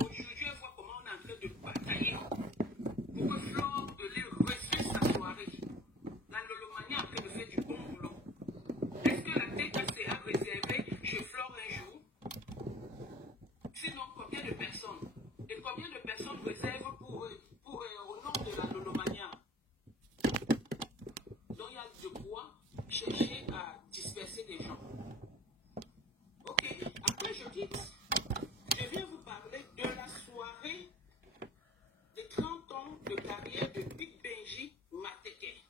Aujourd'hui, on voit comment on est en train de batailler pour que Flore de l'île refasse sa soirée. La Lolomanie est en train de faire du bon boulot. Est-ce que la TKC a réservé chez Flore un jour? Sinon, combien de personnes? Et combien de personnes réservent au nom de la Lolomania? Donc, il y a de quoi chercher à disperser des gens. Ok, après je viens vous parler de la soirée de 30 ans de carrière de Big Benji Mateke.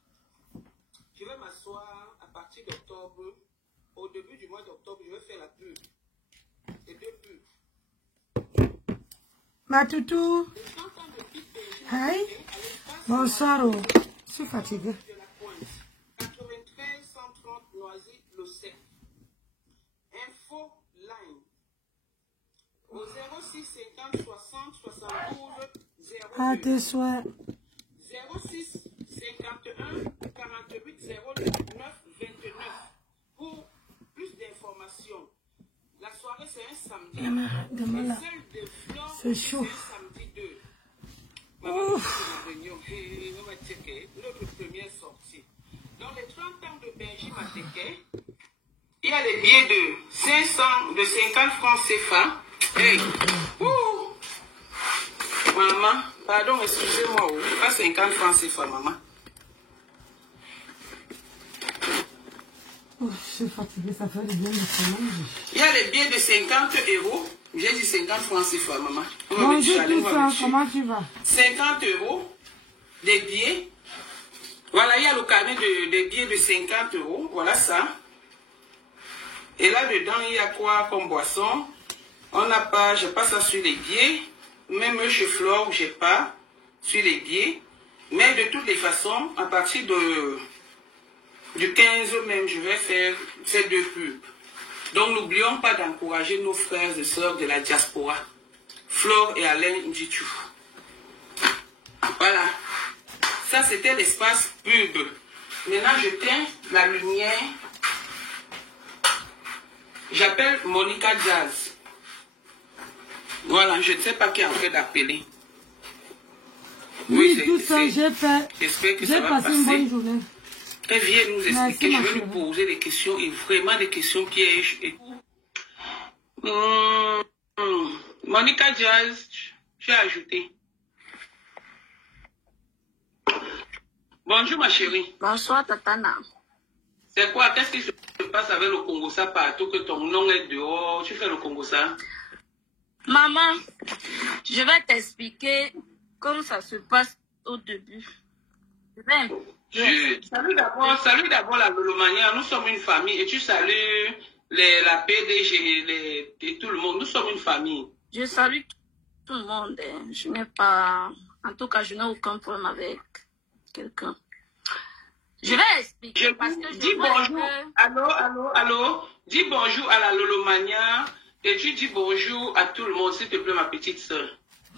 Je vais m'asseoir à partir d'octobre. Au début du mois d'octobre, je vais faire la pub. Les deux pubs. Ma toutou. Hi. Bonsoir. Je suis fatiguée. 93 130 Noisy le Sec. Info line. Au 06 50 60 72 02. À tes soins. 06 51 48 09 29. Pour plus d'informations. La soirée c'est un samedi. C'est chaud. Samedi 2. Notre première sortie. Dans les 30 ans de Benji Mateke, il y a les billets de 50 francs CFA. Hey. Maman, pardon, excusez-moi, pas 50 francs CFA, maman. Je suis fatiguée, ça fait du bien de semaine. Il y a les billets de 50 €. J'ai dit 50 francs CFA, maman. Bonjour, comment tu vas? 50 € des billets. Voilà, il y a le carnet des billets de 50 €. Voilà ça. Et là-dedans, il y a quoi comme boisson? On n'a pas, je n'ai pas ça sur les billets. Même chez Flore, je n'ai pas sur les billets. Mais de toutes les façons, à partir du 15 même, je vais faire ces deux pubs. Donc n'oublions pas d'encourager nos frères et sœurs de la diaspora. Flore et Alain Nditou. Voilà. Ça, c'était l'espace pub. Maintenant, je tiens la lumière. J'appelle Monica Jazz. Voilà, je ne sais pas qui est en train d'appeler. Oui, tout ça, j'ai fait. J'espère que ça va passer. Une bonne journée. Elle vient nous expliquer. Je vais lui poser des questions et vraiment des questions pièges. Monica Jazz, j'ai ajouté. Bonjour ma chérie. Bonsoir Tatana. C'est quoi? Qu'est-ce qui se passe avec le Congo-Ça partout que ton nom est dehors? Tu fais le Congo-Ça? Maman, je vais t'expliquer comment ça se passe au début. Salut d'abord la Lolomania. Nous sommes une famille et tu salues la PDG et tout le monde. Nous sommes une famille. Je salue tout le monde. Je n'ai pas... En tout cas, je n'ai aucun problème avec quelqu'un. Je vais expliquer parce que je dis bonjour. Allô. Dis bonjour à la Lolomania et tu dis bonjour à tout le monde, s'il te plaît, ma petite soeur.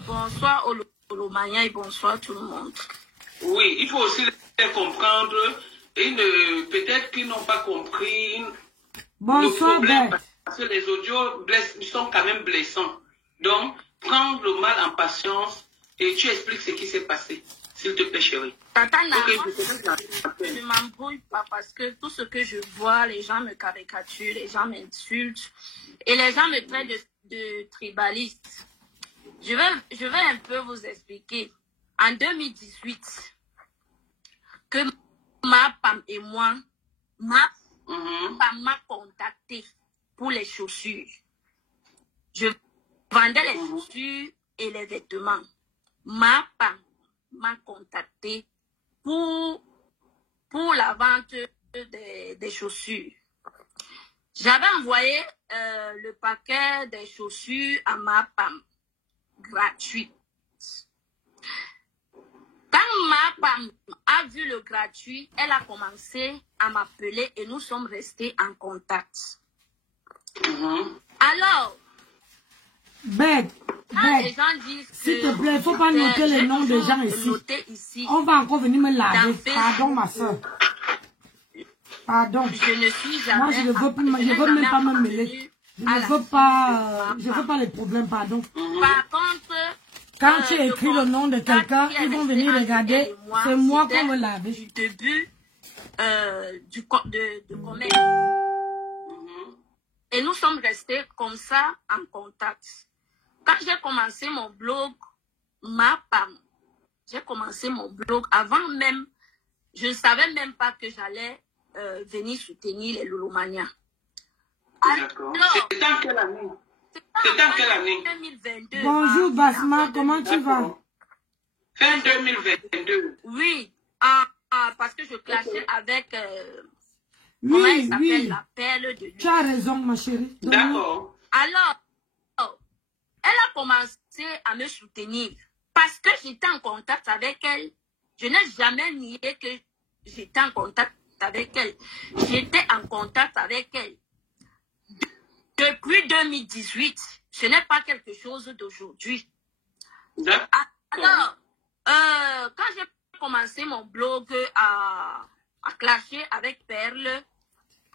Bonsoir au Lolomania et bonsoir tout le monde. Oui, il faut aussi les comprendre. Et peut-être qu'ils n'ont pas compris le problème parce que les audios sont quand même blessants. Donc, prendre le mal en patience et tu expliques ce qui s'est passé. S'il te plaît, chérie. Tatana, je ne m'embrouille pas parce que tout ce que je vois, les gens me caricaturent, les gens m'insultent et les gens me traitent de tribaliste. Je vais un peu vous expliquer. En 2018, que ma femme et moi, ma femme m'a contacté pour les chaussures. Je vendais les chaussures et les vêtements. Ma femme m'a contacté pour la vente des chaussures. J'avais envoyé le paquet des chaussures à ma femme, gratuit. Quand ma femme a vu le gratuit, elle a commencé à m'appeler et nous sommes restés en contact. Alors, les gens disent s'il te plaît, il ne faut pas noter les noms des gens ici. On va encore venir me laver. Pardon, ma soeur. Pardon. Je ne suis jamais. Moi, je ne veux même pas me mêler. Je ne veux pas, les problèmes, pardon. Par contre, quand tu écris le nom de quelqu'un, ils vont venir regarder. C'est moi qu'on veut laver. Du début de commerce. Et nous sommes restés comme ça en contact. Quand j'ai commencé mon blog, j'ai commencé mon blog avant même, je ne savais même pas que j'allais venir soutenir les Lolomania. D'accord. C'était en quelle année? C'était en quelle année? 2022. Bonjour Basma, comment tu vas? Fin 2022. Oui, parce que je clashais avec... oui, la perle de lui. Tu as raison, ma chérie. D'accord. Alors, elle a commencé à me soutenir parce que j'étais en contact avec elle. Je n'ai jamais nié que j'étais en contact avec elle. J'étais en contact avec elle. Depuis 2018, ce n'est pas quelque chose d'aujourd'hui. Alors, quand j'ai commencé mon blog à clasher avec Perle,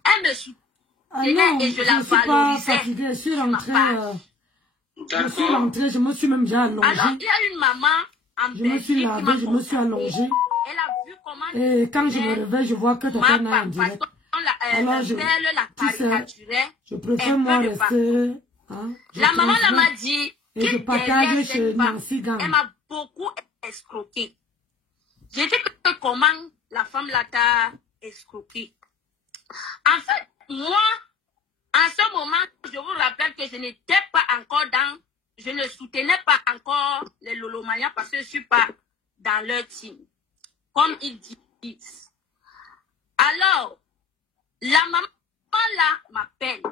elle me soutenait et je la valorisais. Je suis rentrée, je me suis même déjà allongée. Alors, il y a une maman en Belgique qui m'a je me suis allongée. Elle a vu comment... Et quand je me réveille, je vois que Tata est en direct. Alors, je préfère moi rester. Hein, la maman m'a dit et je partage chez Nancy Gang. Elle m'a beaucoup escroqué. J'ai dit que comment la femme là t'a escroqué. En fait, moi, en ce moment, je vous rappelle que je n'étais pas encore je ne soutenais pas encore les Lolomania parce que je ne suis pas dans leur team. Comme ils disent. Alors, la maman là m'appelle.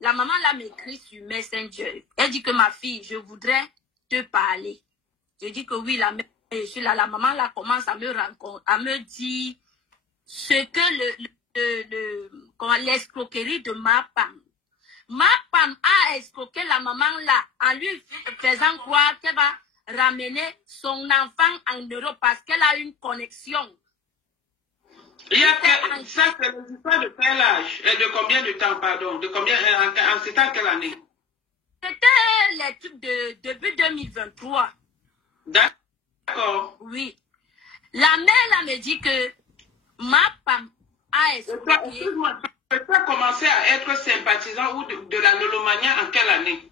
La maman là m'écrit sur Messenger. Elle dit que ma fille, je voudrais te parler. Je dis que oui, je suis là. La maman là commence à me dire ce que l'escroquerie de ma femme. Ma femme a escroqué la maman là en lui faisant croire qu'elle va ramener son enfant en Europe parce qu'elle a une connexion. Il y a ça, c'est l'histoire de quel âge? De combien de temps, pardon? De combien, c'était en quelle année? C'était les trucs de début 2023. D'accord. Oui. La mère là me dit que ma femme a escroqué. Excuse-moi, tu as commencé à être sympathisant ou de la Lolomania en quelle année?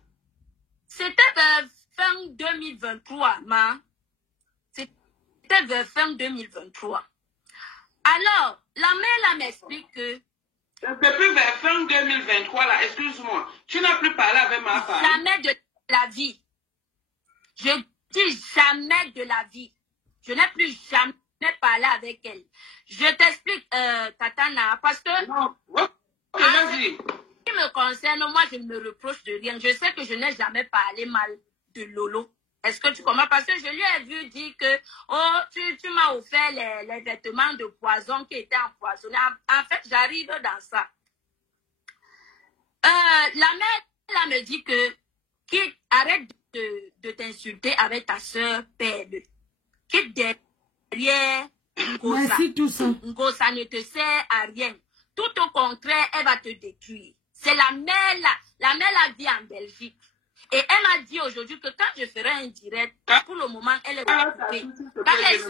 C'était vers fin 2023, ma. C'était vers fin 2023. Alors, la mère là m'explique que... Depuis vers fin 2023 là, excuse-moi, tu n'as plus parlé avec ma femme? Jamais de la vie. Je dis jamais de la vie. Je n'ai plus jamais parlé avec elle. Je t'explique, Tatana, parce que... Non, vas-y. Ce qui me concerne, moi je ne me reproche de rien. Je sais que je n'ai jamais parlé mal de Lolo. Est-ce que tu comprends? Parce que je lui ai vu dire que oh, tu m'as offert les vêtements de poison qui étaient empoisonnés. En fait, j'arrive dans ça. La mère là, me dit que arrête de t'insulter avec ta soeur Pelle. Quitte derrière Ngosa. Merci tout ça. Ngosa ne te sert à rien. Tout au contraire, elle va te détruire. C'est la mère là. La mère là vit en Belgique. Et elle m'a dit aujourd'hui que quand je ferai un direct, pour le moment, elle est occupée. Quand elle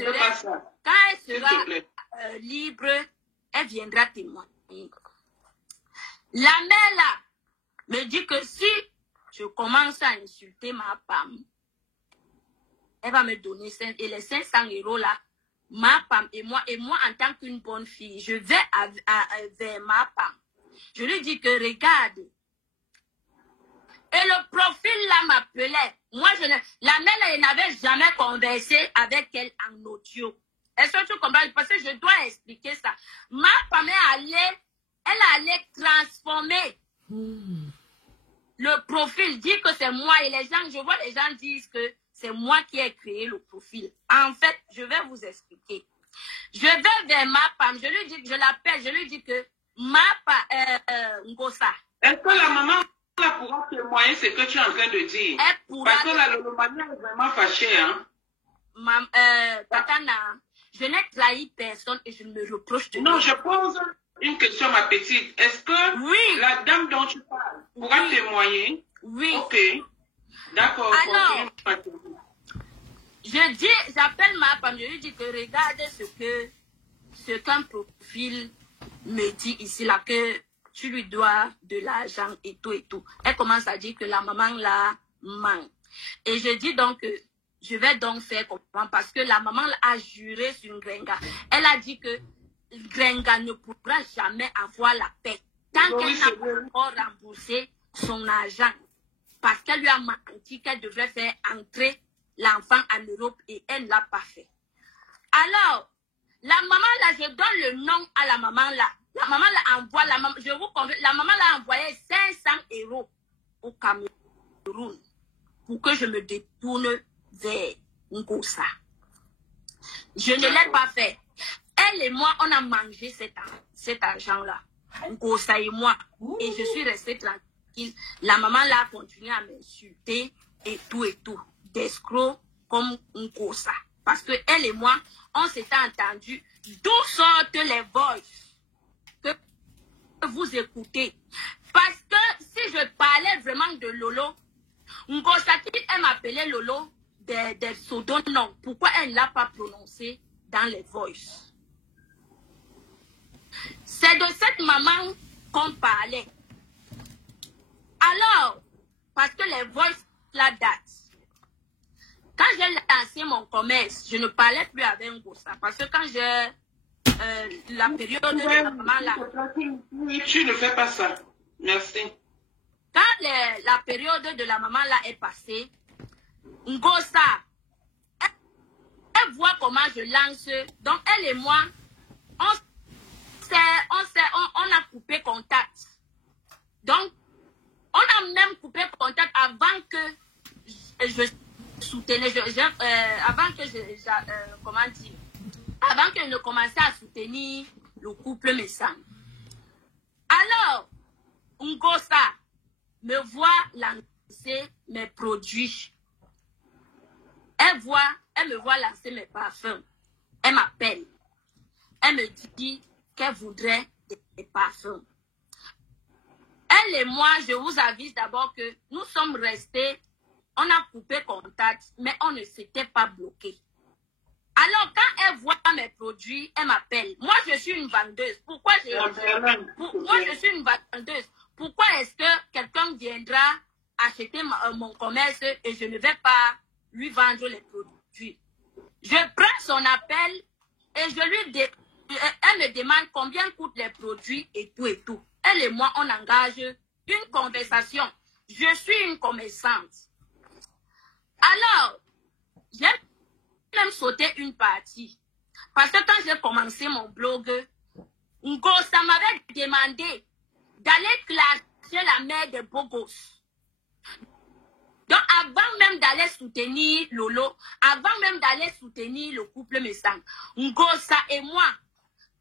sera libre, elle viendra témoigner. La mère là me dit que si je commence à insulter ma femme, elle va me donner et les 500 € là, ma femme et moi en tant qu'une bonne fille, je vais vers ma femme. Je lui dis que regarde. Et le profil là m'appelait. Moi, la mère là, elle n'avait jamais conversé avec elle en audio. Est-ce que tu comprends? Parce que je dois expliquer ça. Ma femme elle allait transformer le profil, dire que c'est moi. Et je vois les gens disent que c'est moi qui ai créé le profil. En fait, je vais vous expliquer. Je vais vers ma femme, je l'appelle, je lui dis que ma femme, Ngosa. Est-ce que la maman pourra témoigner ce que tu es en train de dire? Parce que la Lolomania est vraiment fâchée, hein? Tatana, je n'ai trahi personne et je ne me reproche de rien. Non, je pose une question, ma petite. Est-ce que la dame dont tu parles pourra témoigner? Oui. Ok. D'accord. Alors, je dis, j'appelle ma femme, je lui dis que regarde ce qu'un profil me dit ici, là, que tu lui dois de l'argent et tout et tout. Elle commence à dire que la maman là manque. Et je dis donc que je vais donc faire comment, parce que la maman a juré sur Grenga. Elle a dit que Grenga ne pourra jamais avoir la paix tant qu'elle n'a pas encore remboursé son argent. Parce qu'elle lui a menti qu'elle devrait faire entrer l'enfant en Europe et elle ne l'a pas fait. Alors, la maman là, je donne le nom à la maman là. La maman là envoie, je vous convainc, la maman là a envoyé 500 € au Cameroun pour que je me détourne vers Ngosa. Je ne l'ai pas fait. Elle et moi, on a mangé cet argent-là. Ngosa et moi. Et je suis restée tranquille. La maman là a continué à m'insulter et tout, d'escroc comme Ngosa. Parce que elle et moi, on s'était entendu d'où sortent les voices que vous écoutez. Parce que si je parlais vraiment de Lolo, Ngosa qui aime appeler Lolo des pseudonoms, pourquoi elle ne l'a pas prononcé dans les voices? C'est de cette maman qu'on parlait. Alors, parce que les voices la datent. Quand j'ai lancé mon commerce, je ne parlais plus avec Ngosa. Parce que quand j'ai la période de la maman là... Tu ne fais pas ça. Merci. Quand la période de la maman là est passée, Ngosa, elle voit comment je lance. Donc elle et moi, on a coupé contact. Donc, on a même coupé contact avant que je soutenais, avant que comment dire, avant que je ne commençais à soutenir le couple Messang. Alors, Ngosa me voit lancer mes produits. Elle me voit lancer mes parfums. Elle m'appelle. Elle me dit qu'elle voudrait des parfums. Elle et moi, je vous avise d'abord que nous sommes restés, on a coupé contact, mais on ne s'était pas bloqué. Alors, quand elle voit mes produits, elle m'appelle. Moi, je suis une vendeuse. Pourquoi je suis une vendeuse? Pourquoi est-ce que quelqu'un viendra acheter mon commerce et je ne vais pas lui vendre les produits? Je prends son appel et elle me demande combien coûtent les produits et tout. Elle et moi, on engage une conversation. Je suis une commerçante. Alors, j'ai même sauté une partie. Parce que quand j'ai commencé mon blog, Ngosa m'avait demandé d'aller clasher la mère de Bogos. Donc, avant même d'aller soutenir Lolo, avant même d'aller soutenir le couple Messang, Ngosa et moi,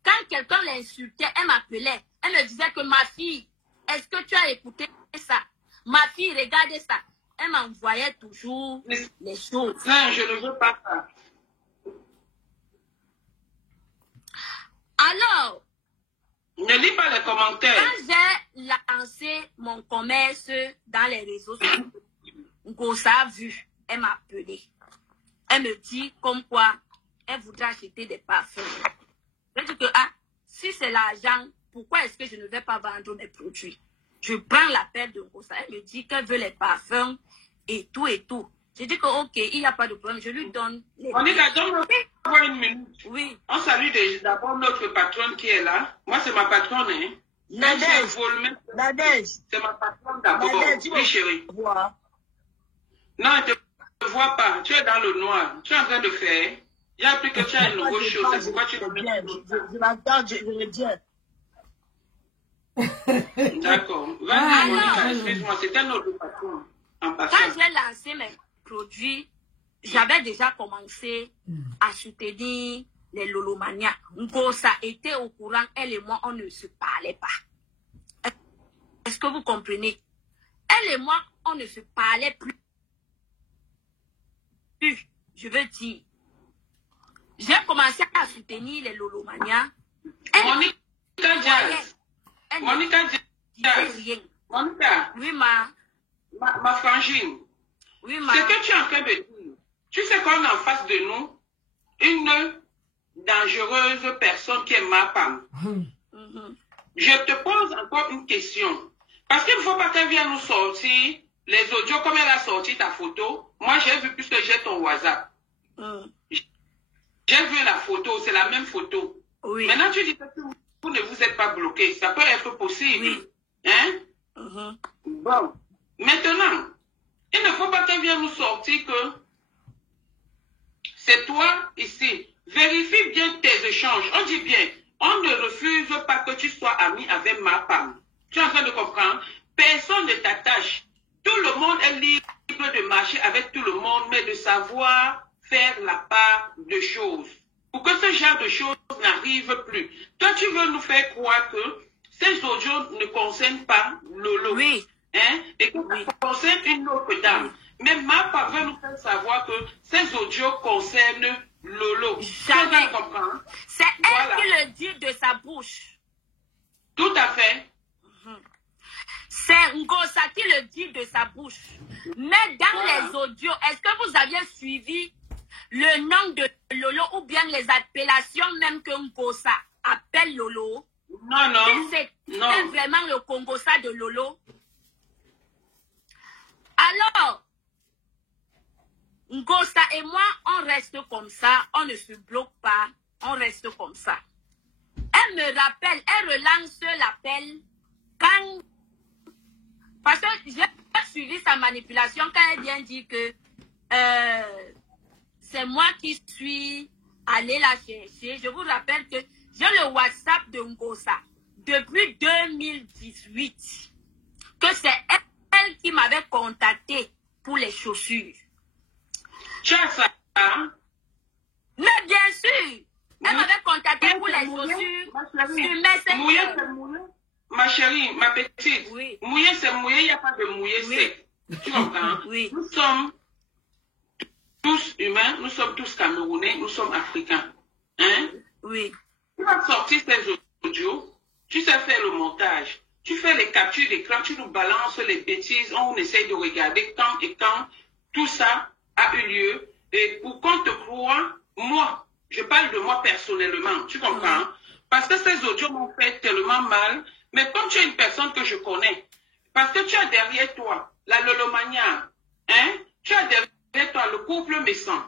quand quelqu'un l'insultait, elle m'appelait. Elle me disait que ma fille, est-ce que tu as écouté ça? Ma fille, regardez ça. Elle m'envoyait toujours les choses. Non, je ne veux pas ça. Alors, ne lis pas les commentaires. Quand j'ai lancé mon commerce dans les réseaux sociaux, Ngosa a vu, elle m'a appelé. Elle me dit comme quoi elle voudrait acheter des parfums. Je dis que si c'est l'argent, pourquoi est-ce que je ne vais pas vendre mes produits? Je prends l'appel de Ngosa. Elle me dit qu'elle veut les parfums et tout. Je dis que ok, il n'y a pas de problème. Je lui donne les... On est d'accord, on va une minute. Oui. On salue d'abord notre patronne qui est là. Moi, c'est ma patronne. Hein. Nadège. C'est ma patronne d'abord. Oui, chérie. Vois. Non, je ne te vois pas. Tu es dans le noir. Tu es en train de faire. Il n'y a plus que tu as une nouvelle chose. C'est pourquoi tu le bien. Je m'entends, je le dis. D'accord. Vas-y, excuse-moi, c'était notre patron. Quand j'ai lancé mes produits, j'avais déjà commencé à soutenir les Lolomania. Ngosa était au courant, elle et moi, on ne se parlait pas. Est-ce que vous comprenez? Elle et moi, on ne se parlait plus. Je veux dire, j'ai commencé à soutenir les Lolomania. Monica, Diaz. Monica Diaz. Monica. Oui, ma frangine. Oui, Ce que tu es en train de dire, tu sais qu'on a en face de nous une dangereuse personne qui est ma femme. Je te pose encore une question. Parce qu'il ne faut pas qu'elle vienne nous sortir les audios comme elle a sorti ta photo. Moi, j'ai vu puisque j'ai ton WhatsApp. J'ai vu la photo, c'est la même photo. Oui. Maintenant, tu dis que vous ne vous êtes pas bloqué. Ça peut être possible. Oui. Hein? Bon. Maintenant, il ne faut pas qu'elle vienne nous sortir que c'est toi ici. Vérifie bien tes échanges. On dit bien, on ne refuse pas que tu sois ami avec ma femme. Tu es en train de comprendre? Personne ne t'attache. Tout le monde est libre de marcher avec tout le monde, mais de savoir faire la part de choses. Pour que ce genre de choses n'arrive plus. Toi, tu veux nous faire croire que ces audios ne concernent pas Lolo. Oui. Hein? Et que ça concerne une autre dame. Mais ma femme veut nous faire savoir que ces audios concernent Lolo. Jamais. C'est elle qui le dit de sa bouche. Tout à fait. C'est Ngosa qui le dit de sa bouche. Mais dans les audios, est-ce que vous aviez suivi le nom de Lolo ou bien les appellations même que Ngosa appelle Lolo? Non, non. C'est vraiment le Congosa de Lolo. Alors, Ngosa et moi, on reste comme ça, on ne se bloque pas, on reste comme ça. Elle me rappelle, elle relance l'appel quand... Parce que j'ai suivi sa manipulation quand elle vient dire que c'est moi qui suis allée la chercher. Je vous rappelle que j'ai le WhatsApp de Ngosa depuis 2018. Que c'est elle qui m'avait contacté pour les chaussures. Tu as ça, hein? Mais bien sûr, elle m'avait contacté pour les chaussures sur Messenger. Ma chérie, ma petite, oui. Mouiller c'est mouiller, il n'y a pas de mouiller sec. Tu comprends? Oui. Nous sommes tous humains, nous sommes tous Camerounais, nous sommes africains. Hein? Oui. Tu vas sortir ces audios, tu sais faire le montage, tu fais les captures d'écran, tu nous balances les bêtises, on essaye de regarder quand et quand tout ça a eu lieu. Et pour qu'on te croie, moi, je parle de moi personnellement, tu comprends? Parce que ces audios m'ont fait tellement mal. Mais comme tu es une personne que je connais, parce que tu as derrière toi la Lolomania, hein? Tu as derrière toi le couple Messan,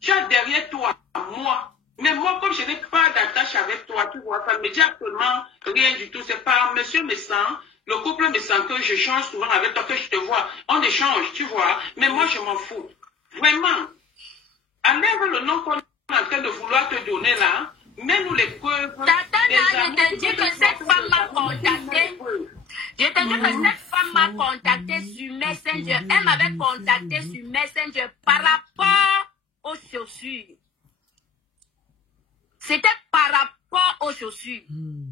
tu as derrière toi moi. Mais moi, comme je n'ai pas d'attache avec toi, tu vois, ça ne me dit absolument rien du tout. C'est par Monsieur Messan, le couple Messan que je change souvent avec toi, que je te vois. On échange, tu vois. Mais moi, je m'en fous. Vraiment. Enlève le nom qu'on est en train de vouloir te donner là. Mets-nous les preuves. Je te dis que cette femme m'a contacté. Je te dis que cette femme m'a contacté sur Messenger. Elle m'avait contacté sur Messenger par rapport aux chaussures. C'était par rapport aux chaussures.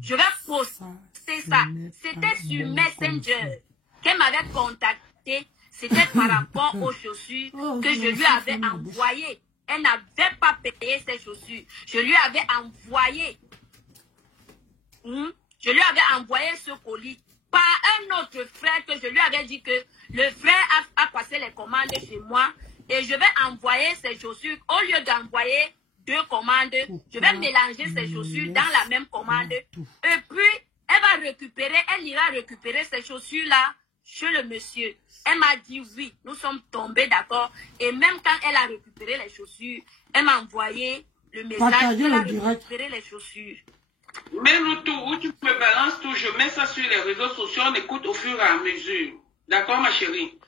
Je vais poster ça. C'était sur Messenger qu'elle m'avait contacté. C'était par rapport aux chaussures que je lui avais envoyées. Elle n'avait pas payé ses chaussures. Je lui avais envoyé. Je lui avais envoyé ce colis par un autre frère que je lui avais dit que le frère a passé les commandes chez moi et je vais envoyer ses chaussures. Au lieu d'envoyer 2 commandes, je vais mélanger ses chaussures dans la même commande. Et puis, elle ira récupérer ses chaussures-là chez le monsieur. Elle m'a dit oui, nous sommes tombés d'accord. Et même quand elle a récupéré les chaussures, elle m'a envoyé le message qu'elle a récupéré les chaussures. Mets-nous tout, où tu me balances tout, je mets ça sur les réseaux sociaux, on écoute au fur et à mesure. D'accord, ma chérie?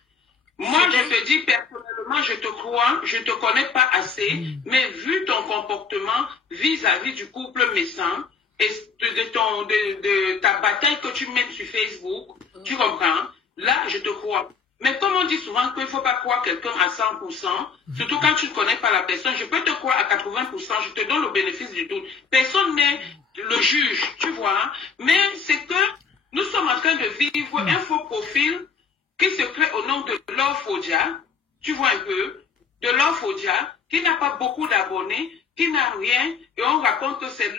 Moi, je te dis personnellement, je te crois, je ne te connais pas assez, mais vu ton comportement vis-à-vis du couple Messan et de ta bataille que tu mets sur Facebook, tu comprends? Là, je te crois. Mais comme on dit souvent qu'il ne faut pas croire quelqu'un à 100%, surtout quand tu ne connais pas la personne, je peux te croire à 80%, je te donne le bénéfice du doute. Personne n'est le juge, tu vois. Mais c'est que nous sommes en train de vivre un faux profil qui se crée au nom de Love Fodia, tu vois un peu, de Love Fodia, qui n'a pas beaucoup d'abonnés, qui n'a rien, et on raconte que c'est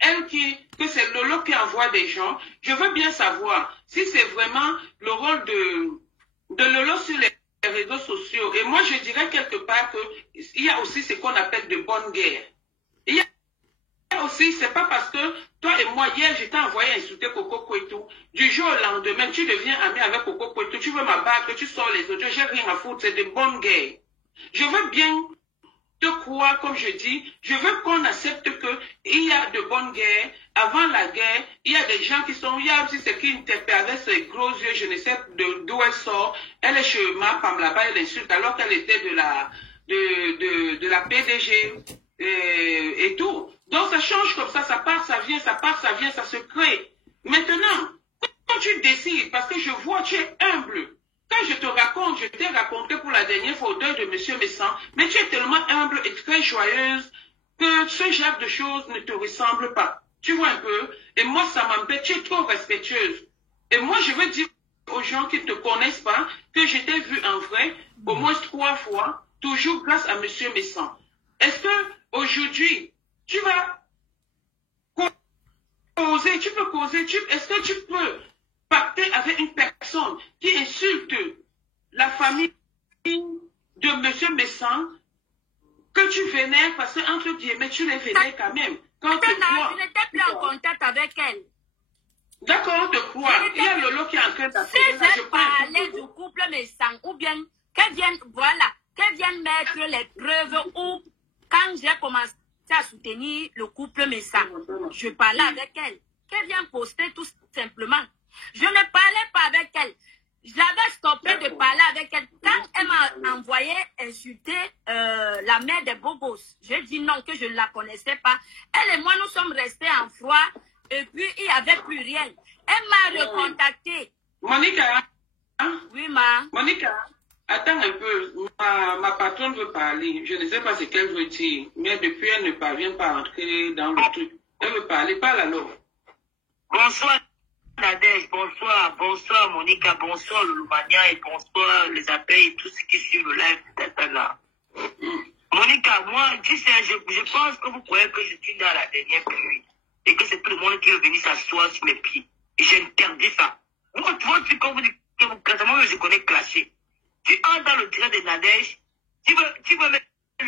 elle que c'est Lolo qui envoie des gens. Je veux bien savoir si c'est vraiment le rôle de Lolo sur les réseaux sociaux. Et moi, je dirais quelque part qu'il y a aussi ce qu'on appelle de bonne guerre. Il y a aussi, c'est pas parce que toi et moi, hier, je t'ai envoyé insulter Coco Kouetou. Du jour au lendemain, tu deviens ami avec Coco Kouetou. Tu veux ma bague, tu sors les audios, j'ai rien à foutre. C'est de bonne guerre. Je veux bien te croire, comme je dis, je veux qu'on accepte qu'il y a de bonnes guerres. Avant la guerre, il y a des gens qui sont, il y a aussi ceux qui interpellent avec ses gros yeux, je ne sais d'où elle sort. Elle est chez ma femme là-bas, elle insulte alors qu'elle était de la PDG et tout. Donc ça change comme ça part, ça vient, ça part, ça vient, ça se crée. Maintenant, quand tu décides, parce que je vois, tu es humble. Quand je te raconte, je t'ai raconté pour la dernière fois au deuil de M. Messan, mais tu es tellement humble et très joyeuse que ce genre de choses ne te ressemble pas. Tu vois un peu? Et moi, ça m'embête, tu es trop respectueuse. Et moi, je veux dire aux gens qui ne te connaissent pas que je t'ai vu en vrai au moins 3 fois, toujours grâce à M. Messan. Est-ce que aujourd'hui, tu vas causer, tu peux causer, est-ce que tu peux pacter avec une personne qui insulte la famille de M. Messan, que tu vénères, parce qu'entre guillemets, tu les vénères quand même. Quand tu crois, je n'étais plus en contact avec elle. D'accord, on te croit. Il y a Lolo qui est en train d'appeler. Si j'ai parlé du couple Messan, ou bien qu'elle vienne mettre les preuves où, quand j'ai commencé à soutenir le couple Messan, je parlais avec elle. Qu'elle vienne poster tout simplement. Je ne parlais pas avec elle. Je l'avais stoppé de parler avec elle. Quand elle m'a envoyé insulter la mère des beaux gosses, j'ai dit non, que je ne la connaissais pas. Elle et moi, nous sommes restés en froid et puis il n'y avait plus rien. Elle m'a recontacté. Monica, oui, ma. Monica, attends un peu. Ma patronne veut parler. Je ne sais pas ce qu'elle veut dire, mais depuis, elle ne parvient pas à entrer dans le truc. Elle veut parler. Parle alors. Bonsoir. Nadège, bonsoir Monica, bonsoir Loulumania et bonsoir les appels et tout ce qui suit le live d'Atala. Monica, moi, tu sais, je pense que vous croyez que je suis dans la dernière pluie et que c'est tout le monde qui veut venir s'asseoir sur mes pieds. Et j'interdis ça. Moi, tu vois, quand vous dites que moi, je connais clashé. Tu entres dans le direct de Nadège, tu veux me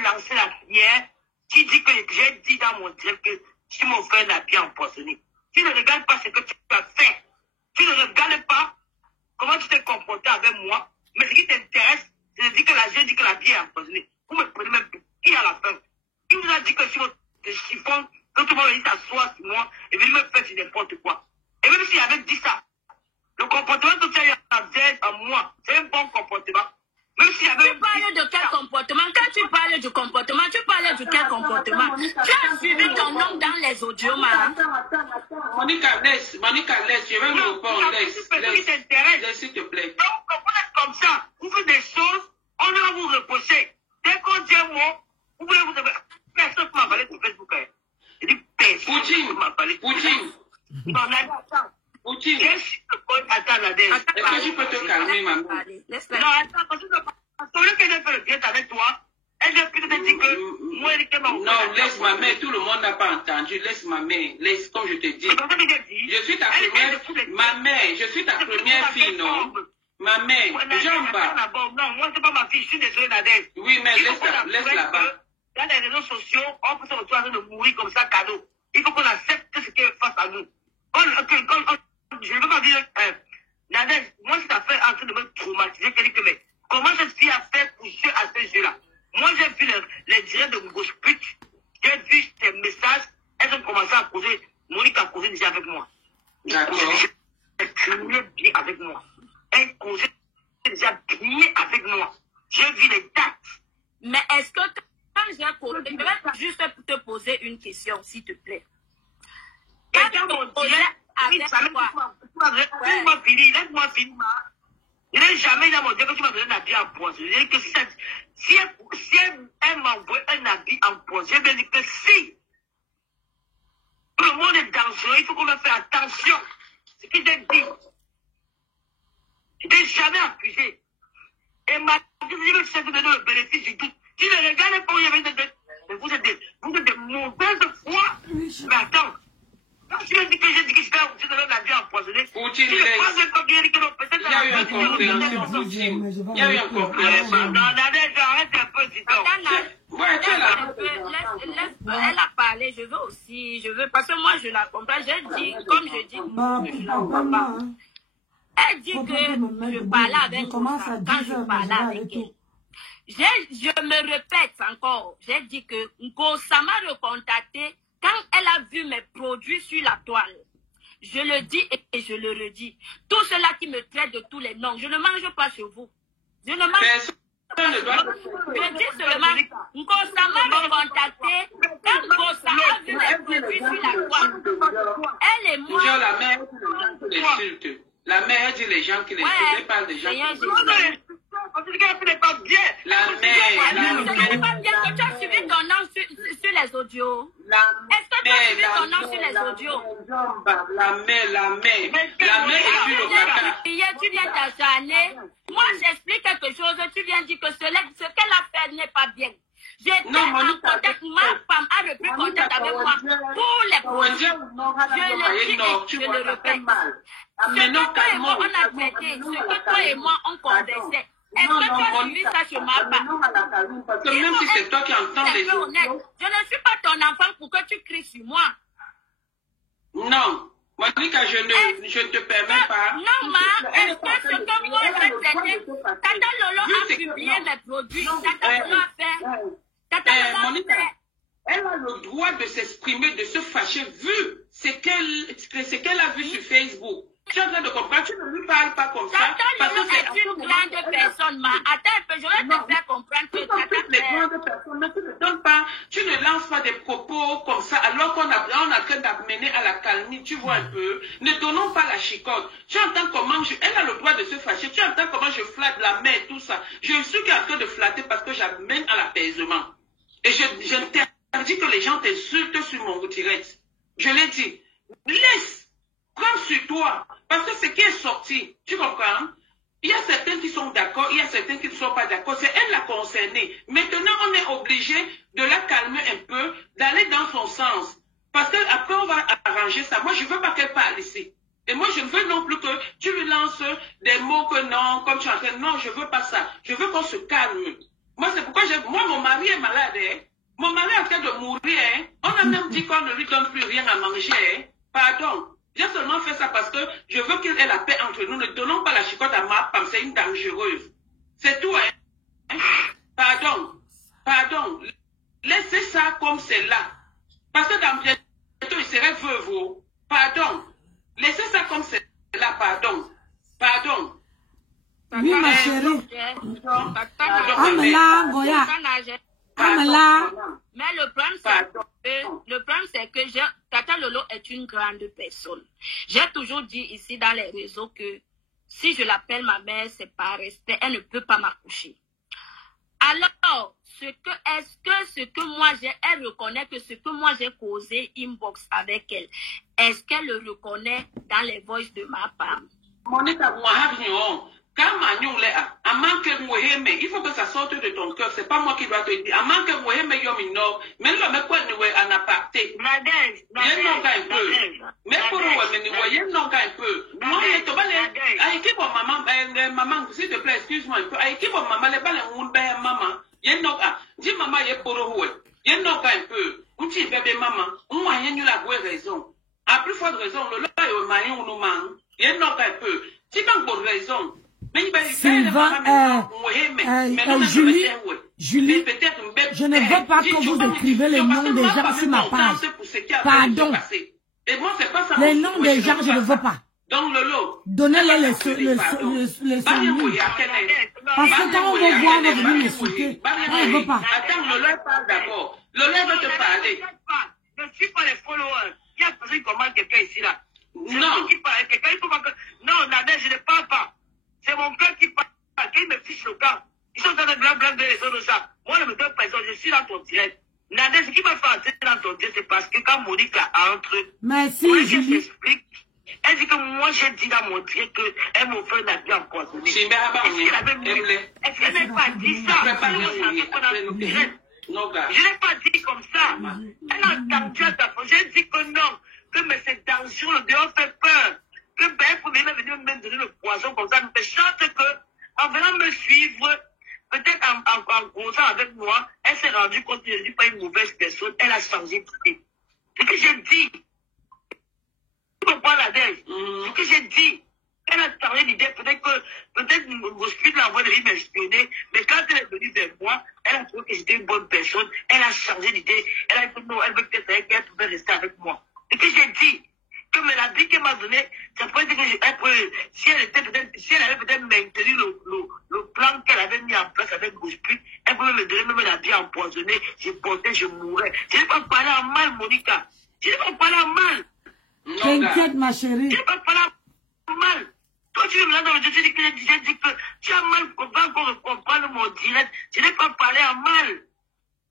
lancer la lumière, tu dis que j'ai dit dans mon direct que tu m'as offert la bière empoisonnée. Tu ne regardes pas ce que tu as fait. Tu ne regardes pas comment tu t'es comporté avec moi. Mais ce qui t'intéresse, c'est de dire que j'ai dit que la vie est empoisonnée. Vous me prenez même qui à la fin. Qui vous a dit que sur votre chiffon, que tout le monde venir s'asseoir sur moi et venir me faire sur n'importe quoi. Et même s'il avait dit ça, le comportement que tu as en moi, c'est un bon comportement. Même s'il y avait... Tu parles de quel comportement? Quand tu parles du comportement, tu parles de quel comportement? Tu as suivi ton nom dans les audios, ma. Monica, laisse, je vais me répondre, laisse, s'il te plaît. Donc, quand vous êtes comme ça, vous faites des choses, on va vous reprocher. Dès qu'on dit un mot, vous voulez vous dire, personne ne m'a parlé sur Facebook. Je dis, personne ne m'a parlé. Poutine. Non, attends. Poutine. Attends, Nadège. Est-ce que tu peux te calmer, maman? Non, attends, parce que celui qui a fait le bien avec toi, elle vient peut-être te dire que moi, elle non, laisse ma mère, tout le monde n'a pas entendu. Laisse ma mère, laisse, comme je te dis. Je suis ta première, ma mère, je suis ta première fille, non? Ma mère, j'en bats. Non, moi, c'est pas ma fille, je suis désolé, Nadège. Oui, mais laisse là-bas. Dans les réseaux sociaux, on peut se retrouver en train de mourir comme ça, cadeau. Il faut qu'on accepte ce qui est face à nous. Je ne veux pas dire, Nadège, moi, ça fait en train de me traumatiser. Mais comment cette fille a fait pour jouer à ce jeu-là? Moi, j'ai vu les directs de Ghost Pitch, j'ai vu ces messages, elles ont commencé à causer, Monique a causé déjà avec moi. D'accord. Elle criait bien avec moi. Elle causait déjà bien avec moi. J'ai vu les dates. Mais est-ce que quand j'ai posé, je vais juste te poser une question, s'il te plaît. Quand mon direct, laisse-moi finir. Je n'ai jamais dans mon Dieu que tu m'as donné un habit en poisson. Je dis que si elle m'envoie un habit en poisson, je vais dire que si tout le monde est dangereux, il faut qu'on fasse attention. Ce qu'il a dit. Je n'ai jamais accusé. Et ma dit, je vais te donner le bénéfice du doute. Tu ne regardes pas où il y avait Mais vous êtes de mauvaise foi. Mais attends. Quand tu as dit que j'ai dit que je te donne la vie empoisonnée, tu ne penses pas bien que peut-être il y a eu une compréhension. Il y a eu une compréhension. Non, arrête un peu, dis-donc. Elle a parlé, je veux, parce que moi je la comprends, j'ai dit, comme je dis, je la comprends. Elle dit que je parlais avec Ngosa quand je parlais avec elle. Je me répète encore, j'ai dit que Ngosa m'a recontacté quand elle a vu mes produits sur la toile. Je le dis et je le redis. Tout cela qui me traite de tous les noms, je ne mange pas chez vous. Je ne mange pas. Je dis seulement, Ngosa m'a recontacté quand Ngosa a vu mes produits sur la toile. Elle et moi. La mère dit les gens qui les insultent, parle des gens qui les insultent. Ce n'est pas bien. La mère. Ce n'est pas bien que tu as suivi ton nom sur les audios. Est-ce que tu as suivi ton nom sur les audios? La mère est une caca. Tu viens t'acharner. Moi, j'explique quelque chose. Tu viens dire que ce qu'elle a fait n'est pas bien. J'étais en contact, ma femme a repris contact avec moi pour les produits. Je le dis et je le répète. Ce que toi et moi on a traité, ce que toi et moi on conversait, est-ce que tu as suivi ça chez ma part? Parce que même si c'est toi qui entends les autres. Je ne suis pas ton enfant pour que tu cries sur moi. Non. Monica, je ne te permets pas. Non, ma, est-ce que ce que moi j'ai traité, Tata Lolo a publié mes produits, Tata Lolo a fait. Tata Lolo a fait. Elle a le droit de s'exprimer, de se fâcher, vu ce qu'elle a vu sur Facebook. Tu es en train de comprendre, tu ne lui parles pas comme ça. Tata Lolo est une grande personne, ma. Attends un peu, je vais te faire comprendre que les grandes personnes, mais tu ne donnes pas, tu ne lances pas des propos comme ça, alors qu'on a en train d'amener à la calmie, tu vois un peu. Ne donnons pas la chicote. Tu entends comment elle a le droit de se fâcher, tu entends comment je flatte la main et tout ça. Je suis en train de flatter parce que j'amène à l'apaisement. Et je t'interdis que les gens t'insultent sur mon direct. Je l'ai dit. Laisse. Prends sur toi. Parce que ce qui est sorti, tu comprends? Il y a certains qui sont d'accord, il y a certains qui ne sont pas d'accord. C'est elle la concernée. Maintenant, on est obligé de la calmer un peu, d'aller dans son sens. Parce qu'après, on va arranger ça. Moi, je ne veux pas qu'elle parle ici. Et moi, je ne veux non plus que tu lui lances des mots que non, comme tu es en train. Non, je ne veux pas ça. Je veux qu'on se calme. Moi, c'est pourquoi moi, mon mari est malade. Hein? Mon mari est en train de mourir. Hein? On a même dit qu'on ne lui donne plus rien à manger. Hein? Pardon. J'ai seulement fait ça parce que je veux qu'il ait la paix entre nous. Ne donnons pas la chicote à ma femme, c'est une dangereuse. C'est tout, hein? Pardon. Pardon. Laissez ça comme c'est là. Parce que dans bientôt, il serait veuve. Pardon. Laissez ça comme c'est là, pardon. Pardon. Oui, ma chérie. Amela, Goya. Amela. Mais le problème, c'est que Tata Lolo est une grande personne. J'ai toujours dit ici dans les réseaux que si je l'appelle ma mère, c'est par respect, elle ne peut pas m'accoucher. Alors, est-ce que moi elle reconnaît que ce que moi j'ai causé inbox avec elle, est-ce qu'elle le reconnaît dans les voices de ma femme? Monica, quand Magnon l'est, il faut que ça sorte de ton cœur. C'est pas moi qui dois te dire. Mais le mec quoi nous en aparté. Mais pour nous, un peu. Moi, maman, s'il te plaît, excuse-moi un peu. Maman, les balles, maman. Dis maman, il est pour eux. Il y a un peu. Où tu bébé maman, on m'a la bonne raison. À plus forte raison, le là, il m'a nous manque. Il y a un peu. Si tu as bonne raison. Sylvain, Julie, je ne veux pas que vous écrivez les noms des gens sur ma page. Pardon. Les noms des gens, je ne veux pas. Donnez-les les souvenirs. Parce que quand on va voir, on va venir me citer. Je ne veux pas. Attends, Lola parle d'abord. Lola va te parler. Je ne suis pas les followers. Il y a personne qui commande quelqu'un ici là. Non. Quelqu'un, il faut pas que... Non, Nadège, je ne parle pas. C'est mon cœur qui parle. Qu'il me fiche le camp. Ils sont en train de blablater les autres ça. Moi, je me donne personne. Je suis dans ton direct. Nadège, ce qui m'a fait entrer dans ton direct, c'est parce que quand Monica entre... Merci, Julie. Elle dit que moi, j'ai dit dans mon direct qu'elle m'a fait la vie empoisonnée. Est-ce qu'elle n'avait pas dit ça? Non, gars. Je n'ai pas dit comme ça. Elle a entendu à ta faute. J'ai dit que non. Que mais c'est dangereux, le dehors fait peur. Que ben, il faut venir me donner le poison comme ça. Mais chante que, en venant me suivre, peut-être en causant avec moi, elle s'est rendue compte que je ne suis pas une mauvaise personne. Elle a changé d'idée. Ce que j'ai dit. Tu comprends la dèche? Ce que j'ai dit. Elle a changé d'idée. Peut-être mon spirit l'a envoyé de lui m'espionner. Mais quand elle est venue vers moi, elle a trouvé que j'étais une bonne personne. Elle a changé d'idée. Elle a dit non, elle veut peut-être qu'elle pouvait rester avec moi. Ce que j'ai dit. Comme elle a dit qu'elle m'a donné, ça peut dire que si elle avait peut-être maintenu le plan qu'elle avait mis en place avec Bousprit, elle pouvait me donner même la vie empoisonnée, je portais, je mourrais. Je n'ai pas parlé en mal, Monica. Je n'ai pas parlé en mal. T'inquiète, ma chérie. Je n'ai pas parlé en mal. Toi, tu me l'as dans le j'ai dit que tu as mal, on va encore comprendre mon direct. Je n'ai pas parlé en mal.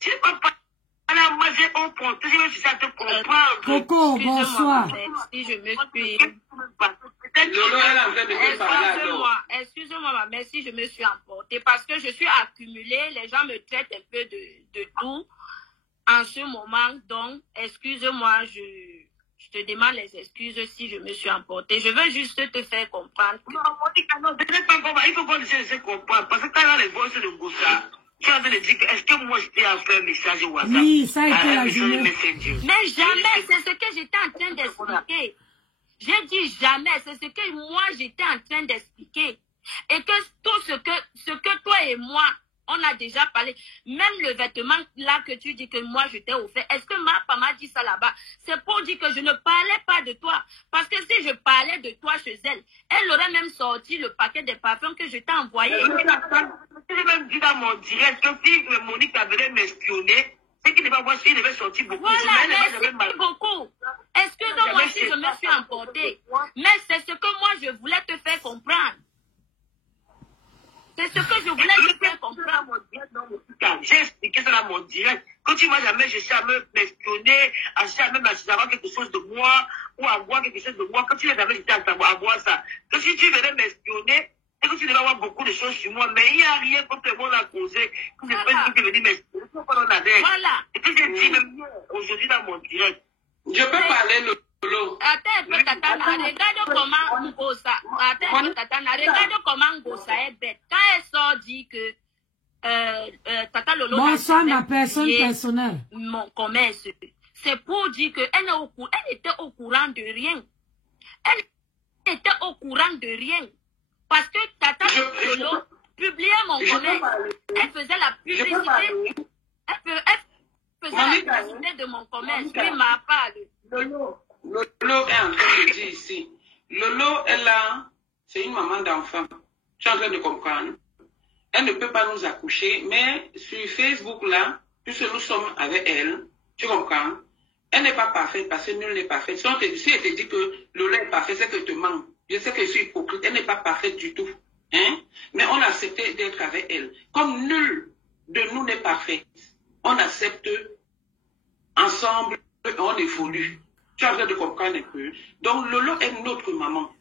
Je n'ai pas parlé. Alors, moi, j'ai comporté, je me suis fait te comprendre. Coco, bonsoir. Si je me suis... Excusez-moi, ma mère, si je me suis emportée, parce que je suis accumulée, les gens me traitent un peu de tout en ce moment. Donc, excuse-moi, je te demande les excuses si je me suis emportée. Je veux juste te faire comprendre. Non, Monica, non, je n'ai pas compris. Il faut qu'on se laisse comprendre. Parce que quand il y a les voix de Goussa, tu as dit, est-ce que moi j'étais en fait un message WhatsApp? Oui, ça a été la journée. Mais jamais, c'est ce que j'étais en train d'expliquer. J'ai dit jamais, c'est ce que moi j'étais en train d'expliquer. Et que tout ce que toi et moi, on a déjà parlé, même le vêtement là que tu dis que moi je t'ai offert, est-ce que ma femme m'a dit ça là-bas? C'est pour dire que je ne parlais pas de toi. Parce que si je parlais de toi chez elle, elle aurait même sorti le paquet de parfums que je t'ai envoyé. J'ai même dit dans mon direct que si Monique avait m'espionner, c'est qu'il ne va voir s'il devait sortir beaucoup. Voilà, merci beaucoup. Excuse-moi si je me suis emportée. Mais c'est ce que moi je voulais te faire comprendre. C'est ce que je voulais te faire comprendre. J'ai expliqué ça dans mon direct. Quand tu m'as jamais cherché à m'espionner, à chercher à même avoir quelque chose de moi, ou à voir quelque chose de moi, quand tu n'as jamais été à voir ça. Que si tu venais m'espionner, c'est que tu devais avoir beaucoup de choses sur moi, mais il n'y a rien contre le monde à causer. Que je peux venir m'espionner. Voilà. Et que j'ai dit même aujourd'hui dans mon direct. Je peux parler Lolo. Attends, Tatana, regarde comment Ngosa. Attends, Tatana, regarde comment Ngosa est bête. Quand elle sort dit que Tata Lolo. Bonsoir, ma personne personnelle. Mon commerce. C'est pour dire qu'elle était au courant de rien. Elle était au courant de rien. Parce que Tata Lolo publiait mon commerce. Elle faisait la publicité. Elle faisait la publicité de mon commerce. Lui m'a parlé. Lolo est en train de dire ici. Lolo, c'est une maman d'enfant. Tu es en train de comprendre. Elle ne peut pas nous accoucher, mais sur Facebook là, puisque nous sommes avec elle, tu comprends? Elle n'est pas parfaite parce que nul n'est parfait. Si elle te dit que Lolo est parfait, c'est qu'elle te ment. Je sais que je suis hypocrite. Elle n'est pas parfaite du tout. Hein? Mais on a accepté d'être avec elle. Comme nul de nous n'est parfait, on accepte ensemble, on évolue. Tu es en train de comprendre un peu. Donc, Lolo est notre maman.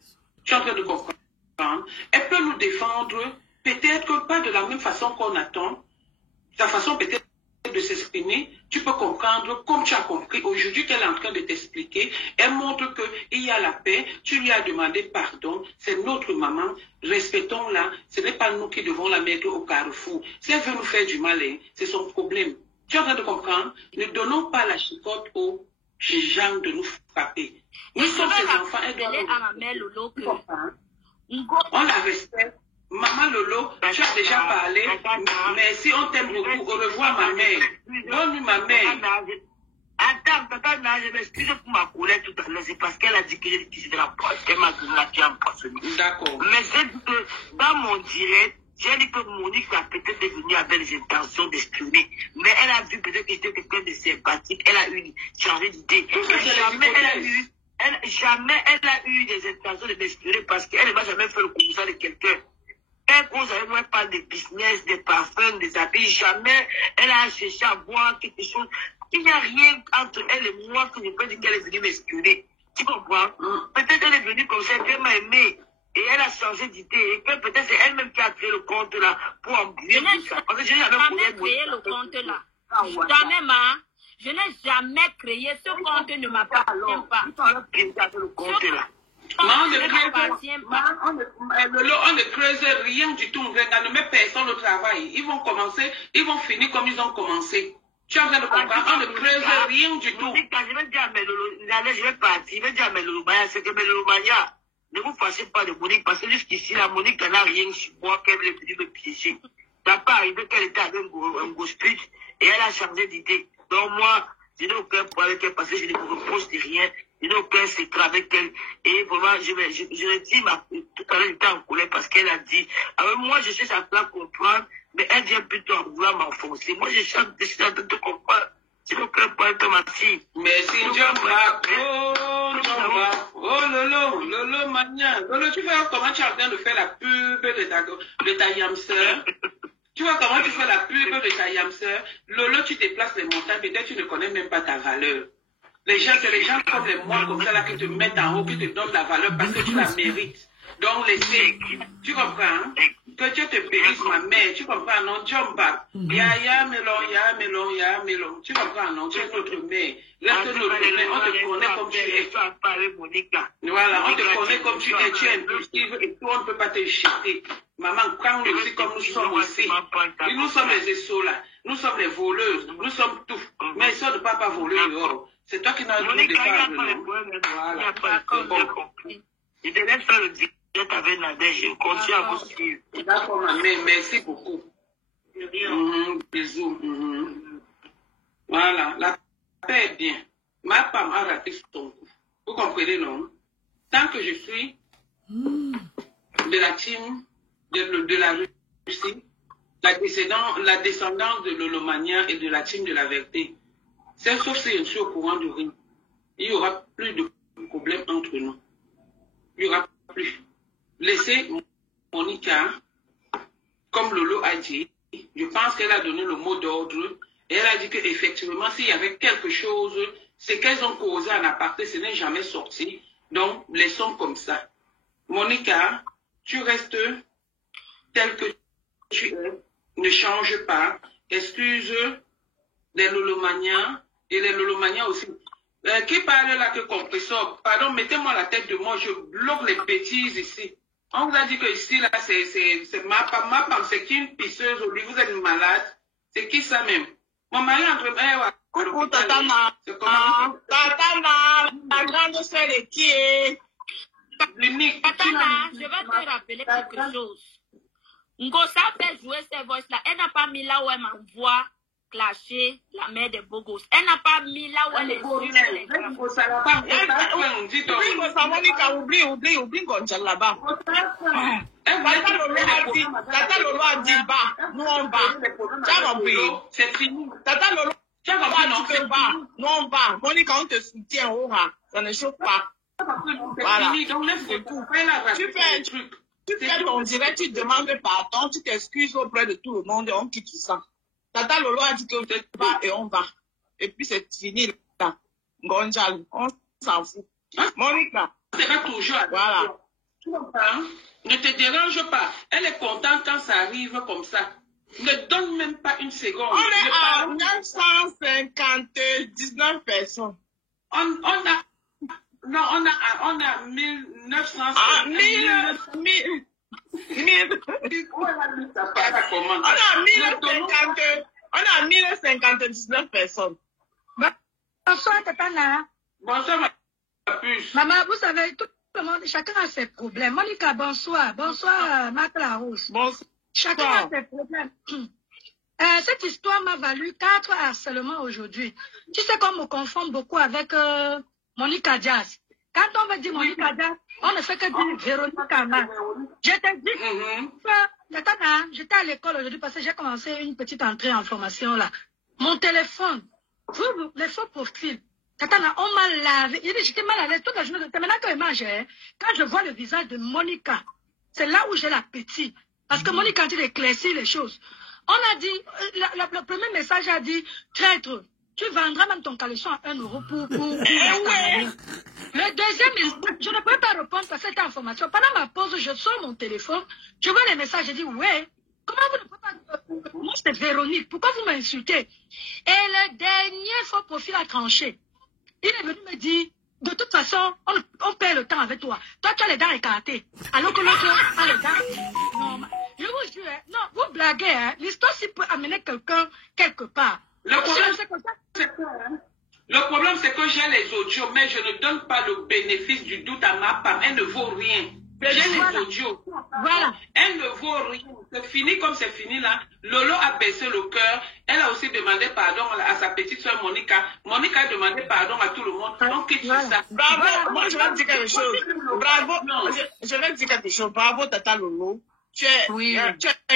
Tu es en train de comprendre. Elle peut nous défendre, peut-être pas de la même façon qu'on attend. Sa façon peut-être de s'exprimer, tu peux comprendre, comme tu as compris aujourd'hui qu'elle est en train de t'expliquer. Elle montre qu'il y a la paix. Tu lui as demandé pardon. C'est notre maman. Respectons-la. Ce n'est pas nous qui devons la mettre au carrefour. Si elle veut nous faire du mal, c'est son problème. Tu es en train de comprendre? Ne donnons pas la chicotte aux gens de nous frapper. Nous sommes ses enfants. Elle doit à ma mère Lolo que... On la respecte. Maman Lolo, tu as déjà parlé. Merci, on t'aime beaucoup. Au revoir, ma mère. Bonne nuit, ma mère. Attends, Tata, je m'excuse pour ma colère tout à l'heure. C'est parce qu'elle a dit que j'ai de la poisse. Elle m'a donné la pierre en poissonnerie. D'accord. Mais j'ai dit que dans mon direct, j'ai dit que Monique a peut-être venu avec les intentions d'espionner. Mais elle a vu peut-être que j'étais quelqu'un de sympathique. Elle a eu changé d'idée. Jamais elle a eu des intentions de m'espionner parce qu'elle ne va jamais faire le conseil de quelqu'un. Elle cause avec moi pas de business, des parfums, des habits. Jamais elle a cherché à voir quelque chose. Il n'y a rien entre elle et moi que je peux dire qu'elle est venue m'espionner. Tu comprends? Peut-être elle est venue comme ça, elle m'a aimé. Et elle a changé d'idée. Et que peut-être c'est elle-même qui a créé le compte là pour embrouiller tout ça. Parce que j'ai jamais créé le compte là. Jamais, ma. Je n'ai jamais créé ce compte ne m'appartient pas. On ne creuse rien du tout. Regarde, ne met personne au travail. Ils vont commencer, ils vont finir comme ils ont commencé. Tu es en train de comprendre? On ne creuse rien du tout. Je vais dire à Melolo, je vais partir. Je vais dire à Melolo, c'est que Melolo Mania, ne vous fâchez pas de Monique, parce que jusqu'ici, la Monique n'a rien sur moi qu'elle est venue me piéger. T'as pas arrivé qu'elle était avec un gospel et elle a changé d'idée. Donc moi, je n'ai aucun problème avec elle parce que je ne me reproche de rien. Je n'ai aucun secret avec elle. Et vraiment, je l'ai dit, tout à l'heure, j'étais en colère parce qu'elle a dit, alors moi, je cherche à comprendre, mais elle vient plutôt à vouloir m'enfoncer. Moi, je suis en train de te comprendre. Je n'ai aucun problème avec ma fille. Merci, Djamba. Oh, Lolo, Mania. Lolo, tu vois comment tu es en train de faire la pub de ta yamster? Tu vois comment tu fais la pub de ta yamster? Lolo, tu déplaces les montagnes, peut-être tu ne connais même pas ta valeur. Les gens, c'est les gens comme les moi, comme ça, là, qui te mettent en haut, qui te donnent la valeur parce que tu la mérites. Donc, laissez. Tu comprends? Que Dieu te bénisse, ma mère. Tu comprends, non? Djamba. Ya melon. Tu comprends, non? Tu es notre mère. Reste notre mère. On te connaît comme tu es. Voilà, on te connaît comme tu es. Tu es impulsive et toi, on ne peut pas te jeter. Maman, quand nous aussi, comme nous sommes aussi. Nous sommes les essos, là. Nous sommes les voleuses. Nous sommes tout. Mais ils sont de papa voler dehors. C'est toi qui n'as pas de départ. Voilà. Il devait faire le direct avec Nadège. Je continue à vous suivre. D'accord, ma mère. Merci beaucoup. Bisous. Voilà. La paix est bien. Ma femme a raté son coup. Vous comprenez, non? Tant que je suis de la team de la Russie, la descendance de l'Olomania et de la team de la vérité, c'est sauf si je suis au courant de rien. Il n'y aura plus de problème entre nous. Il n'y aura plus. Laissez Monica, comme Lolo a dit, je pense qu'elle a donné le mot d'ordre, et elle a dit qu'effectivement, s'il y avait quelque chose, c'est qu'elles ont causé en aparté, ce n'est jamais sorti. Donc, laissons comme ça. Monica, tu restes tel que tu es, ne change pas, excuse les Lolomaniens et les Lolomaniens aussi. Qui parle là que compresseur? Pardon, mettez-moi la tête de moi, je bloque les bêtises ici. On vous a dit que ici, là, c'est ma femme, c'est qui une pisseuse au lit, vous êtes malade. C'est qui ça même? Mon mari est entre coucou, Tatana. Tatana, la grande sœur est qui est? Tatana, je vais te rappeler quelque chose. Ngosa fait jouer ces voix-là. Elle n'a pas mis là où elle m'envoie clasher la mère des beaux gosses. Elle n'a pas mis là où elle est sur les oublie Gonja là-bas. Tata Lolo a dit bas, nous on va. Tu as compris? C'est fini. Tata Lolo, tu as compris? Non, tu bas, nous on va. Monica, on te soutient, ça ne chauffe pas. Voilà. Tu fais un truc. Tu fais ton direct, tu demandes pardon, tu t'excuses auprès de tout le monde et on quitte ça. Tata Lolo a dit qu'on va et on va. Et puis c'est fini là. Gonjal, on s'en fout. Monica. C'est pas toujours. Voilà. Tu comprends? Ne te dérange pas. Elle est contente quand ça arrive comme ça. Ne donne même pas une seconde. On est à 959 personnes. On a 1900. Ah, 1000. On a 1059 personnes. Bonsoir, Tatana. Bonsoir, ma puce. Maman, vous savez, tout le monde, chacun a ses problèmes. Monica, bonsoir. Bonsoir, Marc Larousse. Bonsoir. Chacun a ses problèmes. Cette histoire m'a valu 4 harcèlements aujourd'hui. Tu sais qu'on me confond beaucoup avec Monica Diaz. Quand on veut dire Monica Diaz, on ne fait que dire Véronique Kama. Je te dis, Tatana, j'étais à l'école aujourd'hui parce que j'ai commencé une petite entrée en formation là. Mon téléphone, les faux profils. Tatana, on m'a lavé. J'étais mal à l'aise toute la journée. C'est maintenant que je mange. Quand je vois le visage de Monica, c'est là où j'ai l'appétit. Parce que Monica dit d'éclaircir les choses. On a dit, le premier message a dit, traître, tu vendras même ton caleçon à 1 euro pour ouais. Le deuxième message, je ne peux pas répondre parce que c'était en formation. Pendant ma pause, je sors mon téléphone, je vois les messages, je dis, ouais, Comment vous ne pouvez pas... Moi, c'est Véronique. Pourquoi vous m'insultez? Et le dernier faux profil a tranché. Il est venu me dire, de toute façon, on perd le temps avec toi. Toi, tu as les dents écartées. Alors que l'autre a les dents... Non, je vous jure, non, vous blaguez. Hein. L'histoire, s'il peut amener quelqu'un quelque part. Le problème, c'est que j'ai les audios, mais je ne donne pas le bénéfice du doute à ma femme. Elle ne vaut rien. J'ai les audios. Voilà. Elle ne vaut rien. C'est fini comme c'est fini là. Lolo a baissé le cœur. Elle a aussi demandé pardon à sa petite soeur Monica. Monica a demandé pardon à tout le monde. Donc, qu'est-ce que ça? Bravo. Moi, je vais te dire quelque chose. Bravo. Je vais te dire quelque chose. Bravo, Tata Lolo. Tu es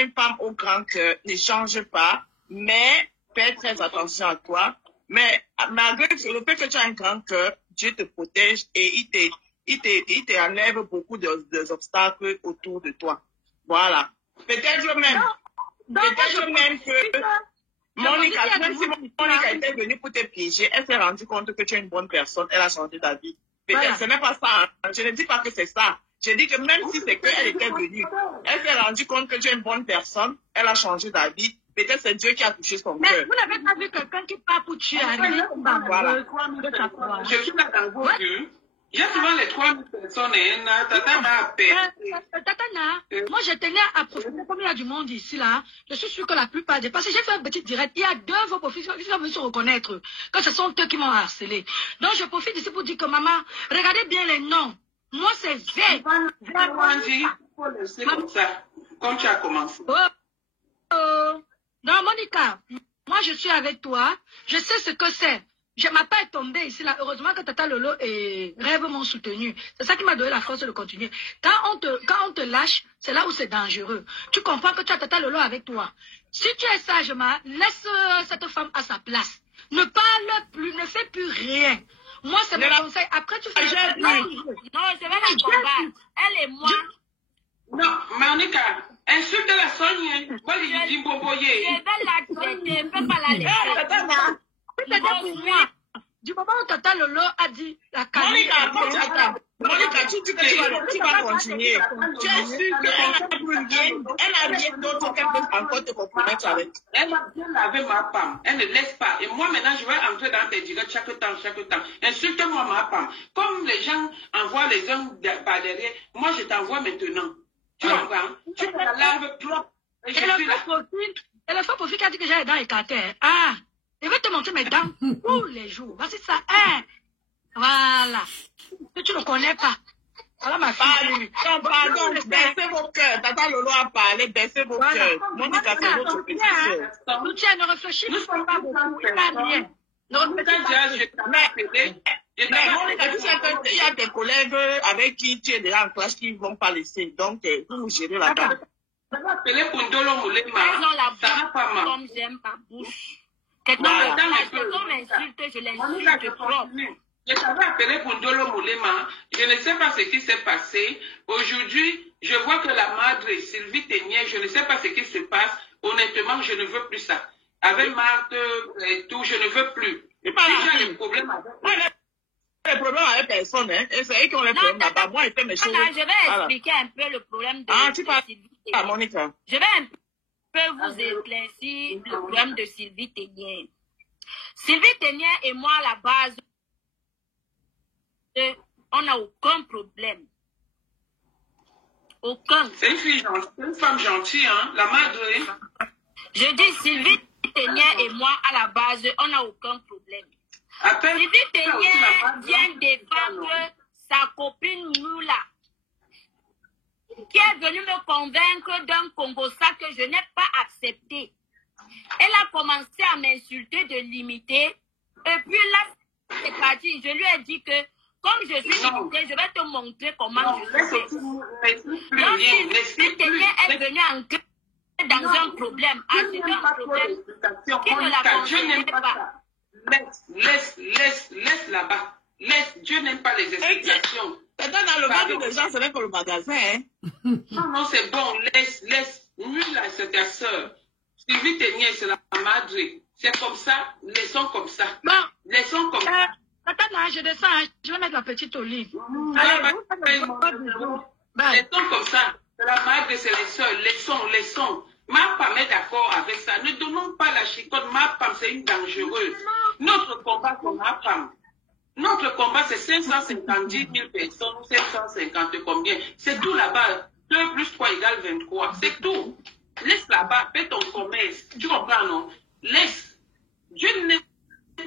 une femme au grand cœur. Ne change pas. Mais fais très attention à toi. Mais malgré le fait que tu as un grand cœur, Dieu te protège et il te enlève beaucoup d'obstacles autour de toi. Voilà. Peut-être même que Monica, même si Monica était venue pour te piéger, elle s'est rendue compte que tu es une bonne personne, elle a changé ta vie. Peut-être, ce n'est pas ça. Hein. Je ne dis pas que c'est ça. Je dis que même si c'est qu'elle était venue, elle s'est rendue compte que tu es une bonne personne, elle a changé ta vie. Peut-être c'est Dieu qui a touché son cœur. Mais vous n'avez pas vu quelqu'un qui part pour tuer Voilà. Je suis là dans vos yeux. Il y a souvent les 3000 personnes et Tatana moi je tenais à profiter comme il y a du monde ici là. Je suis sûr que la plupart des... Parce que j'ai fait un petit direct, il y a 2 vos profils qui sont venus se reconnaître que ce sont eux qui m'ont harcelé. Donc je profite ici pour dire que maman, regardez bien les noms. Moi c'est V. C'est comme ça, comme tu as commencé. Non, Monica, moi je suis avec toi, je sais ce que c'est. Ma part est tombée ici là. Heureusement que Tata Lolo et Rêve m'ont soutenu. C'est ça qui m'a donné la force de continuer. Quand on te lâche, c'est là où c'est dangereux. Tu comprends que tu as Tata Lolo avec toi. Si tu es sage, laisse cette femme à sa place. Ne parle plus, ne fais plus rien. Moi, c'est mon conseil. Après, tu fais... Non, je vais la combattre. Elle et moi... Non, Monica, insulte la Sonia. Moi, je dis boboyer. Je vais l'accepter, je ne peux pas la laisser. C'est pour moi. Du moment où Tata Lolo a dit la Monica, tu dis que tu vas continuer. Tu es sûre qu'elle a rien d'autre qu'elle peut encore te compromettre avec. Elle a bien lavé ma femme. Elle ne laisse pas. Et moi, maintenant, je vais entrer dans tes directs chaque temps. Insulte-moi ma femme. Comme les gens envoient les hommes par derrière, moi, je t'envoie maintenant. Tu comprends? Tu te laves propre. Et le faux profil qui a dit que j'ai les dents écartées. Ah! Je vais te montrer mes dents tous les jours. Voici ça. Hein? Voilà. Que tu ne connais pas. Voilà ma fille. Pardon, baissez vos cœurs. Tata Lolo a parlé, baissez vos cœurs. Monica, c'est votre petite sœur. Lucia, ne réfléchis pas beaucoup. Il va bien. Ne réfléchis pas. Mais Monica, tu sais qu'il y a des collègues avec qui tu es déjà en classe qui ne vont pas laisser. Donc, vous gérez là-bas. Elles ont la bouche comme j'aime ta bouche. Quand on m'insulte, je l'insulte propre. Je t'avais appelé pour Ndolo Moulema. Je ne sais pas ce qui s'est passé. Aujourd'hui, je vois que la madre Sylvie Ténier, je ne sais pas ce qui se passe. Honnêtement, je ne veux plus ça. Avec Marthe et tout, je ne veux plus. J'ai des problèmes avec... Les problèmes avec personne, hein. Et c'est eux qui ont les problèmes là-bas. Moi, je fais mes choses. Je vais expliquer un peu le problème de Sylvie Ténier. Monica. Je vais un peu vous éclaircir le problème de Sylvie Ténier. Sylvie Ténier et moi, à la base, on n'a aucun problème. Aucun. C'est une fille gentille, une femme gentille, hein, la madre. Je dis Sylvie Ténier et moi, à la base, on n'a aucun problème. Sylvie Ténier vient défendre sa copine Moula, qui est venue me convaincre d'un Congo-ça que je n'ai pas accepté. Elle a commencé à m'insulter de limiter. Et puis là, c'est parti. Je lui ai dit que, comme je suis limitée, je vais te montrer comment je fais. Donc, Sylvie Ténier est venue entrer dans un problème. Ah, c'est un problème qui ne la concerne pas. Laisse là-bas. Laisse. Dieu n'aime pas les explications. C'est dans le monde des gens, ce n'est pas le magasin. Hein? Non, c'est bon. Laisse. Mula, c'est ta soeur. Sylvie Ténier, c'est la madre. C'est comme ça. Laissons comme ça. Bon. Laissons comme ça. Attends, je descends. Je vais mettre la petite olive. Laissons comme ça. C'est la madre, c'est les soeurs. Laissons. Ma femme est d'accord avec ça. Ne donnons pas la chicotte. Ma femme, c'est une dangereuse. Notre combat, c'est ma femme. Notre combat, c'est 550 000 personnes, 750 combien. C'est tout là-bas. 2 plus 3 égale 23. C'est tout. Laisse là-bas, fais ton commerce. Tu comprends, non? Laisse. Dieu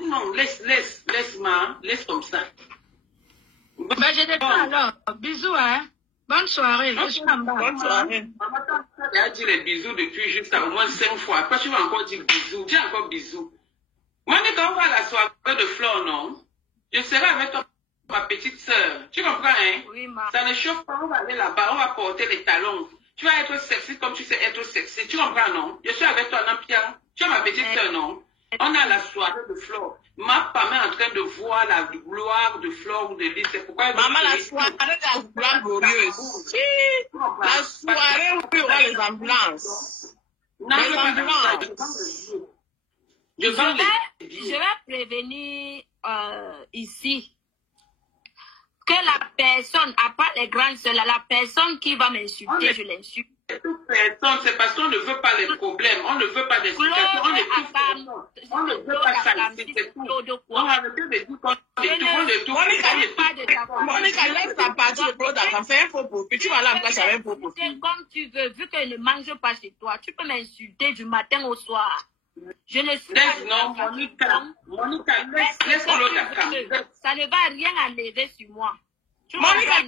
non, laisse comme ça. Ben, je détends alors. Bisous, hein. Bonne soirée. Bonne soirée. Maman, tu as dit les bisous depuis juste au moins 5 fois. Après, tu vas encore dire bisous. Dis encore bisous. Moi, quand on va à la soirée de Flore, non? Je serai avec toi, ma petite soeur. Tu comprends, hein? Oui, ma. Ça ne chauffe pas. On va aller là-bas. On va porter les talons. Tu vas être sexy comme tu sais être sexy. Tu comprends, non? Je suis avec toi, Nampia. Tu es ma petite soeur, non? On a la soirée de Flore. Ma femme est en train de voir la gloire de Flore ou de Lys. C'est pourquoi... Maman, la soirée de la gloire glorieuse. La soirée où il y aura les ambulances. Non, les ambulances. Je vais prévenir ici que la personne, à part les grandes sœurs, la personne qui va m'insulter, je l'insulte. Toute personne, c'est parce qu'on ne veut pas les problèmes, on ne veut pas des situations, on ne veut pas ça ici, c'est tout. On a arrêté de dire qu'on est tout. Monica, laisse ta partie de Claude à faire un faux profil. Tu vas aller en place avec un faux profil. Comme tu veux, vu qu'elle ne mange pas chez toi, tu peux m'insulter du matin au soir. Je ne suis pas... Non, Monica, laisse Claude à Cam. Ça ne va rien enlever sur moi. Monica,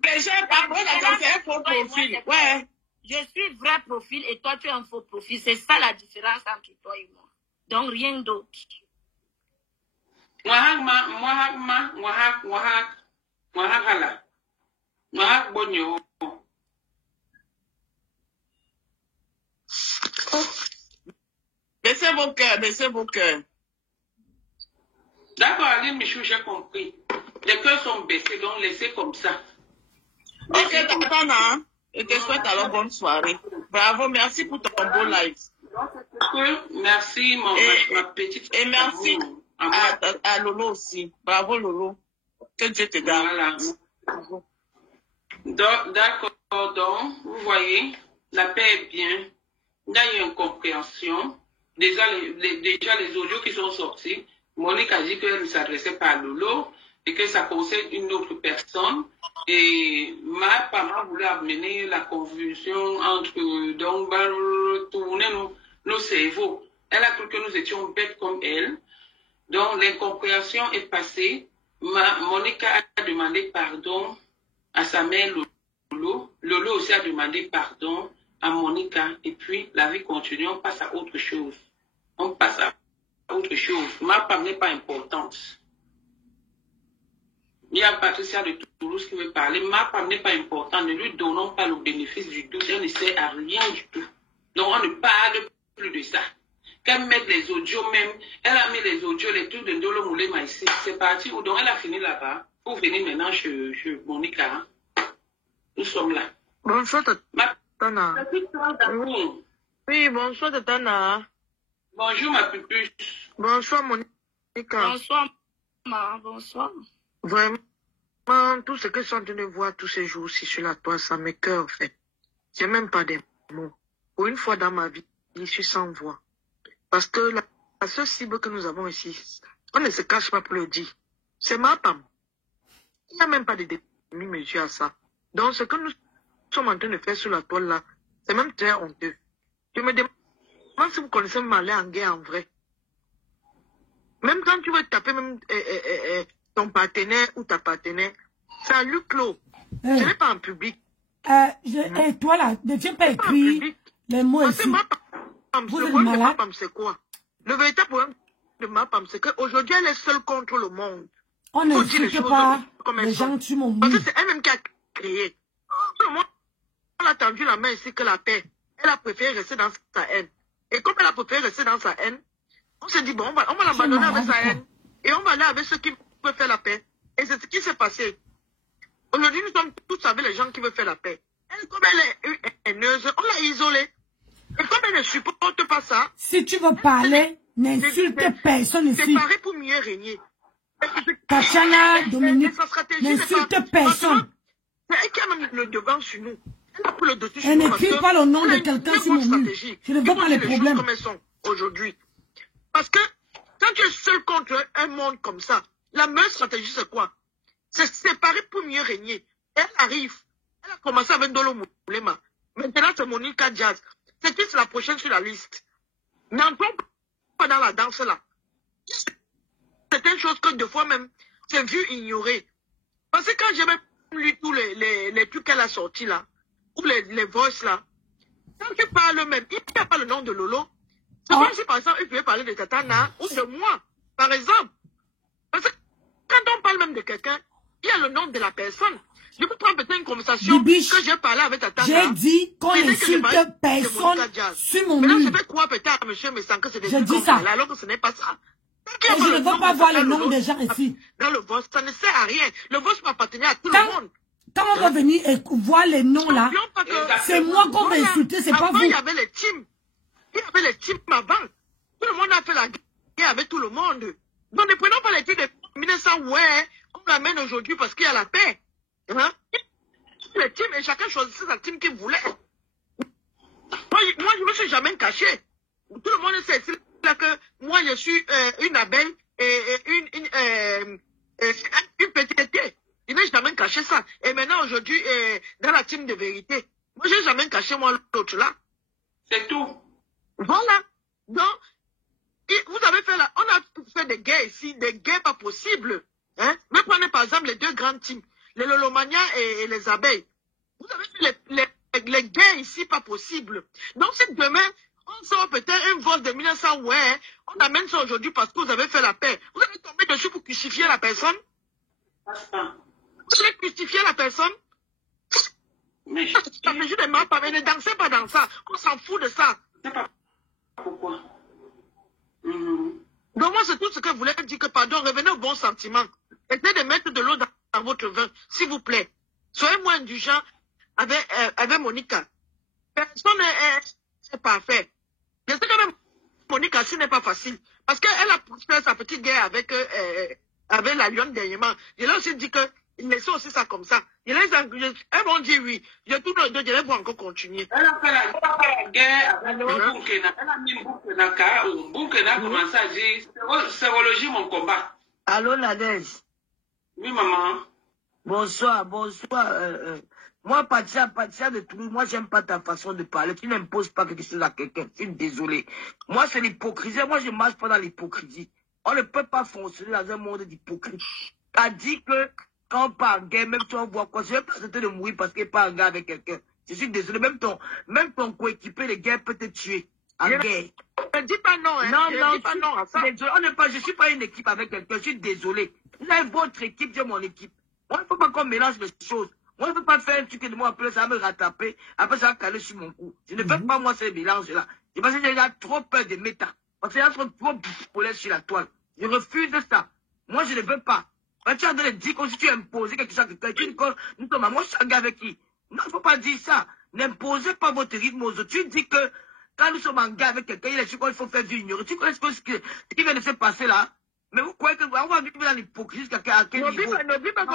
déjà, par Claude à Cam, c'est un faux profil. Ouais. Je suis vrai profil et toi, tu es un faux profil. C'est ça la différence entre toi et moi. Donc, rien d'autre. Baissez vos cœurs, baissez vos cœurs. D'accord, Aline Michou, j'ai compris. Les cœurs sont baissés, donc laissez comme ça. Ok, d'accord, hein? Je te souhaite alors bonne soirée. Bravo, merci pour ton beau live. Merci, ma petite. Et merci à Lolo aussi. Bravo, Lolo. Que Dieu te garde. Voilà. D'accord, donc, vous voyez, la paix est bien. Il y a eu une compréhension. Déjà, les audios qui sont sortis, Monique a dit qu'elle ne s'adressait pas à Lolo et que ça concerne une autre personne. Et ma maman voulait amener la confusion entre, donc, retourner nos cerveaux. Elle a cru que nous étions bêtes comme elle. Donc, l'incompréhension est passée. Monica a demandé pardon à sa mère Lolo. Lolo aussi a demandé pardon à Monica. Et puis, la vie continue. On passe à autre chose. On passe à autre chose. Ma femme n'est pas importante. Il y a Patricia de Toulouse qui veut parler. Ma femme n'est pas importante. Ne lui donnons pas le bénéfice du doute. Elle ne sert à rien du tout. Donc, on ne parle plus de ça. Qu'elle mette les audios même. Elle a mis les audios, les trucs de Ndolo Moulema ici. C'est parti. Donc, elle a fini là-bas. Pour venir maintenant chez Monica. Nous sommes là. Bonsoir, Tana. Oui, bonsoir, Tana. Bonjour, ma pupuche. Bonsoir, Monica. Bonsoir, maman. Bonsoir. Vraiment, tout ce que je suis en train de voir tous ces jours-ci sur la toile, ça m'écoeure, en fait. C'est même pas des mots. Pour une fois dans ma vie, je suis sans voix. Parce que la seule cible que nous avons ici, on ne se cache pas pour le dire. C'est ma femme. Il n'y a même pas de demi-mesure à ça. Donc, ce que nous sommes en train de faire sur la toile là, c'est même très honteux. Je me demande si vous connaissez Malais en guerre en vrai. Même quand tu veux taper même ton partenaire ou ta partenaire, c'est à lui clos. Ce n'est pas en public. Et toi là, ne viens pas écrire les mots ici. Vous êtes malade. C'est quoi? Le véritable problème de ma femme, c'est qu'aujourd'hui, elle est seule contre le monde. On ne sait pas les gens tuent mon parce que c'est elle-même qui a créé. On a tendu la main ici que la paix. Elle a préféré rester dans sa haine. Et comme elle a préféré rester dans sa haine, on s'est dit, bon, on va l'abandonner avec sa haine. Et on va aller avec ceux qui veulent faire la paix. Et c'est ce qui s'est passé. Aujourd'hui, nous sommes tous avec les gens qui veulent faire la paix. Elle, comme elle est haineuse, on l'a isolée. Et comme elle ne supporte pas ça... Si tu veux parler, n'insulte personne ici. C'est pareil pour mieux régner. Tatiana, Dominique, n'insulte personne. C'est elle qui a même le devant sur nous. Elle a pris le dessus. Elle n'écrit pas le nom de quelqu'un sur mon mur. Je ne veux pas les problèmes. Comme elles sont aujourd'hui. Parce que quand tu es seul contre un monde comme ça, la meilleure stratégie, c'est quoi? C'est séparer pour mieux régner. Elle arrive. Elle a commencé avec Dolo Moulema. Maintenant, c'est Monica Jazz. C'est qui c'est la prochaine sur la liste? N'entrons pas dans la danse là. C'est une chose que deux fois même, c'est vu ignorer. Parce que quand j'ai même lu tous les trucs qu'elle a sortis là, ou les voices là, quand tu parles même, il n'y a pas le nom de Lolo. C'est comme si par exemple, il pouvait parler de Tatana ou de moi, par exemple. Parce que quand on parle même de quelqu'un, il y a le nom de la personne. Je peux prendre peut-être une conversation Bibiche, que j'ai parlé avec Tatana. j'ai dit qu'on insulte personne sur mon mur. Je vais croire peut-être à monsieur Messan que c'est des je dis ça. Alors que ce n'est pas ça. Et je ne veux pas voir le nom des gens ici. Dans le vote, ça ne sert à rien. Le vote m'appartenait à tout le monde. Quand on va venir et voir les noms là, c'est moi qu'on va insulter, c'est pas vous. Il y avait les teams. Il y avait les teams avant. Tout le monde a fait la guerre avec tout le monde. Donc ne prenons pas les teams de 1900, ouais, on l'amène aujourd'hui parce qu'il y a la paix. Hein? Les teams, et chacun choisissait sa team qu'il voulait. Moi, je ne me suis jamais caché. Tout le monde sait que moi, je suis une abeille et une petite. Je n'ai jamais caché ça. Et maintenant, aujourd'hui, dans la team de vérité, moi, je n'ai jamais caché moi l'autre là. C'est tout. Voilà. Donc, vous avez fait là, on a fait des guerres ici, des guerres pas possibles. Hein? Mais prenez par exemple les deux grandes teams, les Lolomania et les abeilles. Vous avez fait les guerres ici pas possibles. Donc, si demain, on sort peut-être un vote de 1900, ouais, on amène ça aujourd'hui parce que vous avez fait la paix. Vous allez tomber dessus pour justifier la personne? Vous allez justifier la personne? Mais je demande pas, mais ne dansez pas dans ça. On s'en fout de ça. je ne sais pas pourquoi. Donc moi, c'est tout ce que je voulais dire, que pardon, revenez au bon sentiment. Essayez de mettre de l'eau dans votre vin, s'il vous plaît. Soyez moins indulgents avec Monica. Personne n'est parfait. Je sais que même Monica, ce n'est pas facile. Parce qu'elle a fait sa petite guerre avec la Lyon dernièrement. Je leur aussi dit que laissez aussi ça comme ça. Elles m'ont dit oui. Je tourne le dos, je vais vous encore continuer. Elle a fait la guerre avec le Boukena. Elle a mis Boukena. Boukena a commencé à dire sérologie mon combat. Allô, Nadège. Oui, maman. Bonsoir, bonsoir. Moi, Patia de Toulouse, moi, j'aime pas ta façon de parler. Tu n'imposes pas quelque chose à quelqu'un. Je suis désolé. Moi, c'est l'hypocrisie. Moi, je marche pas dans l'hypocrisie. On ne peut pas fonctionner dans un monde d'hypocrisie. T'as dit que quand on parle guerre, même si on voit quoi, je vais pas accepter de mourir parce qu'il parle gars avec quelqu'un. Je suis désolé. Même ton coéquipier de guerre peut te tuer. En guerre. Ne dis pas non, hein. Non, dis pas non à ça. Je suis pas une équipe avec quelqu'un. Je suis désolé. Vous avez votre équipe, j'ai mon équipe. Moi, il ne faut pas qu'on mélange les choses. Moi, je ne peux pas faire un truc de moi, après ça va me rattraper, après ça va caler sur mon cou. Je ne fais pas moi ces mélanges-là. Je pense que j'ai trop peur de méta. Parce qu'il y a trop de sur la toile. Je refuse ça. Moi, je ne veux pas. Quand tu as donné 10 comme si tu imposais quelque chose à quelqu'un, tu dis que nous sommes moi, je suis un gars avec qui? Non, il ne faut pas dire ça. N'imposez pas votre rythme aux autres. Tu dis que quand nous sommes en gars avec quelqu'un, il y a des choses qu'il faut faire ignorer. Tu connais ce qui vient de se passer là? Mais vous croyez qu'on va vivre dans l'hypocrisie à quel niveau? N'oublie pas que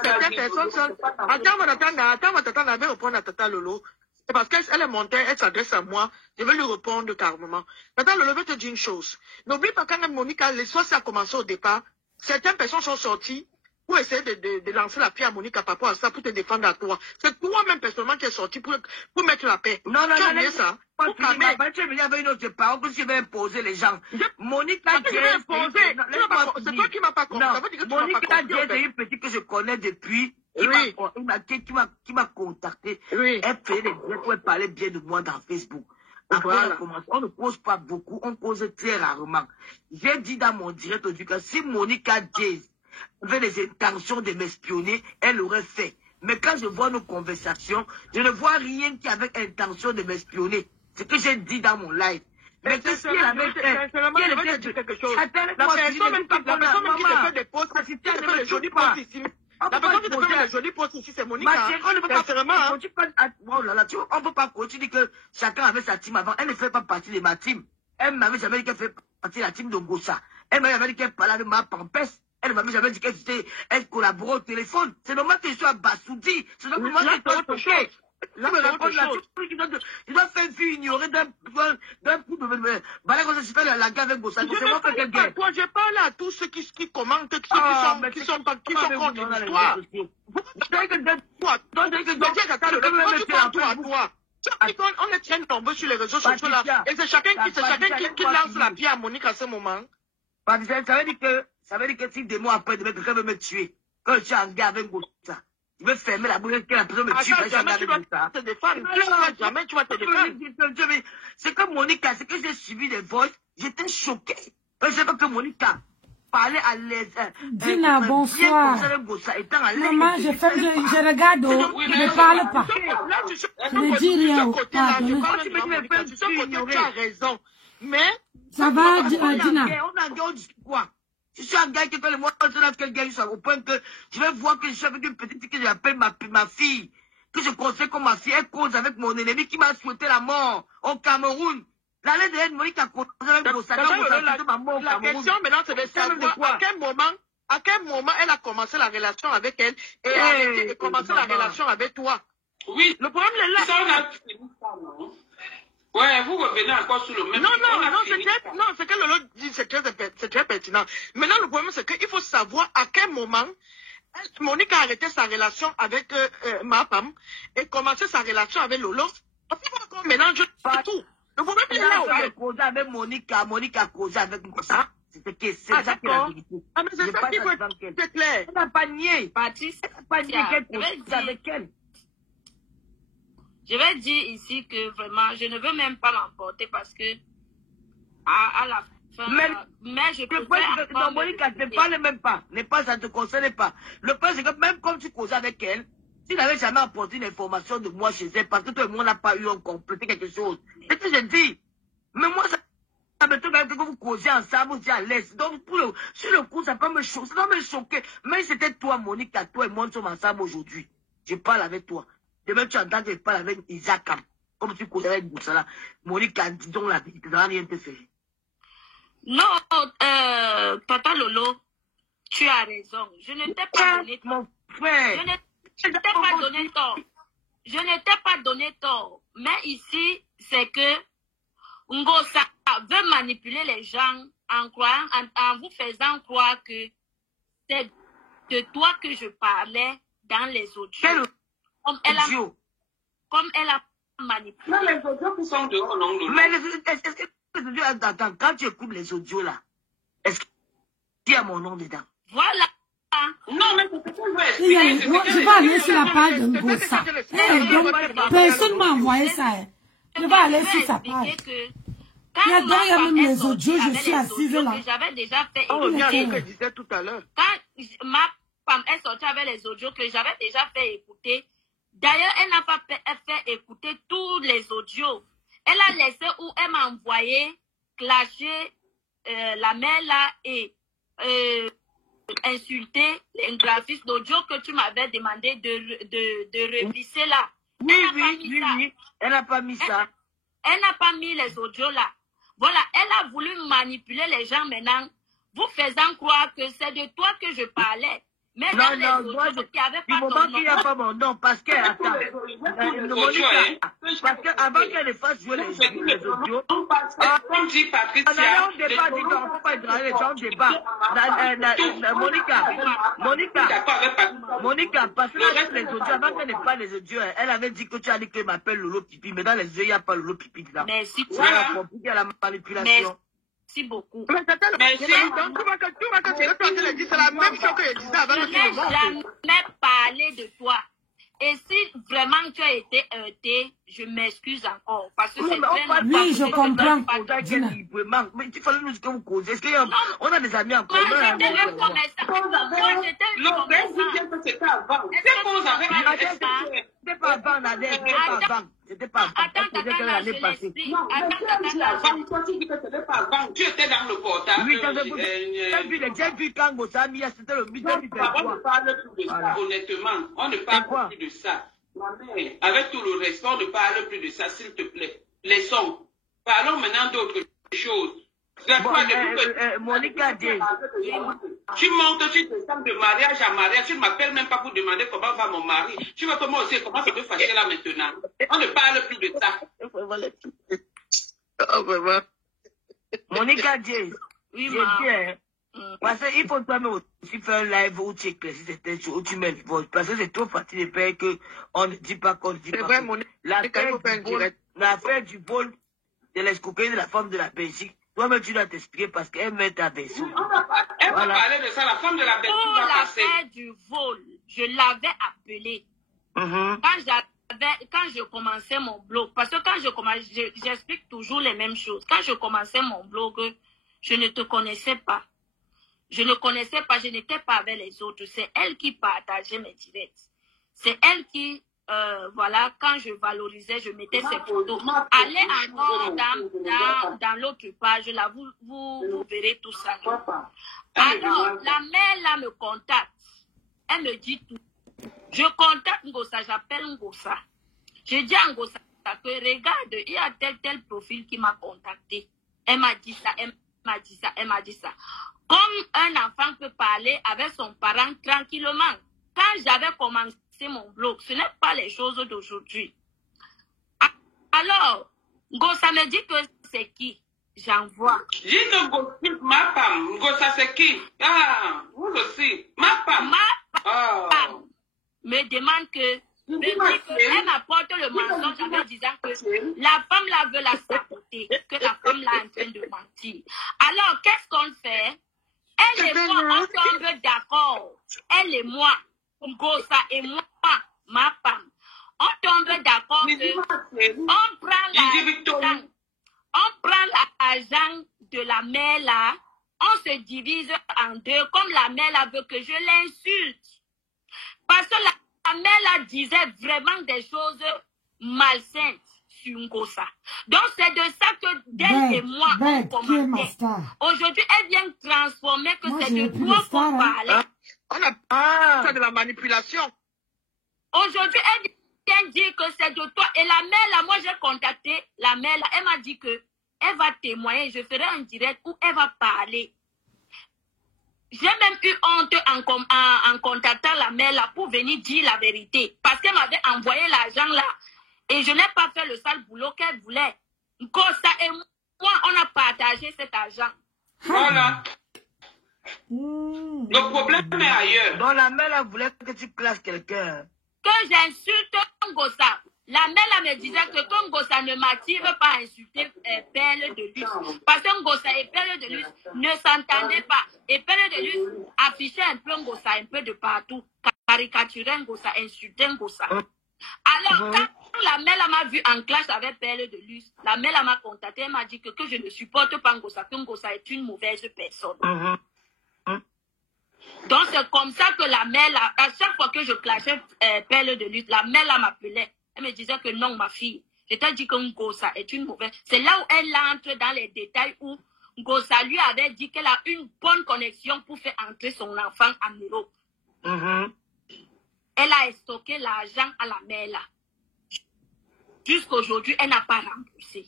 certaines personnes... Attends, ma tata avait répondu à Tata Lolo. C'est parce qu'elle est montée, elle s'adresse à moi. Je vais lui répondre carrément. Tata Lolo veut te dire une chose. N'oublie pas quand Monica, l'histoire ça a commencé au départ. Certaines personnes sont sorties pour essayer de lancer la pierre à Monica par rapport à ça, pour te défendre à toi. C'est toi-même personnellement qui es sorti pour mettre la paix. Non, ça. Tu es venu avec une autre parole, que tu veux imposer les gens. Monica Diaz, c'est toi qui m'as pas compris. Monica Diaz est une petite que je connais depuis. Qui m'a contacté. Elle fait des bien pour parler bien de moi dans Facebook. Après, on ne cause pas beaucoup, on cause très rarement. J'ai dit dans mon direct aujourd'hui que si Monica Diaz avait des intentions de m'espionner, elle l'aurait fait. Mais quand je vois nos conversations, je ne vois rien qui avait intention de m'espionner. C'est ce que j'ai dit dans mon live. Mais qu'est-ce qu'il avait fait? Je vais te dire quelque chose. La personne même qui te fait des posts, qui te fait des jolis posts ici. La personne qui te fait des jolis posts ici, c'est Monica. On ne peut pas on ne peut pas continuer que chacun avait sa team avant. Elle ne fait pas partie de ma team. Elle m'avait jamais dit qu'elle fait partie de la team de Gossa. Elle m'avait dit qu'elle parlait avec ma Pampès. Elle m'a jamais dit qu'elle collaborait au téléphone. C'est normal que je sois abasourdi. C'est normal que je sois choqué. Là, tu dois faire une fille ignorée d'un coup de... Voilà, quand je fais la guerre avec Bossa. Toi, je parle à tous ceux qui commentent, qui sont contre l'histoire. On est très nombreux sur les réseaux sociaux là. Et c'est chacun qui lance la pierre à Monique à ce moment. Ça veut dire que si des mois après, quelqu'un veut me tuer. Quand je suis en guerre avec Bossa. Je vais fermer la bouche que la personne me tue. Jamais tu vas te défendre. Jamais tu vas te défendre. C'est que Monica, c'est que j'ai subi des vols. J'étais choqué. Je sais pas que Monica parlait à l'aise. Dina, bonsoir. Maman, je regarde, je ne parle pas. Je ne dis rien. Tu as raison. Mais. Ça va, Dina? On a quoi? Je suis un gars qui, quand le mois, quelqu'un au point que je vais voir que je suis avec une petite fille que j'appelle ma fille, que je conseille comme ma fille, elle cause avec mon ennemi qui m'a souhaité la mort au Cameroun. L'année de Monique a causé avec Bossa. La question maintenant, c'est de savoir à quel moment elle a commencé la relation avec elle et arrêté et commencé la relation avec toi. Oui. Le problème est là. Ouais, vous revenez encore sur le même. Non, c'est que Lolo dit, c'est très pertinent. Maintenant, le problème, c'est qu'il faut savoir à quel moment Monique a arrêté sa relation avec ma femme et commencé sa relation avec Lolo. On peut pas qu'on mélange pas tout. Le problème est là. Elle a causé avec Monique a causé avec Bossa. C'est ça qui est la vérité. Ah, mais c'est ça qui faut être clair. Elle n'a pas nié. Baptiste, Elle n'a pas nié qu'elle causait avec elle. Je vais dire ici que vraiment, je ne veux même pas l'emporter parce que à la fin, mais je peux faire... Non, Monica, ne parle même pas. Ça ne te concerne pas. Le problème, c'est que même comme tu causais avec elle, tu n'avais jamais apporté une information de moi chez elle parce que toi et moi, on n'a pas eu à compléter quelque chose. C'est ce que je dis. Mais moi, ça me trouve que vous causez ensemble, vous êtes à l'aise. Donc, sur le coup, ça peut me choquer. Mais c'était toi, Monica, toi et moi, nous sommes ensemble aujourd'hui. Je parle avec toi. Demain, tu entends que je parle avec Isaac, comme tu causais avec Boussala. Monique a dit donc la vérité, ça n'a rien te fait. Non, Papa Lolo, tu as raison. Je ne t'ai pas donné tort. Mon frère. Je ne t'ai pas donné tort. Je ne t'ai pas donné tort. Mais ici, c'est que Ngosa veut manipuler les gens en croyant, en vous faisant croire que c'est de toi que je parlais dans les audios. Comme elle a manipulé. Non, les audios qui sont dehors, non. Mais est-ce que attends, quand tu écoutes les audios là, est-ce qu'il y a mon nom dedans? Voilà. Non, mais c'est ce que je veux expliquer. Je vais aller sur la page de Ngosa. Personne m'a envoyé ça. Je vais aller sur sa page. Il y a même les audios, je suis assise là. J'avais déjà fait écouter. Que je disais tout à l'heure. Quand ma femme est sortie avec les audios que j'avais déjà fait écouter, d'ailleurs, elle n'a pas fait écouter tous les audios. Elle a laissé où elle m'a envoyé clasher la mère là et insulter les graphistes d'audio que tu m'avais demandé de revisser là. Oui. Elle n'a pas mis ça. Elle n'a pas mis les audios là. Voilà, elle a voulu manipuler les gens maintenant, vous faisant croire que c'est de toi que je parlais. Mais non, il n'y a pas mon nom, parce que, attends, parce qu'avant qu'elle ne fasse jouer les audios, on débat, on ne peut pas être les gens débat. Monica, parce que les audios, avant qu'elle ne fasse les audios, elle avait dit que tu as dit qu'elle m'appelle Lolo Pipi, mais dans les yeux, il n'y a pas Lolo Pipi dedans. Merci. Ça a compris qu'il y a la manipulation. Merci beaucoup. Mais donc, tu vois que c'est la même chose que je disais avant. Je n'ai jamais parlé de toi. Et si vraiment tu as été heurté, je m'excuse encore. Parce que c'est très oui, je comprends. Mais il fallait nous que vous causez. Est-ce qu'on a des amis en commun? Moi, j'étais le commerçant. C'était avant. C'était pas avant, Nadège. C'était pas avant. Attends, je l'explique. Attends. Tu dis que c'était pas avant. Tu étais dans le portable. Oui, j'ai vu quand Ngosa Mia, c'était le milieu du On ne parle plus de ça, honnêtement. On ne parle plus de ça. Ma mère, avec tout le respect, on ne parle plus de ça, s'il te plaît. Laissons. Parlons maintenant d'autre chose. Monica dit. Tu montes, tu descends de mariage à mariage. Tu ne m'appelles même pas pour demander comment va mon mari. Tu vois comment aussi, comment ça peut fâcher là maintenant. On ne parle plus de ça. Monica J. Oui, ma. Parce qu'il faut toi-même aussi faire un live où tu éclaircis certaines choses, où tu mets le vote. Parce que c'est trop facile de faire qu'on ne dit pas qu'on ne dit pas. C'est vrai, l'affaire du vol de l'escroquerie de la femme de la Belgique, toi-même tu dois t'expliquer parce qu'elle met ta version. Elle va parler de ça, la femme de la Belgique va passer. L'affaire du vol, je l'avais appelée. Quand je commençais mon blog, parce que quand je commence, j'explique toujours les mêmes choses. Quand je commençais mon blog, je ne te connaissais pas. Je ne connaissais pas, je n'étais pas avec les autres. C'est elle qui partageait mes directs. C'est elle qui, voilà, quand je valorisais, je mettais ses photos. Allez encore dans l'autre page, là, vous verrez tout ça. Alors, la mère, là, me contacte. Elle me dit tout. Je contacte Ngossa, j'appelle Ngossa. Je dis à Ngossa que, regarde, il y a tel profil qui m'a contacté. Elle m'a dit ça, elle m'a dit ça, elle m'a dit ça. Comme un enfant peut parler avec son parent tranquillement. Quand j'avais commencé mon blog, ce n'est pas les choses d'aujourd'hui. Alors, Ngossa me dit que c'est qui? J'envoie. Dis que ma femme, Ngossa c'est qui? Ah, vous aussi. Ma femme. Ma femme me demande que, elle m'apporte le mensonge en me disant que la femme là veut la saboter, que la femme là est en train de mentir. Alors, qu'est-ce qu'on fait? Elle et moi, on tombe d'accord. Elle et moi, Ngossa et moi, ma femme, on tombe d'accord que on prend l'argent de la mère là, on se divise en deux, comme la mère là veut que je l'insulte. Parce que la mère là disait vraiment des choses malsaines sur Ngossa. Donc c'est de ça que d'elle et moi on commentait. Aujourd'hui, elle vient transformer que c'est de toi qu'on parlait. On a fait de la manipulation. Aujourd'hui, elle vient dire que c'est de toi. Et la mère là, moi j'ai contacté la mère là, elle m'a dit que elle va témoigner, je ferai un direct où elle va parler. J'ai même eu honte en contactant la mère là pour venir dire la vérité. Parce qu'elle m'avait envoyé l'argent là. Et je n'ai pas fait le sale boulot qu'elle voulait. Ngossa et moi, on a partagé cet argent. Voilà. Le problème est ailleurs. Donc la mère là voulait que tu classes quelqu'un. Que j'insulte Ngossa. La mère là me disait que Ngossa ne m'attire pas à insulter Perle de Luce. Parce que Ngossa et Perle de Luce ne s'entendaient pas. Et Perle de Luce affichait un peu Ngossa un peu de partout. Caricaturait Ngossa, insultait Ngossa. Alors, quand la mère m'a vu en clash avec Perle de Luce, la mère m'a contacté, elle m'a dit que je ne supporte pas Ngossa, que Ngossa est une mauvaise personne. Donc, c'est comme ça que la mère, à chaque fois que je clashais Perle de Luce, la mère m'appelait. Elle me disait que non, ma fille, je t'ai dit que Ngossa est une mauvaise. C'est là où elle entre dans les détails où Ngossa lui avait dit qu'elle a une bonne connexion pour faire entrer son enfant en Europe. Elle a stocké l'argent à la mère là. Jusqu'aujourd'hui, elle n'a pas remboursé.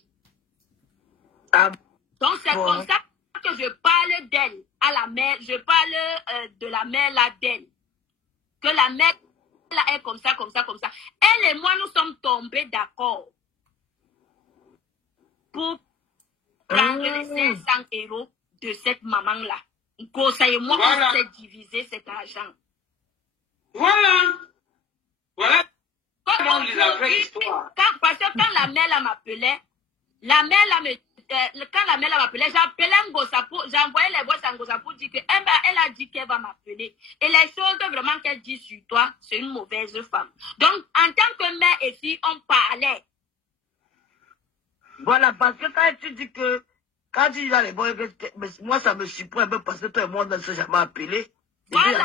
Donc, c'est comme ça que je parle d'elle à la mère. Je parle de la mère là d'elle. Que la mère là est comme ça, comme ça, comme ça. Elle et moi, nous sommes tombés d'accord pour prendre les 500 € de cette maman-là. Ngossa et moi, on s'est divisé cet argent. Voilà. Voilà. Parce que quand la mère là m'appelait, la mère là quand la mère là m'appelait, j'appelais Ngossa, j'envoyais les voix à Ngossa pour dire qu'elle a dit qu'elle va m'appeler. Et les choses vraiment qu'elle dit sur toi, c'est une mauvaise femme. Donc, en tant que mère et fille, on parlait. Voilà, parce que quand tu dis que, quand tu dis dans les voix, moi ça me surprend un peu parce que tout le monde ne s'est jamais appelé. Voilà.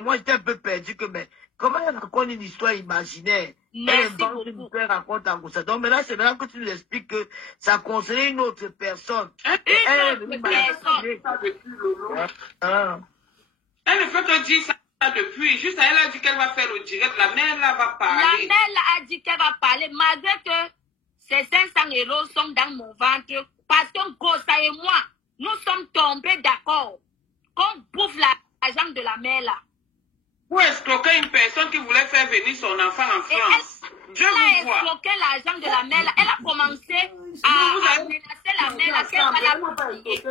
Moi j'étais un peu perdu que, mais comment elle raconte une histoire imaginaire? Merci beaucoup. Elle raconte en ça. Donc maintenant, c'est maintenant que tu nous expliques que ça concernait une autre personne. Elle ne fait que dire ça depuis. Juste elle a dit qu'elle va faire le direct. La mère là va parler. La mère a dit qu'elle va parler, malgré que ces 500 € sont dans mon ventre. Parce que Ngossa et moi, nous sommes tombés d'accord. Qu'on bouffe mère là. Pour escroquer une personne qui voulait faire venir son enfant en France. Elle a escroqué l'argent de la mère là. Elle a commencé à menacer la mère là qu'elle va la payer.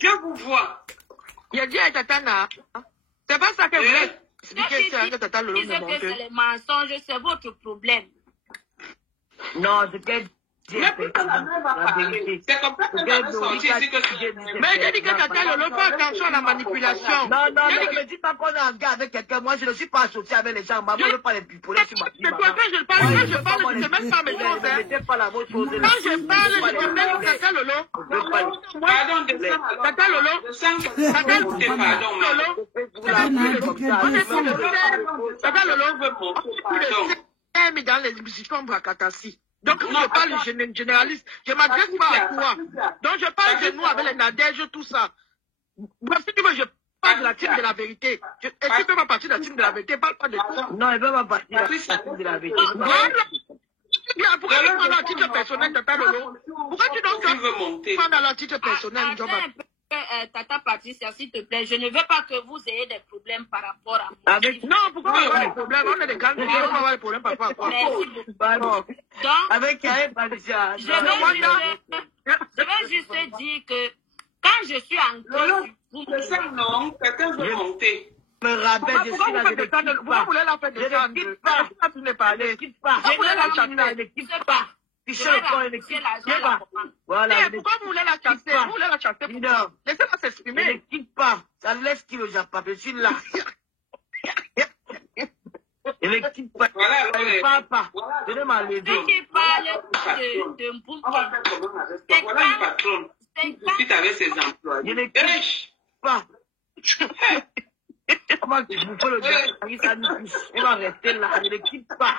Je vous vois. Il a dit à Tatana, c'est pas ça que vous voulez expliquer que Tata Lolo me c'est les mensonges, c'est votre problème. Non, c'est qu'elle mais pourquoi la mère va parler? C'est comme ça qu'elle va sortir. Mais j'ai dit que Tata Lolo, fais attention à la manipulation. Non, ne me dis pas qu'on est en gars avec quelqu'un. Moi, je ne suis pas associé avec les gens. Maman ne veut pas les pipoler sur ma fille. C'est toi que je parle, je parle, je ne sais même pas mes choses. Ne mettez pas la votre chose. Quand je parle, je parle de Tata Lolo. Pardon, Tata Lolo. Tata Lolo. Tata Lolo veut mon pardon. Dans les chambres à Katassi. Donc, je parle, je généraliste, je ne m'adresse pas à toi. Donc, je parle de nous avec les Nadèges, tout ça. Bref, si tu veux, je parle de la team de la vérité. Et si tu peux pas partir de la team de la vérité, parle pas de toi. Non, elle ne veut pas partir de la team de la vérité. Pourquoi tu prends leur titre personnel, Tata Lolo? Pourquoi tu donc prends leur titre personnel, Tata Patricia, s'il te plaît, je ne veux pas que vous ayez des problèmes par rapport à moi. Non, pourquoi on va avoir des problèmes? On est des grands, on va avoir des problèmes par rapport à quoi? Merci beaucoup. Donc, avec Patricia, je vais juste dire que quand je suis en crise, vous me dites non, quelqu'un veut monter. Me rappelle, je suis là, je ne quitte pas. Vous voulez la faire descendre? Je ne quitte pas. Tu ne parles, je ne quitte pas. Vous voulez la chasser, je ne quitte pas. Voilà. Pourquoi vous voulez la chasser? Vous voulez la chasser? Laissez-la s'exprimer. Je ne quitte pas. Ça laisse qui le Japon? Je suis là. Je ne quitte pas. Je ne parle pas. Je ne m'en lever. Quand tu parles de Mbouki, c'est quand tu avais ses emplois. Je ne quitte pas. Comment tu bouffes le gars? Il va rester là. Je ne quitte pas.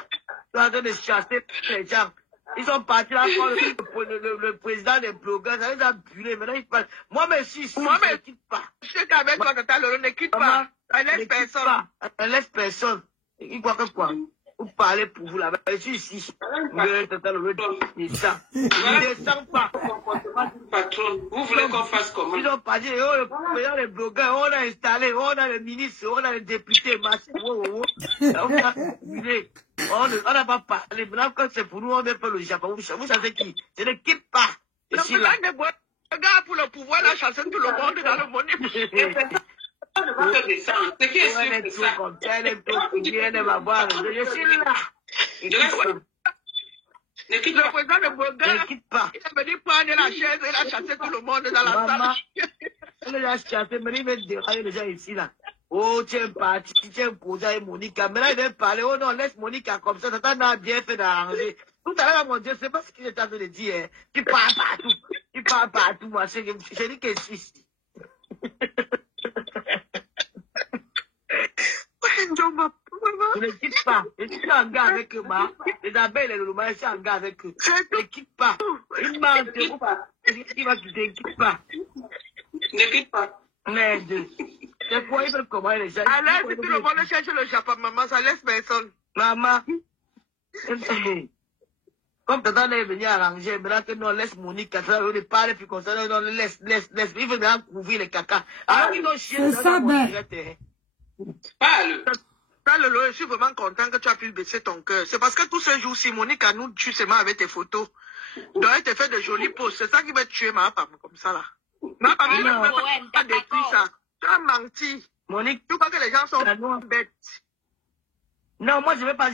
Tu es en train de chasser les gens. Ils sont partis là pour le président des blogueurs, ça les a brûlés. Maintenant, ils parlent. Moi, mais si, moi, mais ne quitte pas. Je sais qu'avec toi, Tata Lolo, ne quitte pas. Elle laisse personne. Elle laisse personne. Il croit que quoi? Vous parlez pour vous là-bas. Je suis ici. Tata Lolo, il descend. Il ne descend pas. Patron, vous voulez qu'on fasse comment? Ils ont pas dit, oh, le président des blogueurs, on a installé, on a les ministres, on a les députés, on a brûlé. On n'a pas parlé. Maintenant, quand c'est pour nous, on met pas le Japon. Vous savez qui? Je ne quitte pas. Je suis là. Le gars pour le pouvoir, là, chasser tout le monde dans le monde. C'est qui est sûr comme ça? Elle est trop finie, elle va voir. Je suis là. Le président de Boga, ne quitte pas. Il est venu prendre la chaise et il a chassé tout le monde dans la salle. Elle a chassé, mais il va dérailler les gens ici, là. Oh, tiens, parti, tiens, Pouja et Monica. Maintenant, il vient parler. Oh non, laisse Monica comme ça. Tata n'a bien fait d'arranger. Tout à l'heure, mon Dieu, c'est pas ce qu'il est en train de dire. Hein. Tu parles partout. Tu parles partout, moi. J'ai dit que je suis. Je ne quitte pas. Je suis en gars avec eux, les abeilles et le loup, je suis en gars avec eux. Je ne quitte pas. Il m'a dit, il va quitter, ne quitte pas. Ne quitte pas. Merde. C'est quoi, ils veulent comment les gens? Alors, si tout le monde cherche le Japon, maman, ça laisse personne. Maman. Comme Tata est venu arranger, maintenant que non, laisse Monique, on ne parle plus comme ça, non, laisse. Il veut bien couvrir les caca. Alors qu'ils ont chié dans mon direct. Parle. Lolo, je suis vraiment content que tu as pu baisser ton cœur. C'est parce que tous ces jours-ci, Monique a nous tue seulement avec tes photos. Donc, elle te fait de jolies poses. C'est ça qui va tuer ma femme, comme ça, là. Ma femme, elle ne va pas détruire ça. Tu as menti. Monique, tu crois que les gens sont bêtes. Non, moi, je ne vais pas,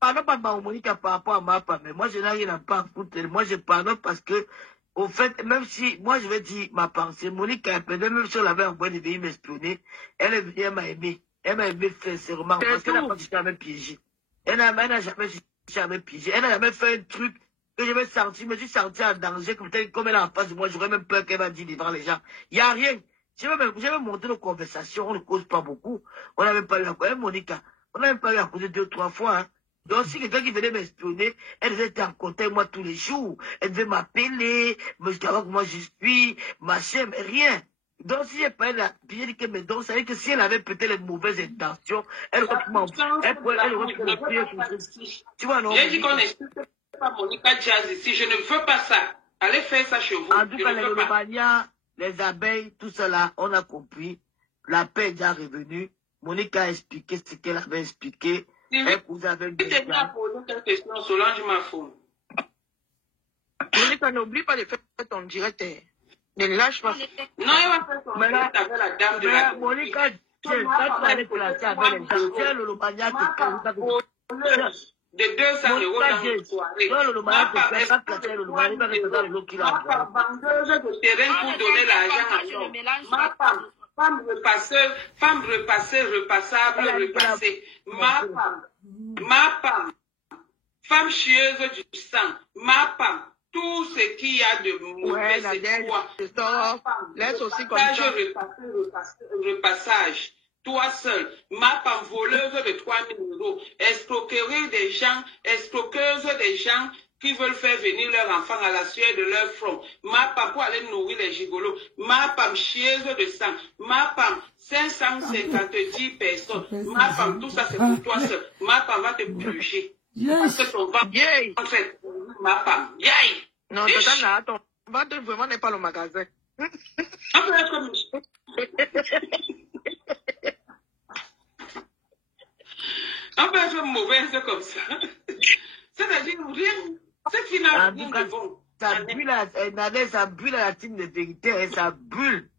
pardonne pas Monique par rapport à ma femme. Mais moi, je n'ai rien à pas foutre. Moi, je pardonne parce que, au fait, même si, moi, je vais dire ma pensée, Monique a appelé, même si elle avait envoyé des pays m'espionner, elle est venue, elle m'a aimé. Elle m'a aimé sincèrement parce qu'elle n'a pas jamais piégé. Elle n'a jamais piégé. Elle n'a jamais fait un truc que je me suis senti en danger, comme elle est en face de moi, j'aurais même peur qu'elle va dire devant les gens. Il n'y a rien. Je vais monter nos conversations, on ne cause pas beaucoup. On n'a même pas eu à causer, Monica. On n'a même pas eu à causer 2-3 fois. Hein. Donc, si quelqu'un qui venait m'espionner, elle devait être en contact avec moi tous les jours. Elle devait m'appeler, me savoir comment je suis, machin, mais rien. Donc, si j'ai pas la bien que mes dons, ça veut dire que si elle avait peut-être les mauvaises intentions, elle aurait pu le pire. Tu vois, non? J'ai dit qu'on n'est pas Monica Jazz ici. Je ne veux pas ça. Allez faire ça chez vous. En tout cas, les Romaniens, les abeilles, tout cela, on a compris. La paix est déjà revenue. Monica a expliqué ce qu'elle avait expliqué. Elle vous avait dit. Tu t'es posé cette question, Solange Mafou. Monica, n'oublie pas de faire ton direct. Ne lâche pas. Non, elle va faire son direct avec la dame de la Monica, quand tu allais te lancer avec les gens, c'est le Lomania qui de 200 € dans une soirée. Ma vendeuse de terrain pour donner l'argent à l'homme. Femme repassable. Ma femme, femme chieuse du sang. Ma femme, tout ce qu'il y a de mauvais, c'est toi. Laisse aussi comme ça. Repassage. Toi seul, ma femme voleuse de 3 000 €, escroqueuse des gens qui veulent faire venir leur enfant à la sueur de leur front. Ma femme pour aller nourrir les gigolos. Ma femme chieuse de sang. Ma femme 550 personnes. Ma femme, tout ça c'est pour toi seul. Ma femme va te purger. Parce que ton ventre, en fait, ma femme. Yay! Non, ton ventre vraiment n'est pas le magasin. On peut être mauvaise comme ça. C'est-à-dire, rien. C'est finalement rien de bon. Ça bulle à la team de vérité, ça bulle.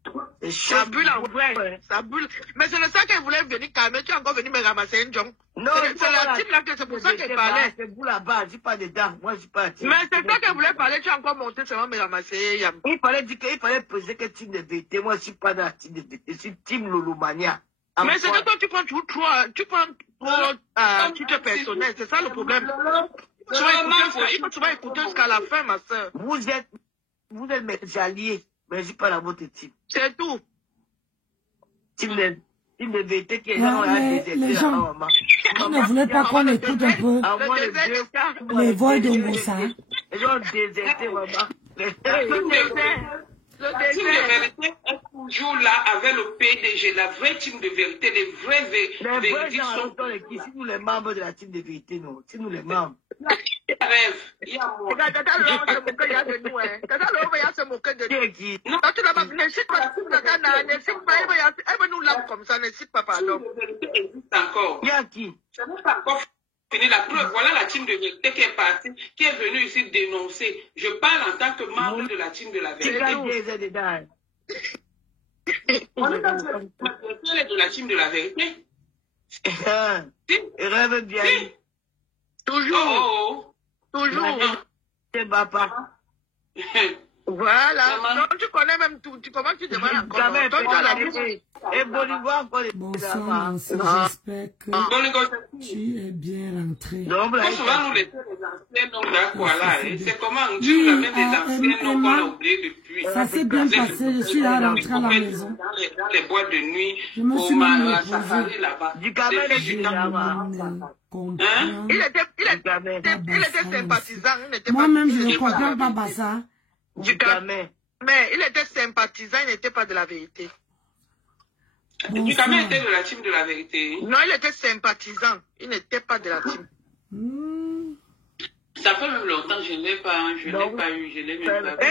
Ça bulle en vrai. Ça bulle. Mais c'est le ça qu'elle voulait venir calmer. Tu es encore venu me ramasser une jonque. Non, c'est la team là que c'est pour ça qu'elle parlait. C'est vous là-bas, je suis pas dedans. Moi, je suis pas. Mais c'est ça qu'elle voulait parler. Tu as encore monté seulement me ramasser. Il fallait dire qu'il fallait poser que team de vérité. Moi, je suis pas dans la team de vérité. Je suis team Lolomania. Mais c'est que toi, tu prends trop titre personnel. C'est ça le problème. Il faut souvent écouter jusqu'à la fin, ma soeur. Vous êtes mes alliés, mais je suis pas dans votre team. C'est tout. Team de vérité qui est là. Les gens, ils ne voulaient pas qu'on écoute un peu les voix de Moussa. Les gens ont déserté, maman. La team de vérité est toujours là avec le PDG, la vraie team de vérité, les vrais vérités sont... Si nous les membres de la team de vérité, non. Si nous les membres. Il rêve. Il y a moi. Tata le homme se moquer de nous. Tata le homme se moquer de nous. Non, tu ne cite pas. Tata ne cite pas. Elle veut nous lave comme ça. Ne cite pas, pardon. La team de vérité existe encore. Il y a qui? Ça n'est pas encore fini. La preuve, voilà la team de vérité qui est partie, qui est venue ici dénoncer. Je parle en tant que membre de la team de la vérité. On est de la team de la vérité. Rêve bien. Toujours. Toujours. C'est papa. Voilà. Donc tu connais même tout. Comment tu demandes encore? Et Bolivar encore les... Bonsoir, j'espère que tu es bien rentré. Souvent, nous laissons les anciens noms d'Aquala. C'est comment tu ramènes les anciens noms qu'on a oubliés depuis. Ça s'est bien passé, je suis là rentré à la maison. Dans les boîtes de nuit, je me suis même safari là-bas. Il était sympathisant. Moi-même, je ne comprends pas Bassa. Mais il était sympathisant, il n'était pas de la vérité. Dukamé était de la team de la vérité. Non, il était sympathisant. Il n'était pas de la team. Ça fait même longtemps que je ne l'ai pas eu. Je l'ai même pas vu.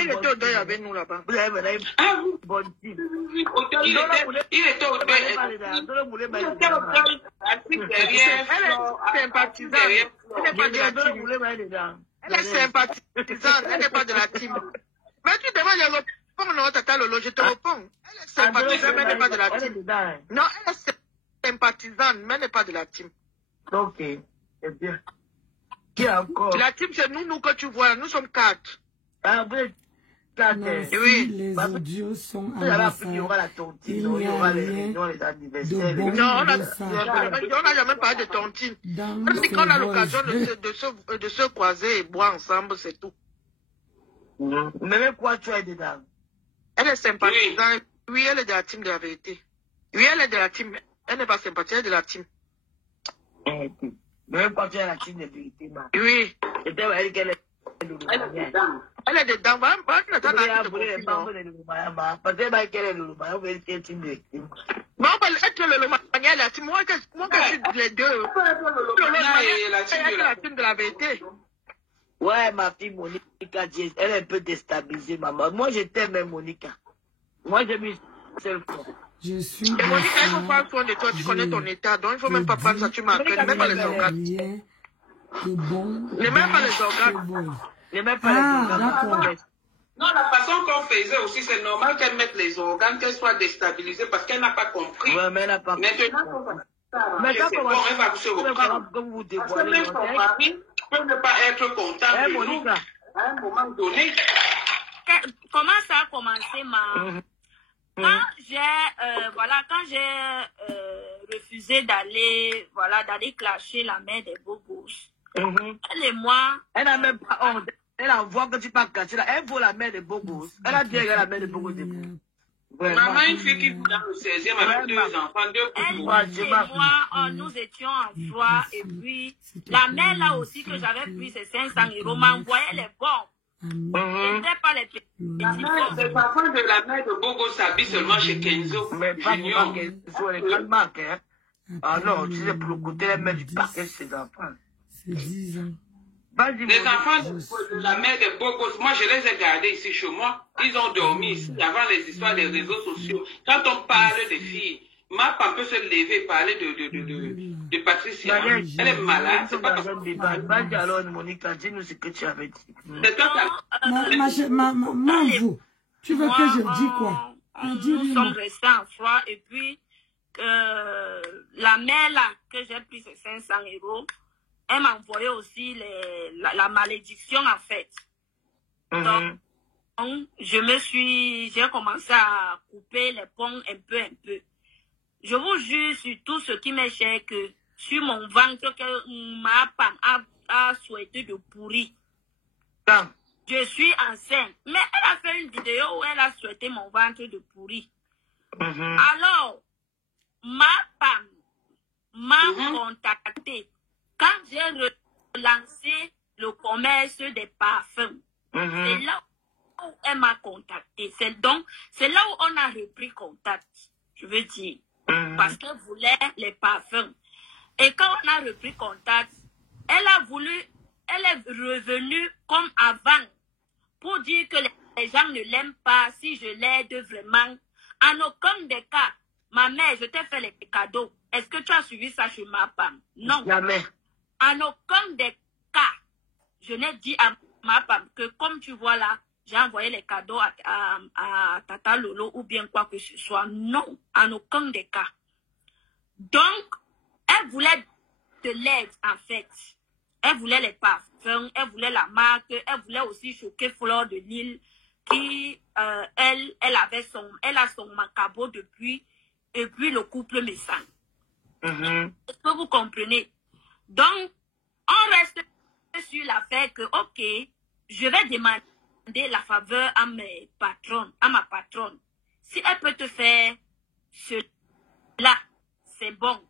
Il était au deuil avec nous là-bas. Ah oui. Bonne team. Il était au deuil. Elle est sympathisante. Elle n'est pas de la team. Elle est sympathisante. Elle n'est pas de la team. Mais tu demandes le repos, non, Tata Lolo, je te réponds. Elle est sympathisante, mais elle n'est pas de la team. Non, elle est sympathisante, mais elle n'est pas de la team. Ok, c'est bien. Qui encore? La team, c'est nous que tu vois. Nous sommes 4. Ah, vous êtes 4. Oui. Les audios sont avancés. Il y aura la tontine, il y aura les réunions, les anniversaires. Non, on n'a jamais parlé de tontine. On a dit qu'on a l'occasion de se croiser et boire ensemble, c'est tout. Mais même quoi tu es dedans? Elle est sympathisante. Oui, elle est de la team de la vérité. Oui, elle est de la team. Elle n'est pas sympathique, elle est de la team. Même quand tu es à la team de vérité, ma. Oui. Elle est dedans. Elle est dedans. Parce que qu'elle est le Lomania, vous êtes team de vérité. Mais on va être le Lomania et la team. Moi, je suis les deux. Le Lomania et la team de la vérité. Ouais, ma fille Monica, elle est un peu déstabilisée, maman. Moi, je t'aime, Monica. Moi, j'ai mis seule fois. Je suis. Et Monica, il faut prendre soin de toi, tu connais ton état, donc il ne faut même pas prendre ça, tu marques, ne mets pas les organes. Ne mets pas les organes. Ne mets pas les organes. Non, la façon qu'on faisait aussi, c'est normal qu'elle mette les organes, qu'elle soit déstabilisée parce qu'elle n'a pas compris. Ouais, mais elle n'a pas compris. Maintenant, c'est bon, elle va se reprendre. Son mari peut ne pas être content de nous à un moment donné. Comment ça a commencé, Quand j'ai refusé d'aller clasher la mère des beaux gosses, elle et moi... Elle n'a même pas honte. Elle envoie que tu pas cacher là. Elle vaut la mère des beaux gosses. Elle a dit qu'elle la mère des beaux gosses. Maman, une fille qui vit dans le 16e avec 2 enfants, 2 Elle et moi, nous étions en joie. Et puis, la mère là aussi que j'avais pris ses 500 € m'envoyait les bons. C'était pas les petits. Les parents de la mère de Bogo s'habillent seulement chez Kenzo. Mais pas Kenzo, elle est calme. Ah non, tu sais, pour le côté, la mère du parquet, c'est des enfants. C'est 10 ans. Les enfants de la mère de Bogos, moi je les ai gardés ici chez moi. Ils ont dormi ici avant les histoires des réseaux sociaux. Quand on parle des filles, ma femme peut se lever et parler de Patricia. Elle est malade. C'est pas Vas-y alors, Monica, dis-nous ce que tu avais dit. Vous, tu veux que je dise quoi? Nous sommes restés en froid et puis la mère là que j'ai pris ces 500 €. Elle m'a envoyé aussi la malédiction, en fait. Donc, j'ai commencé à couper les ponts un peu. Je vous jure sur tout ce qui m'est cher que sur mon ventre que ma femme a souhaité de pourrir. Je suis enceinte. Mais elle a fait une vidéo où elle a souhaité mon ventre de pourrir. Alors, ma femme m'a contacté. Quand j'ai relancé le commerce des parfums, c'est là où elle m'a contacté. C'est là où on a repris contact, je veux dire. Parce qu'elle voulait les parfums. Et quand on a repris contact, elle est revenue comme avant pour dire que les gens ne l'aiment pas si je l'aide vraiment. En aucun des cas, ma mère, je t'ai fait les cadeaux. Est-ce que tu as suivi ça chez ma femme? Non. Jamais. En aucun des cas, je n'ai dit à ma femme que comme tu vois là, j'ai envoyé les cadeaux à Tata Lolo ou bien quoi que ce soit. Non, en aucun des cas. Donc, elle voulait de l'aide en fait. Elle voulait les parfums, elle voulait la marque, elle voulait aussi choquer Fleur de Lille qui, elle a son macabo depuis, et puis le couple me sent. Est-ce que vous comprenez? Donc, on reste sur l'affaire que, ok, je vais demander la faveur à ma patronne. Si elle peut te faire cela, c'est bon.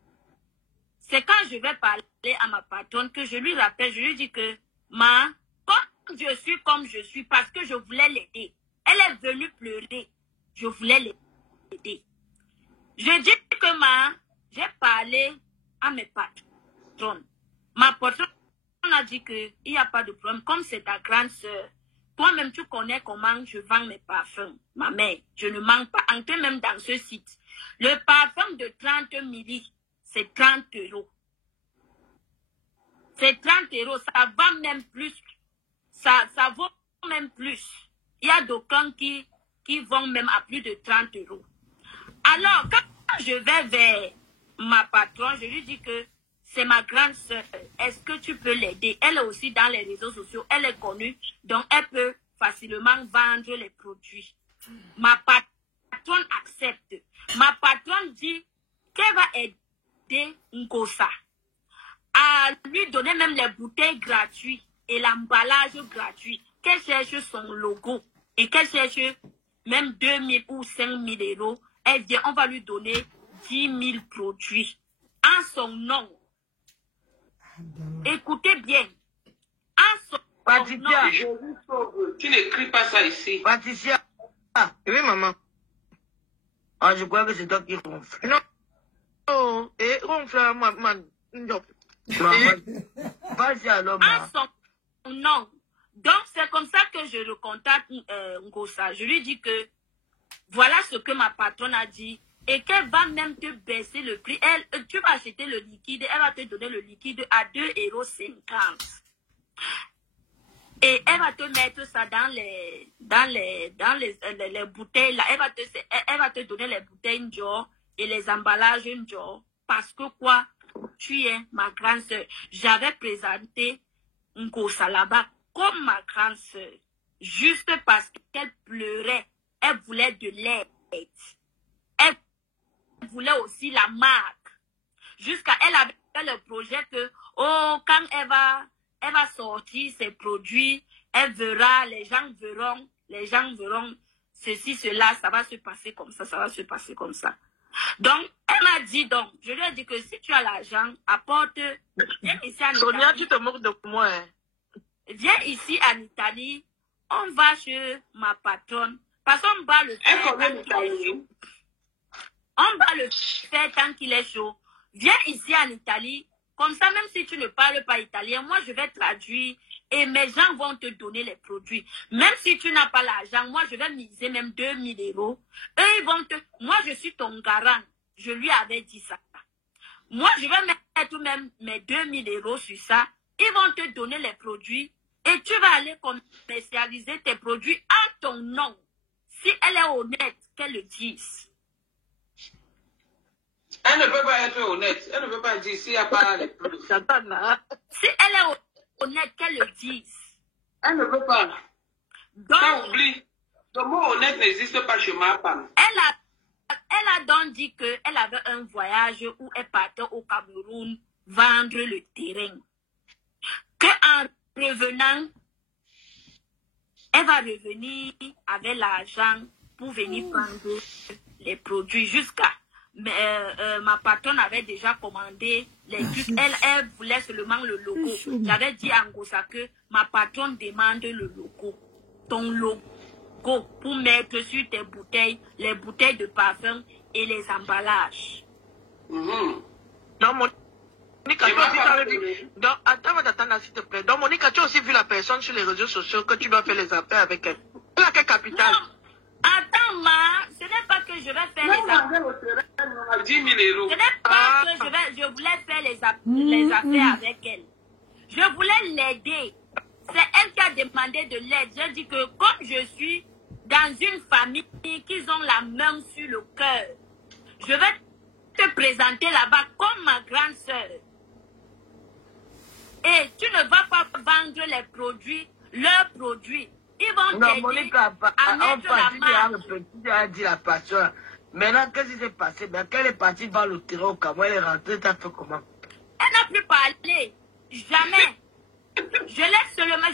C'est quand je vais parler à ma patronne que je lui rappelle, je lui dis que, quand je suis comme je suis, parce que je voulais l'aider. Elle est venue pleurer. Je voulais l'aider. Je dis que j'ai parlé à mes patronnes. Ma patronne a dit qu'il n'y a pas de problème. Comme c'est ta grande soeur, toi-même tu connais comment je vends mes parfums. Ma mère, je ne manque pas. Entrez même dans ce site. Le parfum de 30 ml, c'est 30 €. C'est 30 €. Ça va même plus. Ça vaut même plus. Il y a d'aucuns qui vont même à plus de 30 €. Alors, quand je vais vers ma patronne, je lui dis que c'est ma grande sœur. Est-ce que tu peux l'aider? Elle est aussi dans les réseaux sociaux. Elle est connue. Donc, elle peut facilement vendre les produits. Ma patronne accepte. Ma patronne dit qu'elle va aider Ngosa à lui donner même les bouteilles gratuites et l'emballage gratuit. Qu'elle cherche son logo et qu'elle cherche même 2 000 ou 5 000 €. Elle dit, on va lui donner 10 000 produits en son nom. Écoutez bien. En son Patricia, nom. Tu n'écris pas ça ici. Patricia. Oui, maman. Ah, je crois que c'est toi qui ronfle. Non. Oh, et ronfle, maman. Vas-y alors, En son nom. Donc, c'est comme ça que je recontacte Ngosa. Je lui dis que voilà ce que ma patronne a dit. et qu'elle va même te baisser le prix. Tu vas acheter le liquide, elle va te donner le liquide à 2,50 €. Et elle va te mettre ça dans les bouteilles. Là. Elle va te donner les bouteilles Njor et les emballages Njor. Parce que quoi? Tu es ma grande soeur. J'avais présenté Ngosa là-bas comme ma grande soeur. Juste parce qu'elle pleurait. Elle voulait de l'aide. Elle voulait aussi la marque. Jusqu'à elle avait fait le projet que, oh, quand elle va sortir ses produits, elle verra, les gens verront ceci, cela, ça va se passer comme ça, ça va se passer comme ça. Donc, elle m'a dit donc, je lui ai dit que si tu as l'argent, apporte, viens ici en Italie. Sonia, tu te moques de moi, hein. Viens ici en Italie, on va chez ma patronne, parce qu'on va le faire tant qu'il est chaud. On va le faire tant qu'il est chaud. Viens ici en Italie. Comme ça, même si tu ne parles pas italien, moi, je vais traduire et mes gens vont te donner les produits. Même si tu n'as pas l'argent, moi, je vais miser même 2 000 €. Eux, ils vont te... Moi, je suis ton garant. Je lui avais dit ça. Moi, je vais mettre même mes 2 000 € sur ça. Ils vont te donner les produits et tu vas aller commercialiser tes produits en ton nom. Si elle est honnête, qu'elle le dise. Elle ne peut pas être honnête. Elle ne peut pas dire s'il n'y a pas les produits. Si elle est honnête, qu'elle le dise. Elle ne peut pas. Donc, ça oublie. Le mot honnête n'existe pas chez ma femme. Elle a donc dit qu'elle avait un voyage où elle partait au Cameroun vendre le terrain. Qu'en revenant, elle va revenir avec l'argent pour venir prendre les produits jusqu'à... ma patronne avait déjà commandé les trucs. Elle voulait seulement le logo. J'avais dit à Ngosa que ma patronne demande le logo. Ton logo pour mettre sur tes bouteilles, les bouteilles de parfum et les emballages. Non, Monica, attends, s'il te plaît. Donc, Monica, tu as aussi vu la personne sur les réseaux sociaux que tu dois faire les affaires avec elle. Elle a quel capital? Non. Attends, ce n'est pas que je vais faire les affaires. 10 000 €. Ce n'est pas que je voulais faire les affaires avec elle. Je voulais l'aider. C'est elle qui a demandé de l'aide. J'ai dit que comme je suis dans une famille qui ont la main sur le cœur, je vais te présenter là-bas comme ma grande sœur. Et tu ne vas pas vendre les produits, leurs produits. Ils vont t'aider à mettre la marque. Tu as dit la passion. Maintenant, qu'est-ce qui s'est passé? Quand elle est partie dans le terrain au Cameroun, elle est rentrée, t'as fait comment? Elle n'a plus parlé. Jamais. Je lui avais seulement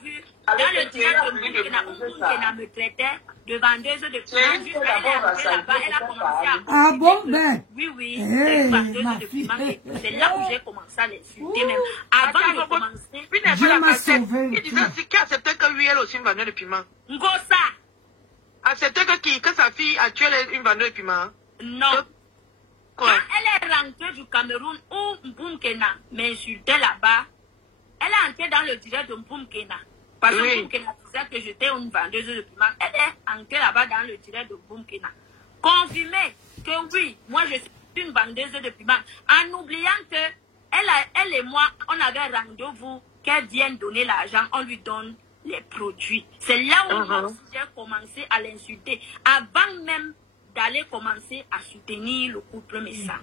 vu dans le direct de Burkina où Burkina me traitait de vendeuse de piment. Juste elle est entrée là-bas, elle a commencé à... Ah bon, ben? Oui, c'est vendeuse de piment. C'est là où j'ai commencé à l'insulter même. Avant de commencer... Dieu m'a sauvé. Il disait, c'est qui acceptait que lui, elle aussi, une vendeuse de piment? Ngosa. Acceptait que sa fille actuelle est une vendeuse de piment? Non. Quand elle est rentrée du Cameroun où Mboumkena m'insultait là-bas, elle est entrée dans le direct de Mboumkena. Parce que Mboumkena disait que j'étais une vendeuse de piment. Elle est entrée là-bas dans le direct de Mboumkena. Confirmé que oui, moi je suis une vendeuse de piment. En oubliant que elle et moi, on avait rendez-vous qu'elle vienne donner l'argent, on lui donne les produits. C'est là où j'ai commencé à l'insulter. Avant même d'aller commencer à soutenir le couple Messa.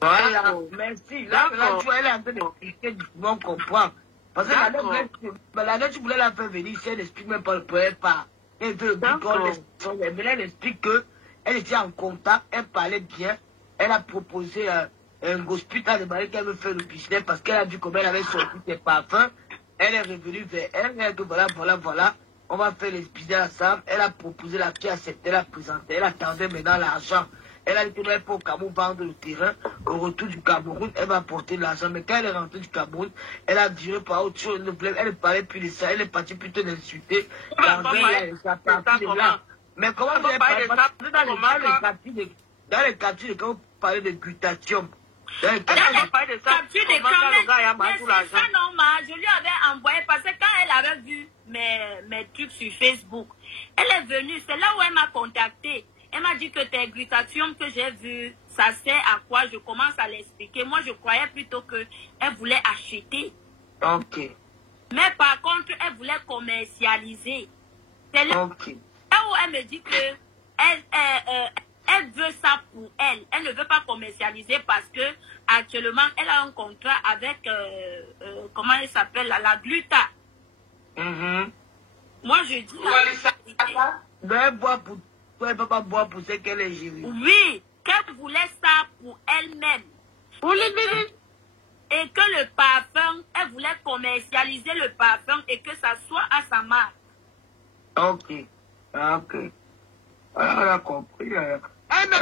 Voilà, merci. Là, tu es en train d'expliquer du bon comprendre. Parce que la tu voulais la faire venir, si elle n'explique même pas le problème, pas. Elle veut mais elle explique qu'elle était en contact, elle parlait bien, elle a proposé un hospital de demandé qu'elle veut faire le business parce qu'elle a vu comment elle avait sorti ses parfums. Elle est revenue vers elle, elle a dit voilà. On va faire les business ensemble. Elle a proposé, la fille accepté, elle a présenté. Elle attendait maintenant l'argent. Elle a dit qu'elle pour au Cameroun vendre le terrain. Au retour du Cameroun, elle va apporter de l'argent. Mais quand elle est rentrée du Cameroun, elle a viré par autre chose. Elle ne parlait plus de ça. Elle est partie plutôt d'insulter. Mais comment vous avez parlé de ça? Dans les captures, quand vous parlez de glutathium, Je lui avais envoyé parce que quand elle avait vu mes trucs sur Facebook, elle est venue, c'est là où elle m'a contacté. Elle m'a dit que tes glutations que j'ai vues, ça sert à quoi? Je commence à l'expliquer. Moi, je croyais plutôt qu'elle voulait acheter. Ok. Mais par contre, elle voulait commercialiser. C'est là où elle me dit que elle veut ça pour elle. Elle ne veut pas commercialiser parce que actuellement, elle a un contrat avec, comment elle s'appelle, la Gluta. Moi, je dis elle ne peut pas boire pour ce qu'elle est gérée. Oui, qu'elle voulait ça pour elle-même. Et que le parfum, elle voulait commercialiser le parfum et que ça soit à sa marque. Ok. Elle a compris. Elle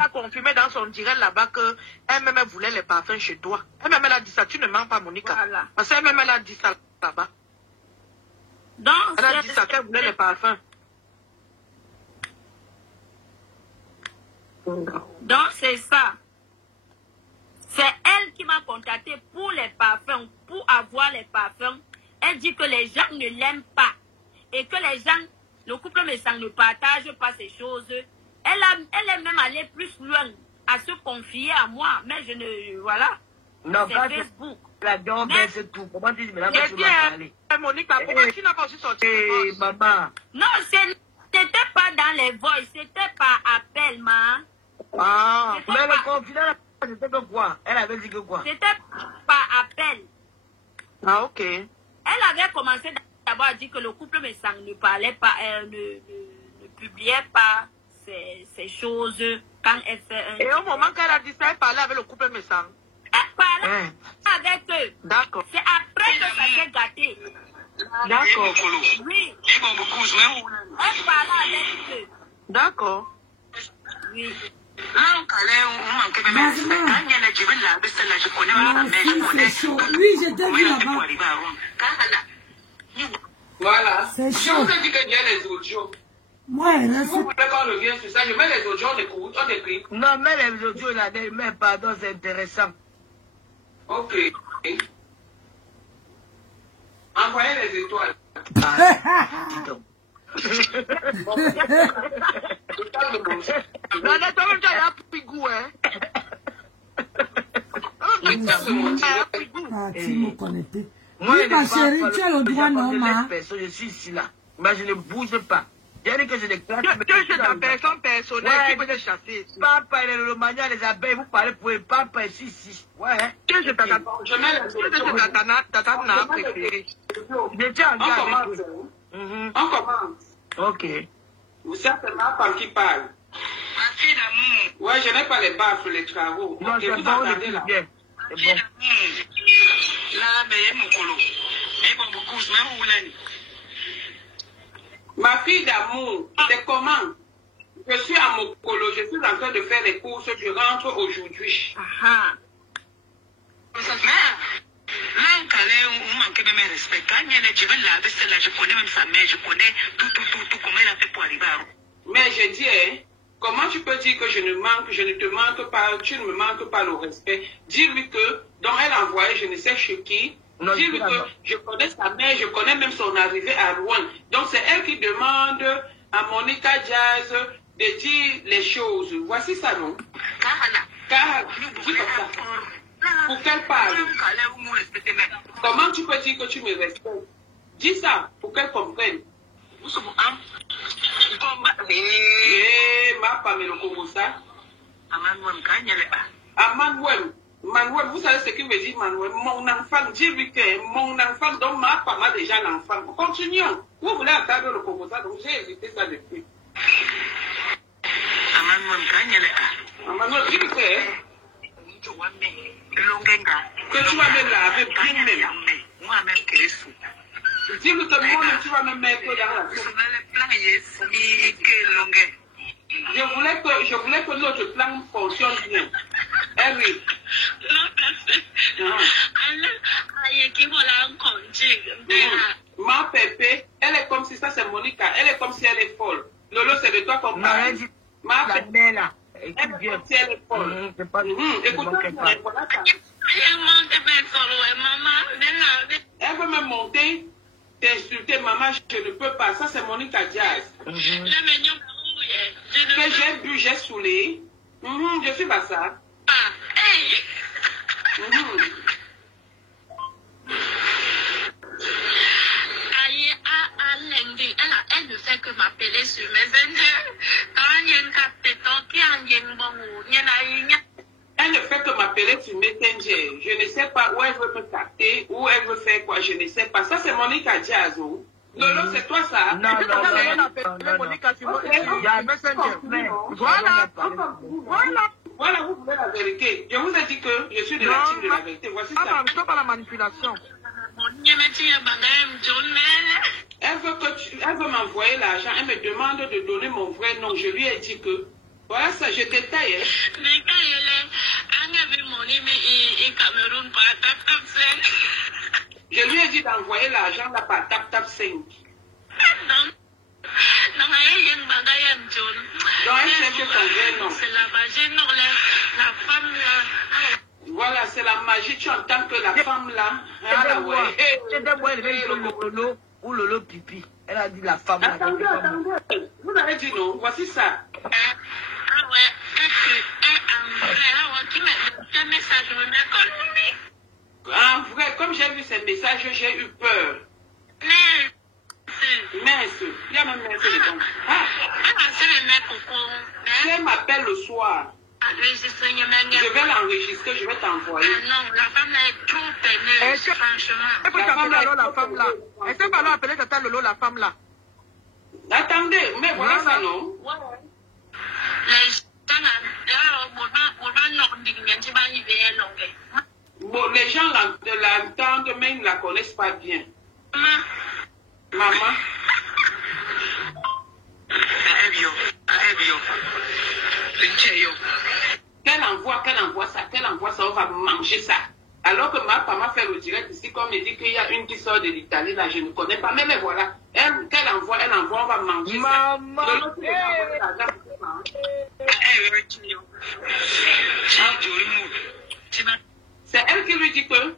a confirmé dans son direct là-bas qu'elle-même elle voulait les parfums chez toi. Elle-même elle a dit ça, tu ne mens pas, Monica. Voilà. Parce qu'elle-même elle a dit ça là-bas. Elle a dit ça, qu'elle voulait les parfums. Donc c'est ça. C'est elle qui m'a contacté pour les parfums, pour avoir les parfums. Elle dit que les gens ne l'aiment pas. Et que les gens, le couple ne partage pas ces choses. Elle est même allée plus loin à se confier à moi. Mais je ne... Voilà. Non, c'est Facebook. La dame, c'est tout. Comment tu dis, mais là, tu vas parler. Monica, pourquoi tu n'as pas aussi sorti tes maman. Non, c'était pas dans les voices. C'était par appel, ma. Ah, mais le confident, c'était que quoi? Elle avait dit que quoi? C'était par appel. Ah, ok. Elle avait commencé d'abord à dire que le couple ne parlait pas, ne publiait pas ces choses quand elle fait un... Et au moment qu'elle a dit ça, elle parlait avec le couple Messang. Elle parlait avec eux. D'accord. C'est après que ça s'est gâté. D'accord. Oui. Elle parlait avec eux. D'accord. Oui. Oui, j'étais vu là-bas. Voilà. C'est chaud. Je vous ai dit qu'il y a les audios. Ouais, là, vous voulez pas le lien sur ça, je mets les audios, on écoute, on écrit. Non, mais les audios là, mais pardon, c'est intéressant. Ok. Envoyez les étoiles. Non, toi-même, tu as pris goût, hein. Tu me connais plus. Moi, Oui, ma chérie, tu as le droit, non, ma. Je suis ici, là. Mais je ne bouge pas. J'ai dit que je déclare. Tu es ta personne personnelle qui peut te chasser. Papa, le mania, les abeilles, vous parlez pour le papa, ici. Ouais. Tu es ta tata préférée. On commence. Ok. Vous savez, c'est ma femme qui parle. Ma fille d'amour. Ouais, je n'ai pas les baffes, les travaux. Non, et c'est vous bon, entendez là. C'est bon. Là, mais mon colo. Mais bon, beaucoup, je m'en Ma fille d'amour, c'est comment? Je suis à Mokolo, je suis en train de faire les courses, je rentre aujourd'hui. Ah. Là, on manque de mes respects. Quand il y a les jeunes là, je connais même sa mère, je connais tout, comment elle a fait pour arriver à... Mais je dis, hein, comment tu peux dire que je ne te manque pas, tu ne me manques pas le respect? Dis-lui que, donc elle a envoyé je ne sais chez qui, dis-lui que je connais sa mère, je connais même son arrivée à Rouen. Donc c'est elle qui demande à Monica Jazz de dire les choses. Voici ça, non? Car, dis comme ça. Pour qu'elle parle. Comment tu peux dire que tu me respectes? Dis ça, pour qu'elle comprenne. Ma femme est le Komosa. Manuel, vous savez ce qu'il veut dire, Manuel? Mon enfant, dis-lui que mon enfant, donc ma femme a déjà l'enfant. Continuons. Vous voulez entendre le Komosa, donc j'ai évité ça depuis. Manuel, dis-lui que tu vas me laver bien même. Dis-lui que moi, tu vas me mettre dans la soupe. Je voulais que notre plan fonctionne bien. Harry. Ma Pépé, elle est comme si ça c'est Monica. Elle est comme si elle est folle. Lolo, c'est de toi qu'on parle. Ma Pépé, là. Elle est comme si elle est folle. Écoute-moi, voilà ça. Elle veut me monter, t'insulter, maman, je ne peux pas. Ça, c'est Monica Jazz. Que j'ai bu, j'ai saoulé. Je suis pas ça. Elle ne fait que m'appeler sur Messenger. Elle ne fait que m'appeler sur Messenger. Je ne sais pas où elle veut me capter, où elle veut faire quoi, je ne sais pas. Ça, c'est Monica Diazo. Lolo, c'est toi ça? Non, Monica, tu vois, Messenger. Voilà, vous voulez la vérité. Je vous ai dit que je suis de la team de la vérité. Voici ça. Je ne pas la manipulation. Elle veut m'envoyer l'argent. Elle me demande de donner mon vrai nom. Je lui ai dit que, voilà ça, je détaille. Je lui ai dit d'envoyer l'argent là par Tap 5. Donc elle sait que son vrai nom. C'est la magie, non, la femme là. Voilà, c'est la magie. Tu entends que la femme là. C'est des mots élevés Lolo ou Lolo Pipi. Elle a dit la femme là. Attendez. Vous avez dit non. Voici ça. En vrai, comme j'ai vu ces messages, j'ai eu peur. Mince. Il y a même mince dedans. Si elle m'appelle le soir, je vais l'enregistrer, je vais t'envoyer. Non, la femme est trop peineuse, franchement. Elle peut t'appeler alors la femme là. Est-ce qu'elle va appeler tata Lolo la femme là? Attendez, mais voilà ça non? Bon, les gens l'entendent, mais ils ne la connaissent pas bien. Maman. Qu'elle envoie ça, on va manger ça. Alors que ma maman fait le direct ici, comme elle dit qu'il y a une qui sort de l'Italie, là, je ne connais pas. Mais voilà, qu'elle envoie, on va manger ça. Maman. C'est elle qui lui dit que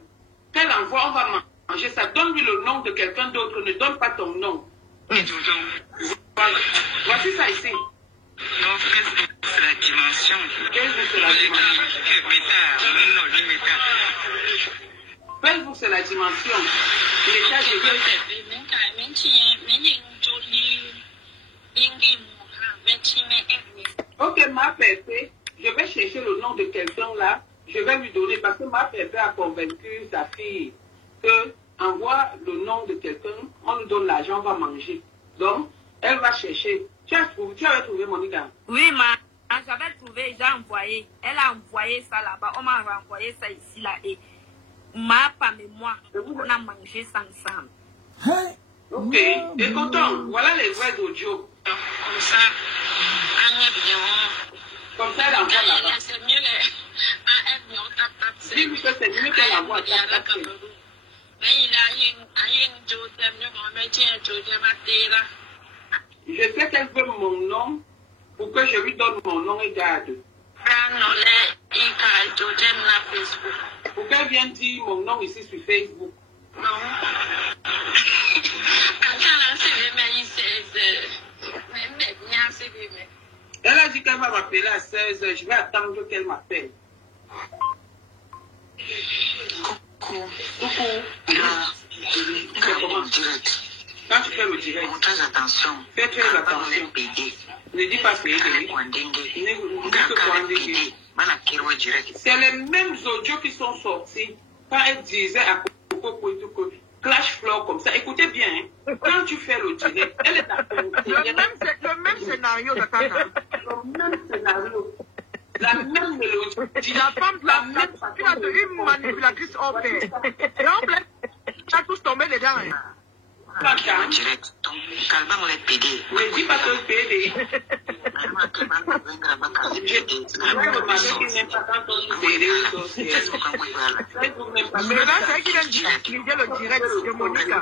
qu'elle envoie, on va manger ça. Donne-lui le nom de quelqu'un d'autre, ne donne pas ton nom. Voilà. Voici ça ici. Non, c'est la dimension. Facebook, c'est la dimension. Facebook, c'est la dimension. Ok, ma Pépé, je vais chercher le nom de quelqu'un là. Je vais lui donner parce que ma Pépé a convaincu sa fille que envoie le nom de quelqu'un, on lui donne l'argent, on va manger. Donc, elle va chercher. Tu avais trouvé Monica? Oui, j'avais trouvé, j'ai envoyé. Elle a envoyé ça là-bas. On m'a renvoyé ça ici là. Et ma femme et moi, on a mangé ça ensemble. Ok. Et content, voilà les vrais audios. Comme ça, elle envoie là-bas. C'est mieux les. Dis-lui que c'est mieux qu'elle envoie Tap. Je sais qu'elle veut mon nom pour que je lui donne mon nom et garde. Pour qu'elle vienne dire mon nom ici sur Facebook. Non. Elle a dit qu'elle va m'appeler à 16h. Je vais attendre qu'elle m'appelle. Coucou. Quand tu fais le direct, très attention. Fais très attention. Ne dis pas payer. C'est les mêmes audios qui sont sortis quand elle disait à Coco que Clash Floor comme ça. Écoutez bien, hein. Quand tu fais le direct, elle est à le même scénario, Tatana. Le même scénario. La même mélodie. La femme, tu as une manipulatrice en paix. Et en plein, tu as tous tombé dedans. Direct. Donc, calmement les PD. Ne dis pas que PD. Je n'aime pas quand on dit PD. Mais là, c'est qui vient d'utiliser le direct de Monica.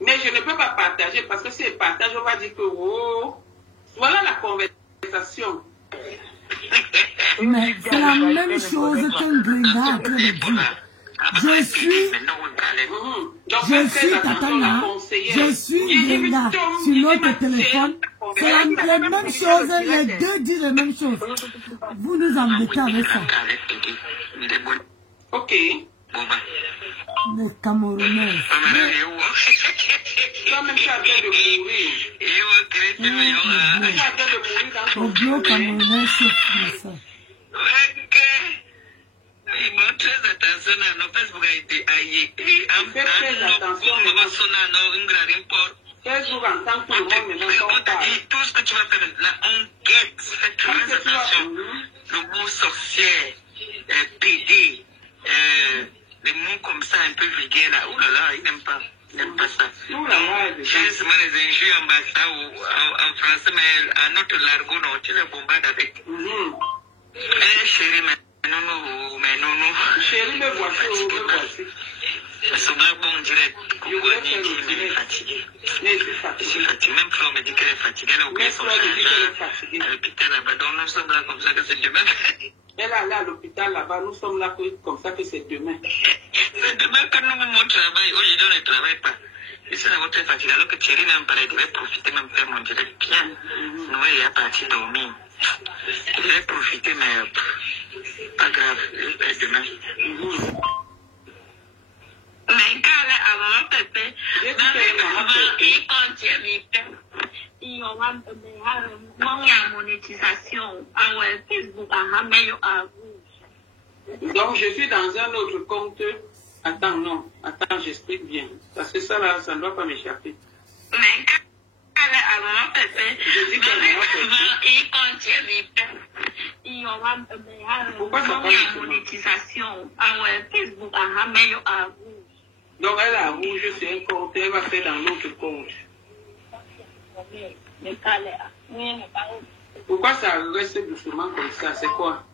Mais je ne peux pas partager parce que si je partage, on va dire que oh, voilà la conversation. Mais c'est la même chose qu'un grenade de Dieu. Je suis. Donc Je suis Tatana, je suis Brenda sur l'autre téléphone. C'est la même chose, les deux disent la même chose. Vous nous embêtez avec ça. Ok. Les Camerounais. Toi-même, tu as peur de mourir. Le bleu Camerounais souffre ça. Ils font très attention à nos Facebook a été aillé. Fais très attention. Facebook entend tout le monde maintenant. Tout ce que tu vas faire maintenant, on guette. Fais très attention. Le mot sorcière, PD, des mots comme ça un peu vulgaires là. Ouh là là, ils n'aiment pas. Ils n'aiment pas ça. J'ai seulement les injures en basta ou en français, mais à notre largo, non, tu les bombardes avec. Chérie, mais non. Chérie, me voici. C'est bon, on dirait pourquoi Niki est fatiguée. Je suis fatiguée, même Flo me dit qu'elle est fatiguée, elle a oublié son chargeur à l'hôpital là-bas, donc nous sommes là comme ça que c'est demain. Elle est allée à l'hôpital là-bas, nous sommes là comme ça que c'est demain. C'est demain que nous, mon travail, aujourd'hui on ne travaille pas. Je suis d'abord très fatiguée, alors que Thierry n'aime pas, il devait profiter même faire mon direct bien. Nous, il est parti dormir. Il devait profiter, mais pas grave, il est demain. Mais quand elle a maman Pépé, il contient mes pères. Il y a une monétisation. Facebook a meilleur à vous. Donc, je suis dans un autre compte. Attends, j'explique bien. Parce que ça, là, ça ne doit pas m'échapper. Mais quand elle a maman Pépé, il contient mes pères. Il y a une monétisation. Facebook a meilleur à vous. Donc, elle a rouge sur un compte, elle va faire dans l'autre compte. Pourquoi ça reste doucement comme ça? C'est quoi?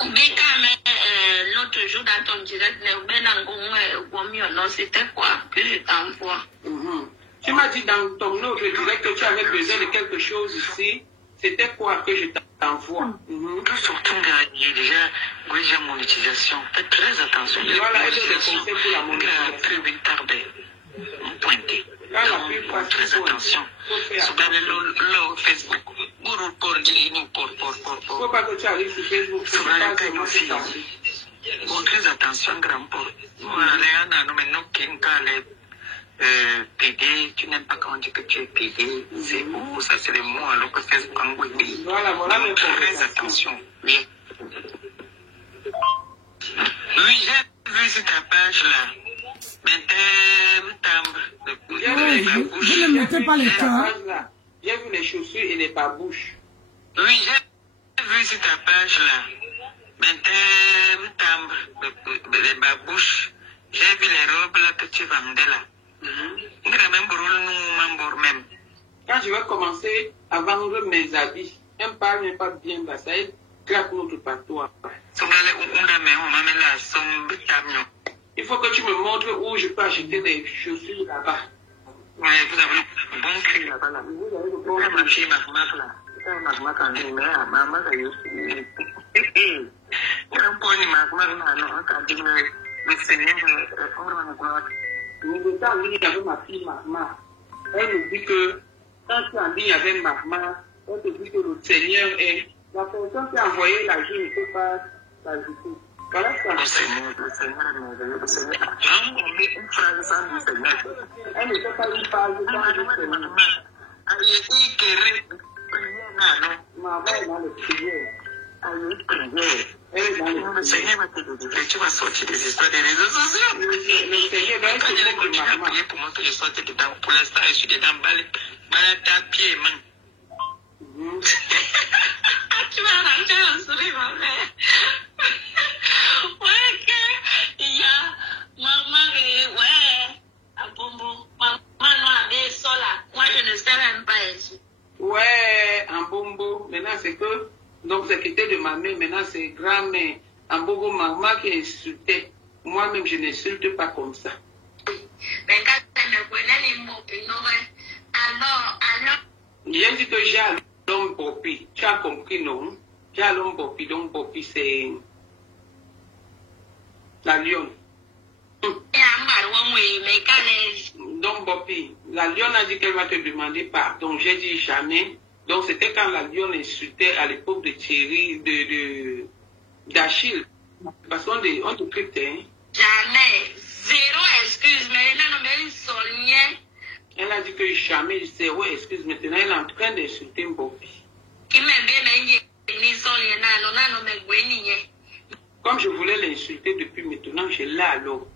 L'autre jour dans ton direct, c'était quoi que je t'envoie? Tu m'as dit dans ton autre direct que tu avais besoin de quelque chose ici. C'était quoi que je t'envoie? Surtout, il y a déjà monétisation. Faites très attention. Voilà, elle donne des conseils pour la monétisation. Très attention. Sur le Facebook. Faut pas que tu arrives sur Facebook. Bon, très attention, grand port. Voilà, PD, tu n'aimes pas quand on dit que tu es PD. C'est où? Ça, c'est les mots alors que Facebook en Guadeloupe. Voilà, mais très attention. Oui. Oui, j'ai vu sur ta page là. Vous ne mettez pas les cœurs. J'ai vu les chaussures et les babouches. Oui, j'ai vu sur ta page là. Les babouches. J'ai vu les robes là que tu vendais là. Quand je vais commencer à vendre mes habits, un pas n'est pas bien bas, ça claque notre patois. Il faut que tu me montres où je peux acheter des chaussures là-bas. Oui, vous avez le bon cri là-bas. Vous avez le bon marché Magmac là. Nous étions en ligne avec ma fille Magma. Elle nous dit que quand tu es en ligne avec Magma, elle te dit que le Seigneur est. La personne qui a envoyé l'argent ne peut pas l'ajouter. Voilà ça. Le Seigneur est merveilleux. Le Seigneur. Une phrase sans du Seigneur. Elle ne fait pas une phrase sans du Seigneur. Maman est dans le prière. Le Seigneur va te délivrer. Tu vas sortir des histoires des réseaux sociaux. Le Seigneur va être pour moi que je sorte dedans. Pour l'instant, je suis dedans. Balata pied, man. Tu vas rentrer en sourire, ma mère. Ouais, il y a maman, ouais, à Bombo. Maman, avait ça là. Moi, je ne sais même pas ici. Ouais, en Bombo. Maintenant, c'est que. Donc, c'est quitté de ma mère. Maintenant, c'est grand-mère. En Bombo, maman qui insultait. Moi-même, je n'insulte pas comme ça. Mais quand elle me connaît les mots, alors. J'ai dit que j'ai un homme Bopi. Tu as compris, non? J'ai un homme Bopi. Donc, Bopi, c'est la lionne. Mais Donc, Bopi, la lionne a dit qu'elle va te demander pardon. J'ai dit jamais. Donc, c'était quand la lionne insultait à l'époque de Thierry, d'Achille. Parce qu'on te cryptait. Hein. Jamais. Zéro excuse. Mais là, non, mais il elle a dit que jamais, zéro excuse. Maintenant, elle est en train d'insulter Bopi. Comme je voulais l'insulter depuis maintenant, je l'ai alors.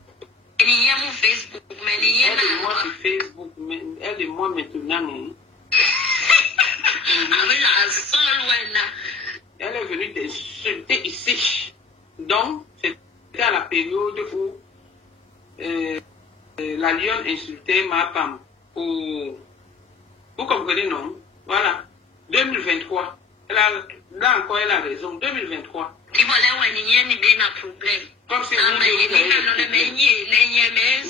Elle est moi sur Facebook, elle est moi maintenant. Hein. Elle est venue t'insulter ici. Donc, c'était à la période où la lionne insultait ma femme. Vous comprenez, non? Voilà. 2023. Là encore, elle a raison. 2023. Comme si vous avez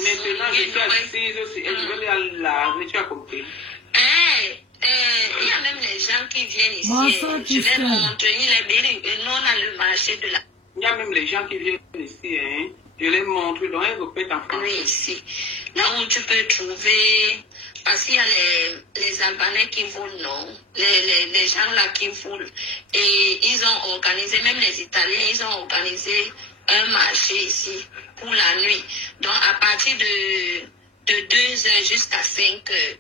maintenant, je suis assise aussi. Elle veut aller là, mais tu as compris. Il y a même les gens qui viennent ici. Je vais montrer les non à le marché de la. Il y a même les gens qui viennent ici. Hein. Je les montre, donc elles répètent en français. Oui, ici. Là où tu peux trouver. Parce qu'il y a les Albanais qui volent, non? Les gens là qui volent. Et ils ont organisé, même les Italiens, ils ont organisé un marché ici pour la nuit. Donc à partir de 2h jusqu'à 5h.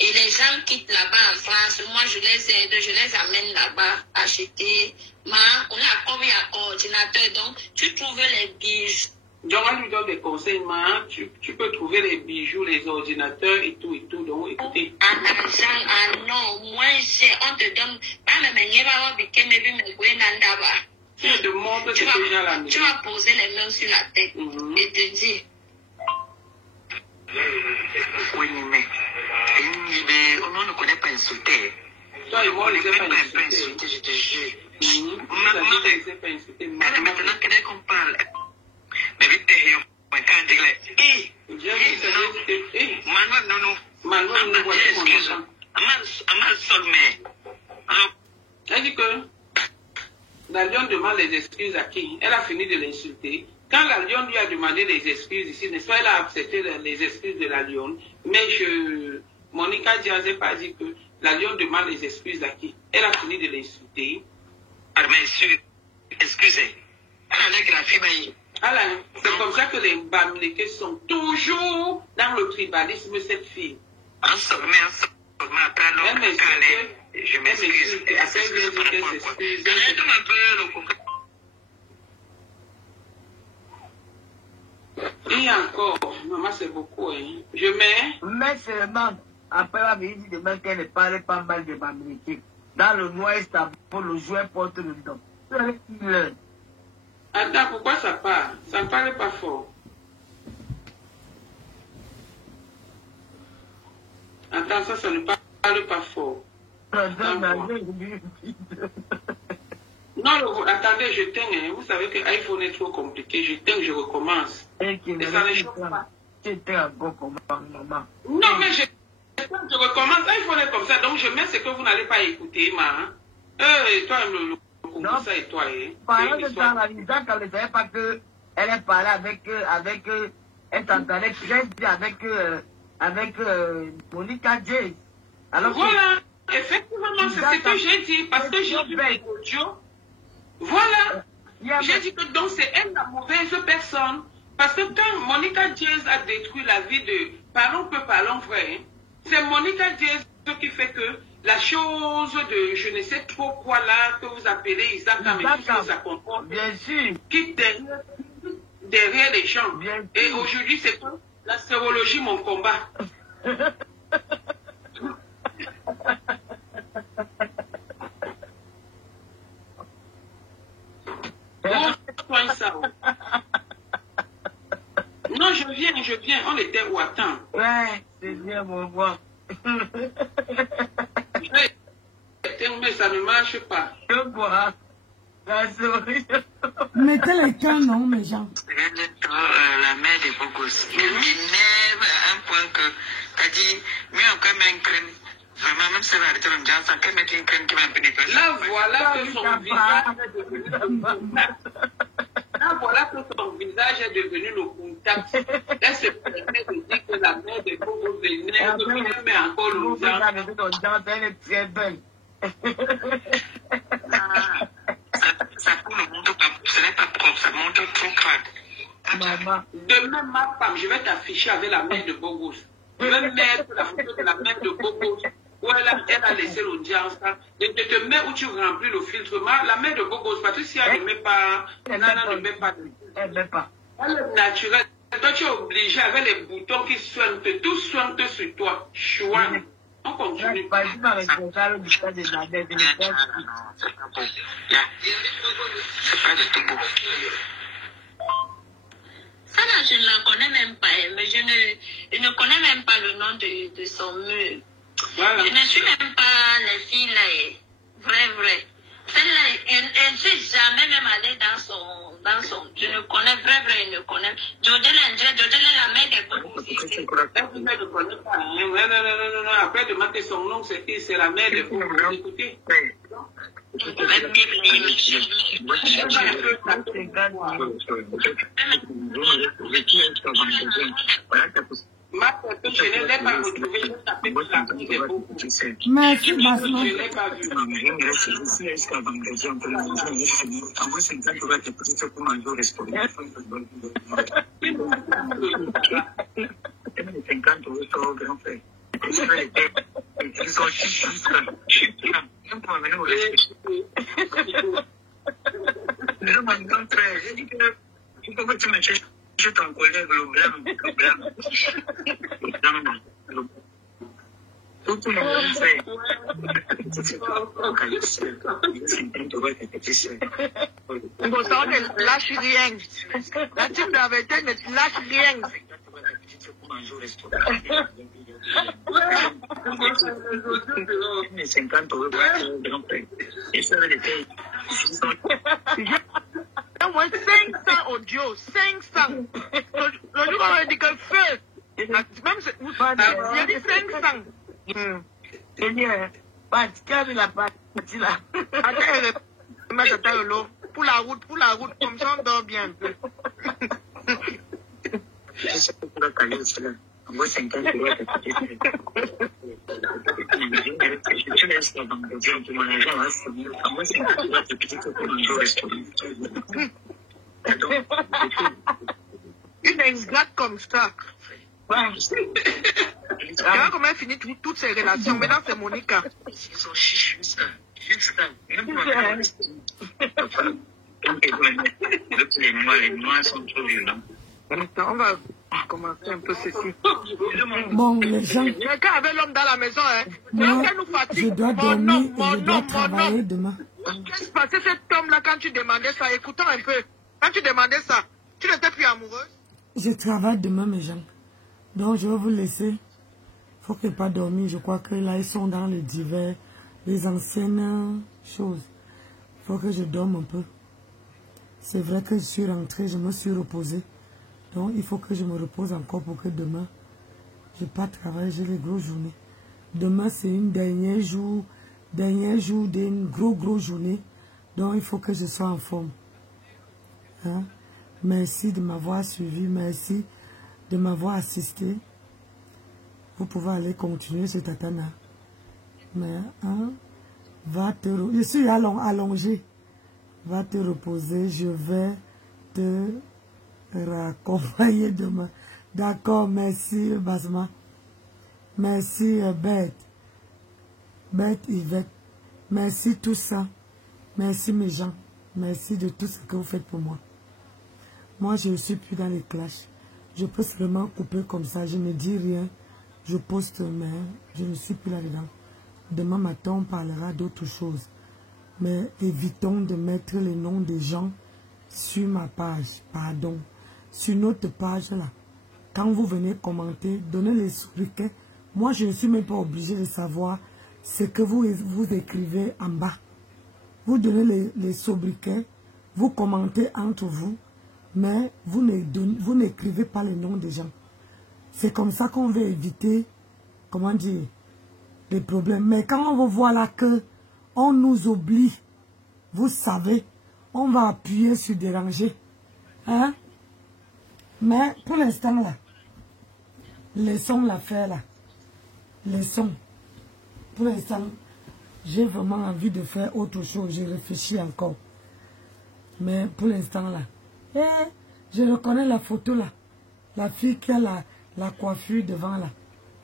Et les gens quittent là-bas en France. Moi, je les aide, je les amène là-bas acheter. On a comme un ordinateur, donc tu trouves les bijoux. Donc, on lui donne des conseils, tu peux trouver les bijoux, les ordinateurs et tout, donc écoutez. En argent, non, moins cher, on te donne, Tu te montres ce que j'ai à la maison. Tu vas poser les mains sur la tête et te dire. Oui, mais on ne connaît pas insulter. Toi et moi, on ne sait pas insulter, je te jure. Maintenant, qu'est-ce qu'on parle? Mais vite, quand tu dis, Manuel, excuse. Amal Solmé. Elle dit que la lionne demande les excuses à qui? Elle a fini de l'insulter. Quand la lionne lui a demandé les excuses ici, n'est-ce pas, elle a accepté les excuses de la lionne. Mais Monica Diaz n'a pas dit que la lionne demande les excuses à qui? Elle a fini de l'insulter. Ah, mais excusez. C'est comme ça que les Bamileke sont toujours dans le tribalisme, cette fille. Elle m'excuse. Je m'excuse. Il y a encore, maman, c'est beaucoup, hein. Je mets. Mais seulement, après la visite de demain qu'elle ne parle pas mal de Bamileke. Dans le noir Istanbul, le joueur porte le nom. Attends, pourquoi ça part? Ça ne parle pas fort. Attends, ça ne parle pas fort. Non, attendez, je teins. Hein. Vous savez que iPhone est trop compliqué. Je teins, je recommence. Et ça ne chauffe pas. Non, mais je recommence. iPhone est comme ça. Donc, je mets ce que vous n'allez pas écouter, ma. Toi, non, ça et toi, hein. Parlant de ça, la Lisa, quand elle ne savait pas qu'elle est parlé avec elle s'entendait avec Monica Jay. Alors voilà, effectivement, c'est ce que j'ai dit, parce que j'ai vu les audios. Voilà, j'ai dit que donc c'est elle la mauvaise personne. Parce que quand Monica Jay a détruit la vie de, parlons vrai, hein, c'est Monica Jay qui fait que la chose de je ne sais trop quoi là, que vous appelez Isaac ça comporte, bien sûr, qui derrière les gens. Et aujourd'hui, c'est quoi? La sérologie, mon combat. Ça. Non, je viens. On était où? Attends. Ouais, c'est bien, mon roi. Mais ça ne marche pas. Je vois. Mettez les canons, mes gens. La mère des beaux gosses. Elle m'énerve à un point que t'as dit, mais encore même crème. Vraiment, même si elle va arrêter le Johnson, qu'elle mette une crème qui va me pénétrer. Là, voilà que son visage est devenu le contact. Elle se permet de mais encore le ça pour le monde, ce n'est pas propre, ça montre trop crade. Demain, ma femme, je vais t'afficher avec la main de Bogos. Je vais mettre la photo de la main de Bogos. Où elle a laissé l'audience. Et tu te mets où tu remplis le filtre. La main de Bogos, Patricia ne met pas. Nana ne met pas. Elle ne met pas. Elle est naturelle. Toi, tu es obligé avec les boutons qui soignent. Tout soigne sur toi. Chouane. On continue. Pas du mal avec le carreau du cas de la dette. C'est pas du tout beau. Ça là, je ne la connais même pas, mais je ne connais même pas le nom de son mur. Voilà. Je ne suis même pas les filles là, vrai. Celle-là, elle ne s'est jamais même allée dans son. Je ne connais vrai, je ne connais. Jodel est la mère des bons aussi. Elle ne connaît pas. Non. Après, demander son nom, c'est la mère des bons. Écoutez. Je ne l'ai pas retrouvé, je tapais la fille des beaux. Merci, Je ne l'ai pas vu. Je t'en connais le blanc. Tout le monde fait. Bon, ça, on ne lâche rien. La team de la vérité ne lâche rien. 50 euros, et ça, les filles, Moi, 500 audio, 500. Le jour où on a dit que feu, même si il a dit 500. C'est bien. Pas de la partie là. Attends, mettre l'eau. Pour la route, comme ça on dort bien un peu. je sais pas pourquoi caler cela. Moi, 50 euros, tu laisses la banque de Dieu pour mon argent, moi, 50 euros, c'est petit peu pour un jour restaurant. Une ingrate comme ça. Regarde comment elle finit toutes ses relations. Maintenant, c'est Monica. Ils sont juste là. Même pour les noirs sont trop violents. On va commencer un peu ceci. Bon, les gens. Quelqu'un avait l'homme dans la maison, hein. Moi, je dois dormir et je dois travailler demain. Qu'est-ce qui se passait cet homme-là quand tu demandais ça? Écoutons un peu. Quand tu demandais ça, tu n'étais plus amoureuse? Je travaille demain, mes gens. Donc, je vais vous laisser. Il faut que pas dormir. Je crois que là, ils sont dans les divers, les anciennes choses. Il faut que je dorme un peu. C'est vrai que je suis rentrée, je me suis reposée. Donc, il faut que je me repose encore pour que demain, je n'ai pas travaillé, j'ai les grosses journées. Demain, c'est une dernier jour d'une grosse journée. Donc, il faut que je sois en forme. Hein? Merci de m'avoir suivi, merci de m'avoir assisté. Vous pouvez aller continuer sur Tatana. Mais, hein, je suis allongé. Va te reposer, je vais te raccompagner demain. D'accord, merci Basma. Merci Beth. Beth Yvette. Merci tout ça. Merci mes gens. Merci de tout ce que vous faites pour moi. Moi, je ne suis plus dans les clashs. Je peux seulement couper comme ça. Je ne dis rien. Je poste, mais je ne suis plus là-dedans. Demain matin, on parlera d'autres choses. Mais évitons de mettre les noms des gens sur ma page. Pardon. Sur notre page là. Quand vous venez commenter, donnez les sobriquets. Moi, je ne suis même pas obligé de savoir ce que vous écrivez en bas. Vous donnez les sobriquets, vous commentez entre vous, mais vous n'écrivez pas les noms des gens. C'est comme ça qu'on veut éviter, comment dire, les problèmes. Mais quand on va voir là que on nous oublie, vous savez, on va appuyer sur déranger. Hein? Mais pour l'instant là, laissons l'affaire là. les sons. Pour l'instant, j'ai vraiment envie de faire autre chose. J'ai réfléchi encore. Mais pour l'instant, là, je reconnais la photo, là. La fille qui a la coiffure devant, là.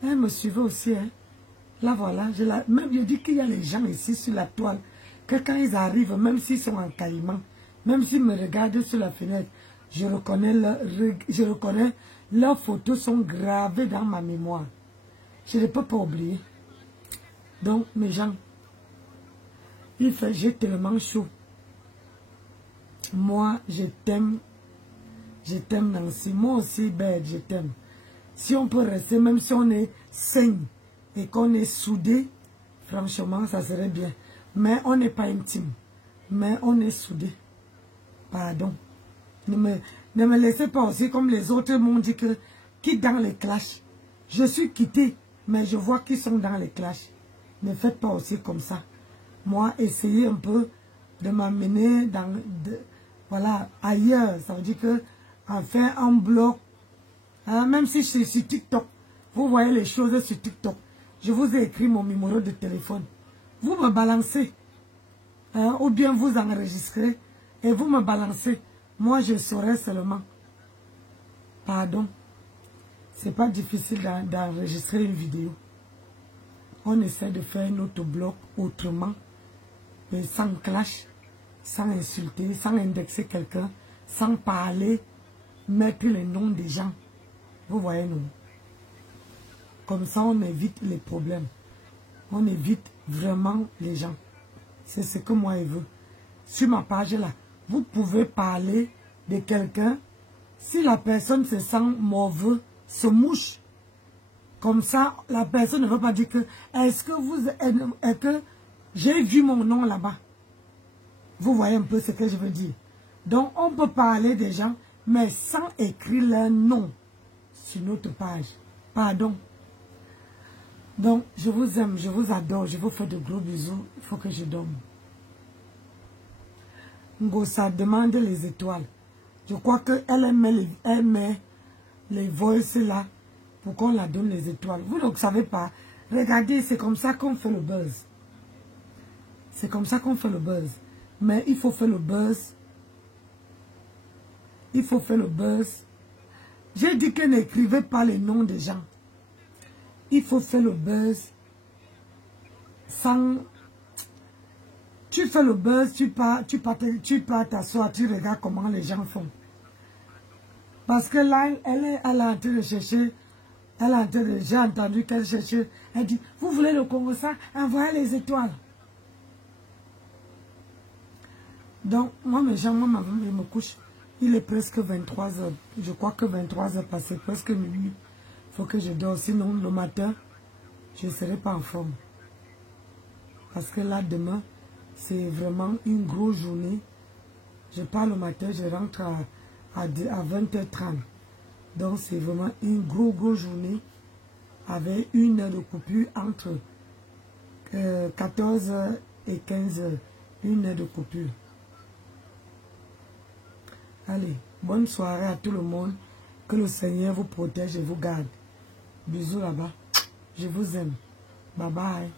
Elle me suivait aussi, hein. Là, voilà. Même je dis qu'il y a les gens ici sur la toile. Que quand ils arrivent, même s'ils sont en caïman, même s'ils me regardent sur la fenêtre, je reconnais leurs photos sont gravées dans ma mémoire. Je ne peux pas oublier. Donc, mes gens, j'ai tellement chaud. Moi, je t'aime. Je t'aime, Nancy. Moi aussi, bête, je t'aime. Si on peut rester, même si on est sain et qu'on est soudés, franchement, ça serait bien. Mais on n'est pas intime. Mais on est soudés. Pardon. Ne me laissez pas aussi, comme les autres m'ont dit que, qui dans les clashs. Je suis quitté, mais je vois qu'ils sont dans les clashs. Ne faites pas aussi comme ça. Moi, essayez un peu de m'amener dans, voilà, ailleurs. Ça veut dire que, enfin, en bloc, hein, même si je suis sur TikTok, vous voyez les choses sur TikTok. Je vous ai écrit mon numéro de téléphone. Vous me balancez, hein, ou bien vous enregistrez, et vous me balancez. Moi, je saurai seulement. Pardon. C'est pas difficile d'enregistrer une vidéo. On essaie de faire notre blog autrement, mais sans clash, sans insulter, sans indexer quelqu'un, sans parler, mettre les noms des gens. Vous voyez, nous. Comme ça, on évite les problèmes. On évite vraiment les gens. C'est ce que moi, je veux. Sur ma page là, vous pouvez parler de quelqu'un. Si la personne se sent mauvaise, se mouche. Comme ça, la personne ne veut pas dire que, est-ce que j'ai vu mon nom là-bas. Vous voyez un peu ce que je veux dire. Donc, on peut parler des gens, mais sans écrire leur nom sur notre page. Pardon. Donc, je vous aime, je vous adore, je vous fais de gros bisous. Il faut que je dorme. Ngosa demande les étoiles. Je crois qu'elle met les voices là pour qu'on la donne les étoiles. Vous ne savez pas. Regardez, c'est comme ça qu'on fait le buzz. C'est comme ça qu'on fait le buzz. Mais il faut faire le buzz. Il faut faire le buzz. J'ai dit que n'écrivez pas les noms des gens. Il faut faire le buzz sans... Tu fais le buzz, tu pars t'asseoir, tu regardes comment les gens font. Parce que là, elle est en train de chercher, j'ai entendu qu'elle cherchait, elle dit, vous voulez le Congo ça, envoyez les étoiles. Donc, moi, mes gens, moi, je me couche. Il est presque 23 h. Je crois que 23 h passé, presque minuit. Il faut que je dors. Sinon, le matin, je ne serai pas en forme. Parce que là, demain, c'est vraiment une grosse journée. Je pars le matin, je rentre à 20 h 30. Donc, c'est vraiment une grosse journée avec 1 heure de coupure entre 14 h et 15 h. 1 heure de coupure. Allez, bonne soirée à tout le monde. Que le Seigneur vous protège et vous garde. Bisous là-bas. Je vous aime. Bye bye.